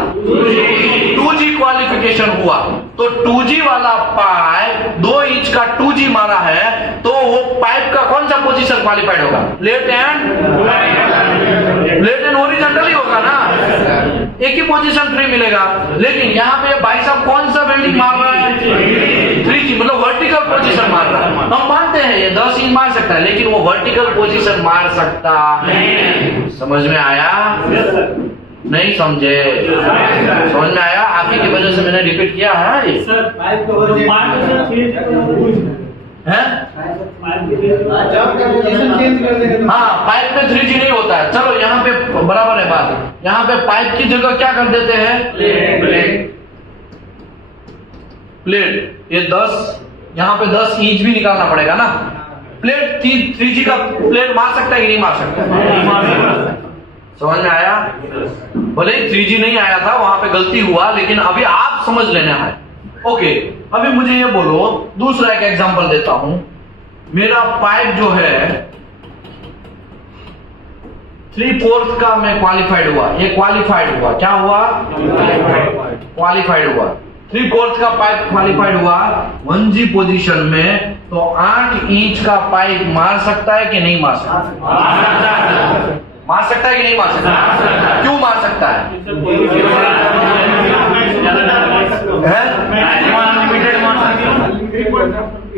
2G क्वालिफिकेशन हुआ। तो 2G वाला पाइप 2 इंच का 2G मारा है, तो वो पाइप का कौन सा पोजीशन क्वालिफाइड होगा? लेफ्ट एंड हॉरिजॉन्टल ही होगा ना। एक ही पोजीशन फ्री मिलेगा। लेकिन यहाँ पे भाई साहब कौन सा वेल्डिंग मार रहा है? 3G, मतलब वर्टिकल पोजीशन मार रहा है। हम मानते हैं ये 10 इंच मार सकता है, लेकिन वो वर्टिकल पोजीशन मार सकता है। समझ में आया? नहीं समझे? समझ में आया? आप ही की वजह से मैंने रिपीट किया है ये। हाँ, पाइप में 3G नहीं होता है। चलो यहाँ पे बराबर है बात। यहाँ पे पाइप की जगह क्या कर देते हैं? प्लेट। ये 10, यहाँ पे 10 इंच भी निकालना पड़ेगा ना। प्लेट 3G का प्लेट मार सकता है कि नहीं मार सकता? समझ में आया? भले ही 3G नहीं आया था, वहां पे गलती हुआ, लेकिन अभी आप समझ लेना है। ओके, अभी मुझे ये बोलो, दूसरा एक एग्जांपल देता हूं। मेरा पाइप जो है 3/4 का मैं क्वालिफाइड हुआ। ये क्वालिफाइड हुआ, क्या हुआ? क्वालिफाइड हुआ। 3/4 का पाइप क्वालिफाइड हुआ 1G पोजीशन में। तो 8 इंच का पाइप मार सकता है कि नहीं मार सकता? मार सकता है कि नहीं मार सकता? क्यों मार सकता है?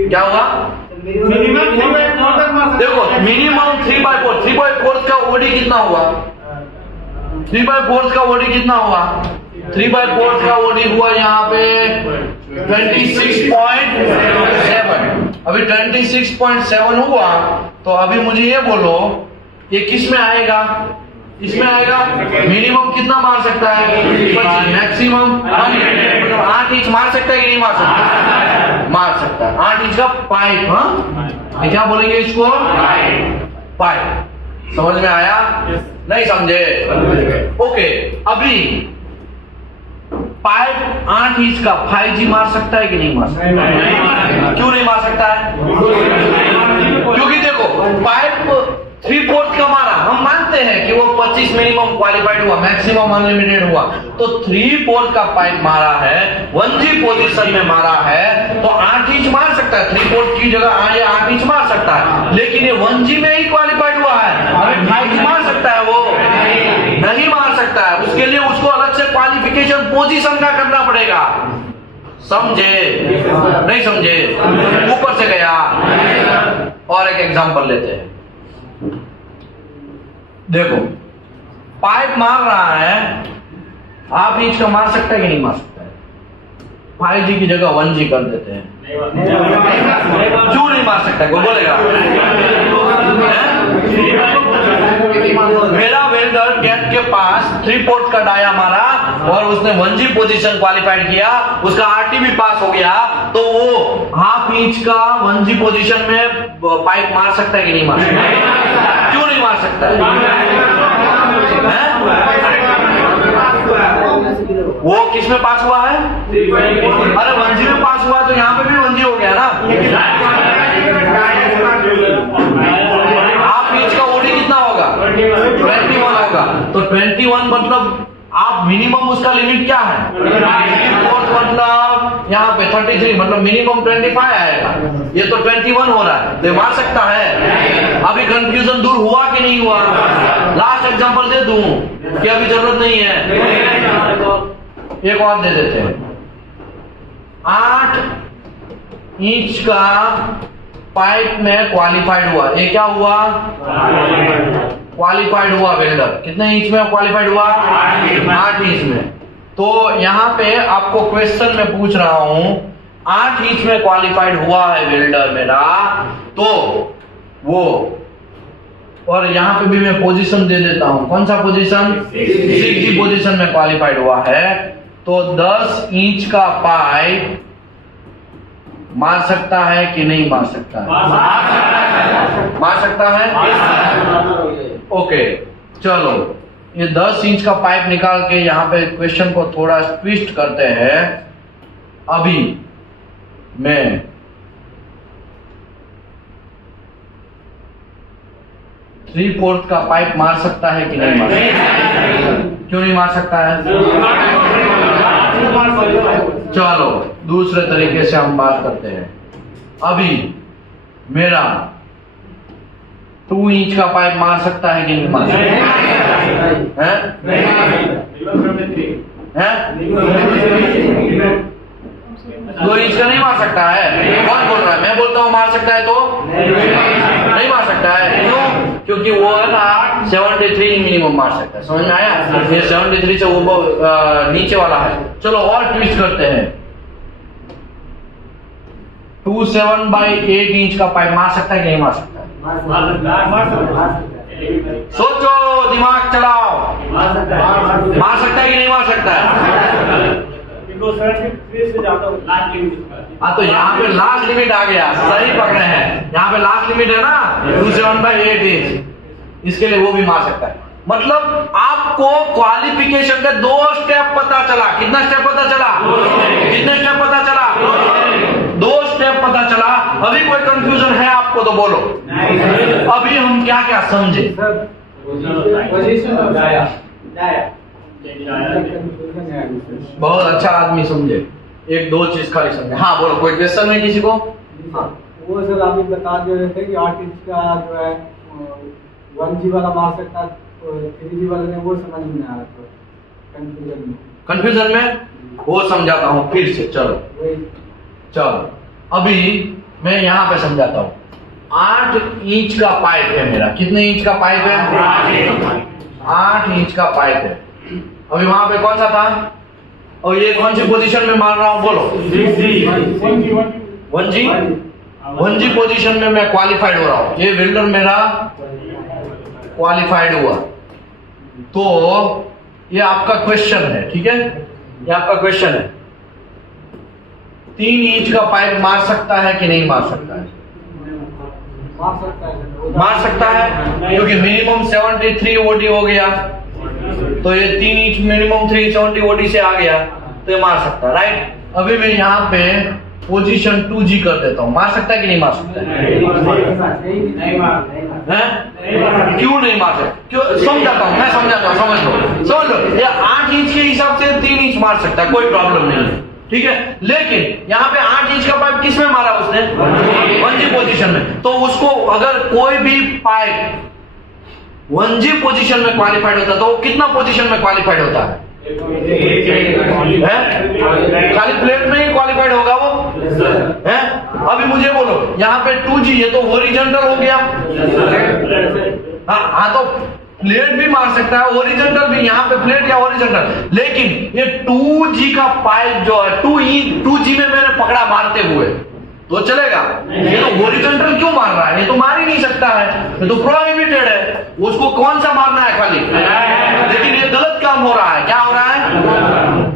क्या हुआ? देखो, मिनिमम 3/4। 3/4 का ओडी कितना हुआ? 3/4 का ओडी कितना हुआ? 3/4 का ओडी हुआ यहाँ पे 26.7। अभी 26.7 हुआ। तो अभी मुझे ये बोलो, ये किस में आएगा? इसमें आएगा। मिनिमम कितना मार सकता है? 25। मैक्सिमम मतलब 8 इंच मार सकता है कि नहीं मार सकता? मार सकता है। 8 इंच का पाइप। हाँ, क्या बोलेंगे इसको? पाइप। समझ में आया? नहीं समझे? ओके, अभी पाइप 8 इंच का 5G मार सकता है कि नहीं मार सकता? क्यों नहीं मार सकता है? क्योंकि देखो, पाइप 3/4 का मारा, हम मानते हैं कि वो 25 मिनिमम क्वालिफाइड हुआ, मैक्सिमम अनलिमिटेड हुआ। तो 3/4 का पाइप मारा है, 1G पोजीशन में मारा है, तो 8 इंच मार सकता है। 3/4 की जगह ये 8 इंच मार सकता है। लेकिन ये 1G में ही क्वालिफाइड हुआ है। अभी 5G मार सकता है? वो नहीं मार सकता है। उसके लिए उसको अलग से क्वालिफिकेशन पोजीशन का करना पड़ेगा। समझे? नहीं समझे? ऊपर से गया। और एक एग्जांपल लेते हैं। देखो, पाइप मार रहा है, 8 इंच का मार सकता है कि नहीं मार सकता है? 5G की जगह 1G कर देते हैं। क्यों नहीं मार सकता? कोई बोलेगा? मेरा वेल्डर गेट के पास 3/4 का डाया मारा और उसने 1G पोजीशन क्वालिफाइड किया, उसका RT भी पास हो गया। तो वो 1/2 इंच का 1G पोजीशन में पाइप मार सकता है कि नहीं मार सकता? क्यों नहीं मार सकता है? वो किस में पास हुआ है? अरे 1G में पास हुआ तो यहाँ पे भी 1G हो गया ना। हाफ इंच का ओडी कितना होगा? 21 होगा। तो 21 मतलब आप मिनिमम उसका लिमिट क्या है? मतलब यहाँ पे 33 मतलब मिनिमम 25 आएगा। ये तो 21 हो रहा है, तो मार सकता है। अभी कंफ्यूजन दूर हुआ कि नहीं हुआ? लास्ट एग्जांपल दे दूं कि अभी जरूरत नहीं है? एक और दे देते हैं। 8 इंच का पाइप में क्वालिफाइड हुआ। ये क्या हुआ? क्वालिफाइड हुआ वेल्डर। कितने इंच में क्वालिफाइड हुआ? 8 इंच में। तो यहाँ पे आपको क्वेश्चन में पूछ रहा हूं 8 इंच में क्वालिफाइड हुआ है वेल्डर मेरा, तो वो, और यहाँ पे भी मैं पोजीशन दे देता हूं। कौन सा पोजीशन? 6G पोजीशन में क्वालिफाइड हुआ है। तो 10 इंच का पाइप मार सकता है कि नहीं मार सकता है? मार सकता है। ओके, चलो ये 10 इंच का पाइप निकाल के यहाँ पे क्वेश्चन को थोड़ा ट्विस्ट करते हैं। अभी मैं 3/4 का पाइप मार सकता है कि नहीं मार सकता? क्यों नहीं मार सकता है? चलो दूसरे तरीके से हम बात करते हैं। अभी मेरा 2 इंच का पाइप मार सकता है कि नहीं मार सकता है? 2 इंच का नहीं मार सकता है? कौन बोल रहा है? मैं बोलता हूँ मार सकता है तो नहीं मार सकता है। क्यों? क्योंकि वो है ना 73 मिनिमम मार सकता है। समझ में आया? ये 73 से वो नीचे वाला है। चलो और ट्विस्ट करते हैं। 27/8 इंच का पाइप मार सकता है कि नहीं मार सकता है? सोचो, दिमाग चलाओ। मार सकता है कि नहीं मार सकता है? हाँ, तो यहाँ पे लास्ट लिमिट आ गया। सही पकड़े हैं, यहाँ पे लास्ट लिमिट है ना 27/8 इंच। इसके लिए वो भी मार सकता है। मतलब आपको क्वालिफिकेशन के 2 स्टेप पता चला। कितना स्टेप पता चला? कितने स्टेप पता चला? 2 स्टेप पता चला। अभी कोई कंफ्यूजन है आपको तो बोलो। अभी हम क्या क्या समझे? बहुत अच्छा आदमी समझे। 1-2 चीज खाली समझे। हाँ बोलो, कोई क्वेश्चन है किसी को? हाँ। वो सर आप बता दे रहे थे कि 8 इंच का जो है 1G वाला मार सकता है, 3G वाला ने, वो समझ में आ रहा था कंफ्यूजन में। वो समझाता हूँ फिर से। चलो अभी मैं यहाँ पे समझाता हूँ। 8 इंच का पाइप है मेरा। कितने इंच का पाइप है? 8 इंच का पाइप है। अभी वहां पे कौन सा था? और ये कौन सी पोजीशन में मार रहा हूं? बोलो। 1G पोजीशन में मैं क्वालिफाइड हो रहा हूं। ये वेल्डर मेरा क्वालिफाइड हुआ। तो ये आपका क्वेश्चन है, ठीक है? ये आपका क्वेश्चन है। 3 इंच का पाइप मार सकता है कि नहीं मार सकता है? मार सकता है, क्योंकि मिनिमम 73 ओडी हो गया। तो ये 3 इंच मिनिमम 370 ओडी से आ गया, तो ये मार सकता है, राइट? अभी मैं यहाँ पे पोजीशन 2G कर देता हूँ। मार सकता है कि नहीं मार सकता है? क्यों नहीं मार सकता? क्यों? समझाता हूँ, मैं समझाता हूँ, समझ लो। ये 8 इंच के हिसाब से 3 इंच मार सकता है, कोई प्रॉब्लम नहीं है, ठीक है? लेकिन यहाँ पे 8 इंच का पाइप किस में मारा उसने? 1G पोजीशन में। तो उसको अगर कोई भी पाइप 1G पोजीशन में क्वालिफाइड होता है, तो वो कितना पोजीशन में क्वालिफाइड होता है? खाली प्लेट में ही क्वालिफाइड होगा वो है। अभी मुझे बोलो, यहाँ पे 2G ये तो हॉरिजॉन्टल हो गया। हाँ, तो प्लेट भी मार सकता है, हॉरिजॉन्टल भी। यहाँ पे प्लेट या हॉरिजॉन्टल। लेकिन ये 2G का पाइप जो है 2G में मैंने पकड़ा मारते हुए, तो चलेगा? ये तो हॉरिजॉन्टल क्यों मार रहा है? ये तो मार ही नहीं सकता है, ये तो प्रोहिबिटेड है। उसको कौन सा मारना है खाली? लेकिन ये गलत काम हो रहा है। क्या हो रहा है?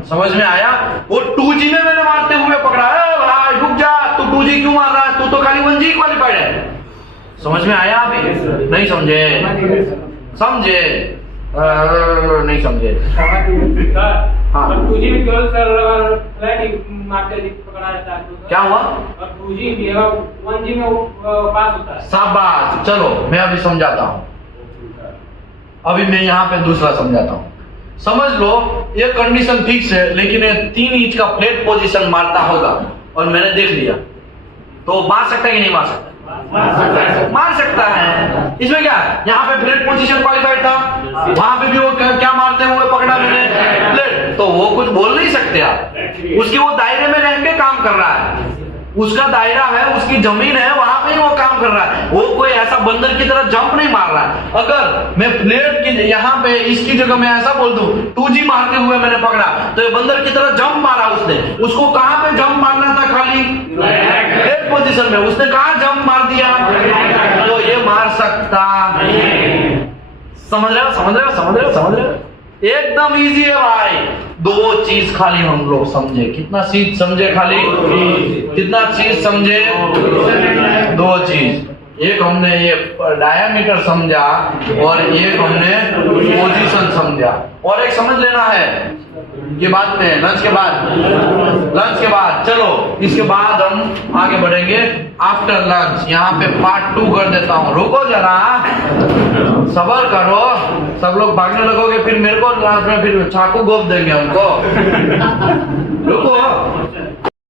समझ में आया? वो 2G में मैंने मारते हुए पकड़ा है। भाई रुक जा, तू 2G क्यों मार रहा है? तू तो खाली 1G क्वालिफाइड है। समझ में आया? अभी नहीं समझे? समझे? नहीं समझे? हाँ। 2G में केवल सर अगर फ्लैट ही मारते ही पकड़ा जाता है तो क्या हुआ? और 2G भी अगर 1G में वो पास होता है। शाबाश, चलो मैं अभी समझाता हूँ। अभी मैं यहाँ पे दूसरा समझाता हूँ। समझ लो ये कंडीशन फिक्स है, लेकिन ये 3 इंच का फ्लैट पोजीशन मारता होगा और मैंने देख लिया, तो मार सकता है कि नहीं मार सकता? मार सकता है। इसमें क्या है, यहाँ पे फ्लैट पोजीशन क्वालिफाइड था, वहां पे भी वो क्या मारते हुए पकड़ा मैंने, फ्लैट, तो वो कुछ बोल नहीं सकते आप। उसकी वो दायरे में रह के काम कर रहा है, उसका दायरा है, उसकी जमीन है, वहां पे ही वो काम कर रहा है। वो कोई ऐसा बंदर की तरह जंप नहीं मार रहा है। अगर मैं फ्लैट की यहाँ पे इसकी जगह मैं ऐसा बोल दूं 2G मारते हुए मैंने पकड़ा, तो ये बंदर की तरह जंप मारा उसने। उसको कहां पे जंप मारना था? खाली फ्लैट पोजीशन में। उसने कहां जंप मार दिया, तो ये मार सकता। समझ रहे हो, समझ रहे हो, समझ रहे हो, समझ रहे हो? एकदम इजी है भाई। 2 चीज खाली हम लोग समझे। कितना चीज समझे? खाली कितना चीज समझे? 2 चीज। एक हमने ये डायमीटर समझा और एक हमने पोजीशन समझा। और एक समझ लेना है ये बात में लंच के बाद चलो इसके बाद हम आगे बढ़ेंगे आफ्टर लंच। यहाँ पे पार्ट 2 कर देता हूँ। रुको जरा, सबर करो। सब लोग भागने लगोगे, फिर मेरे को लास्ट में फिर चाकू गोप देंगे हमको। रुको।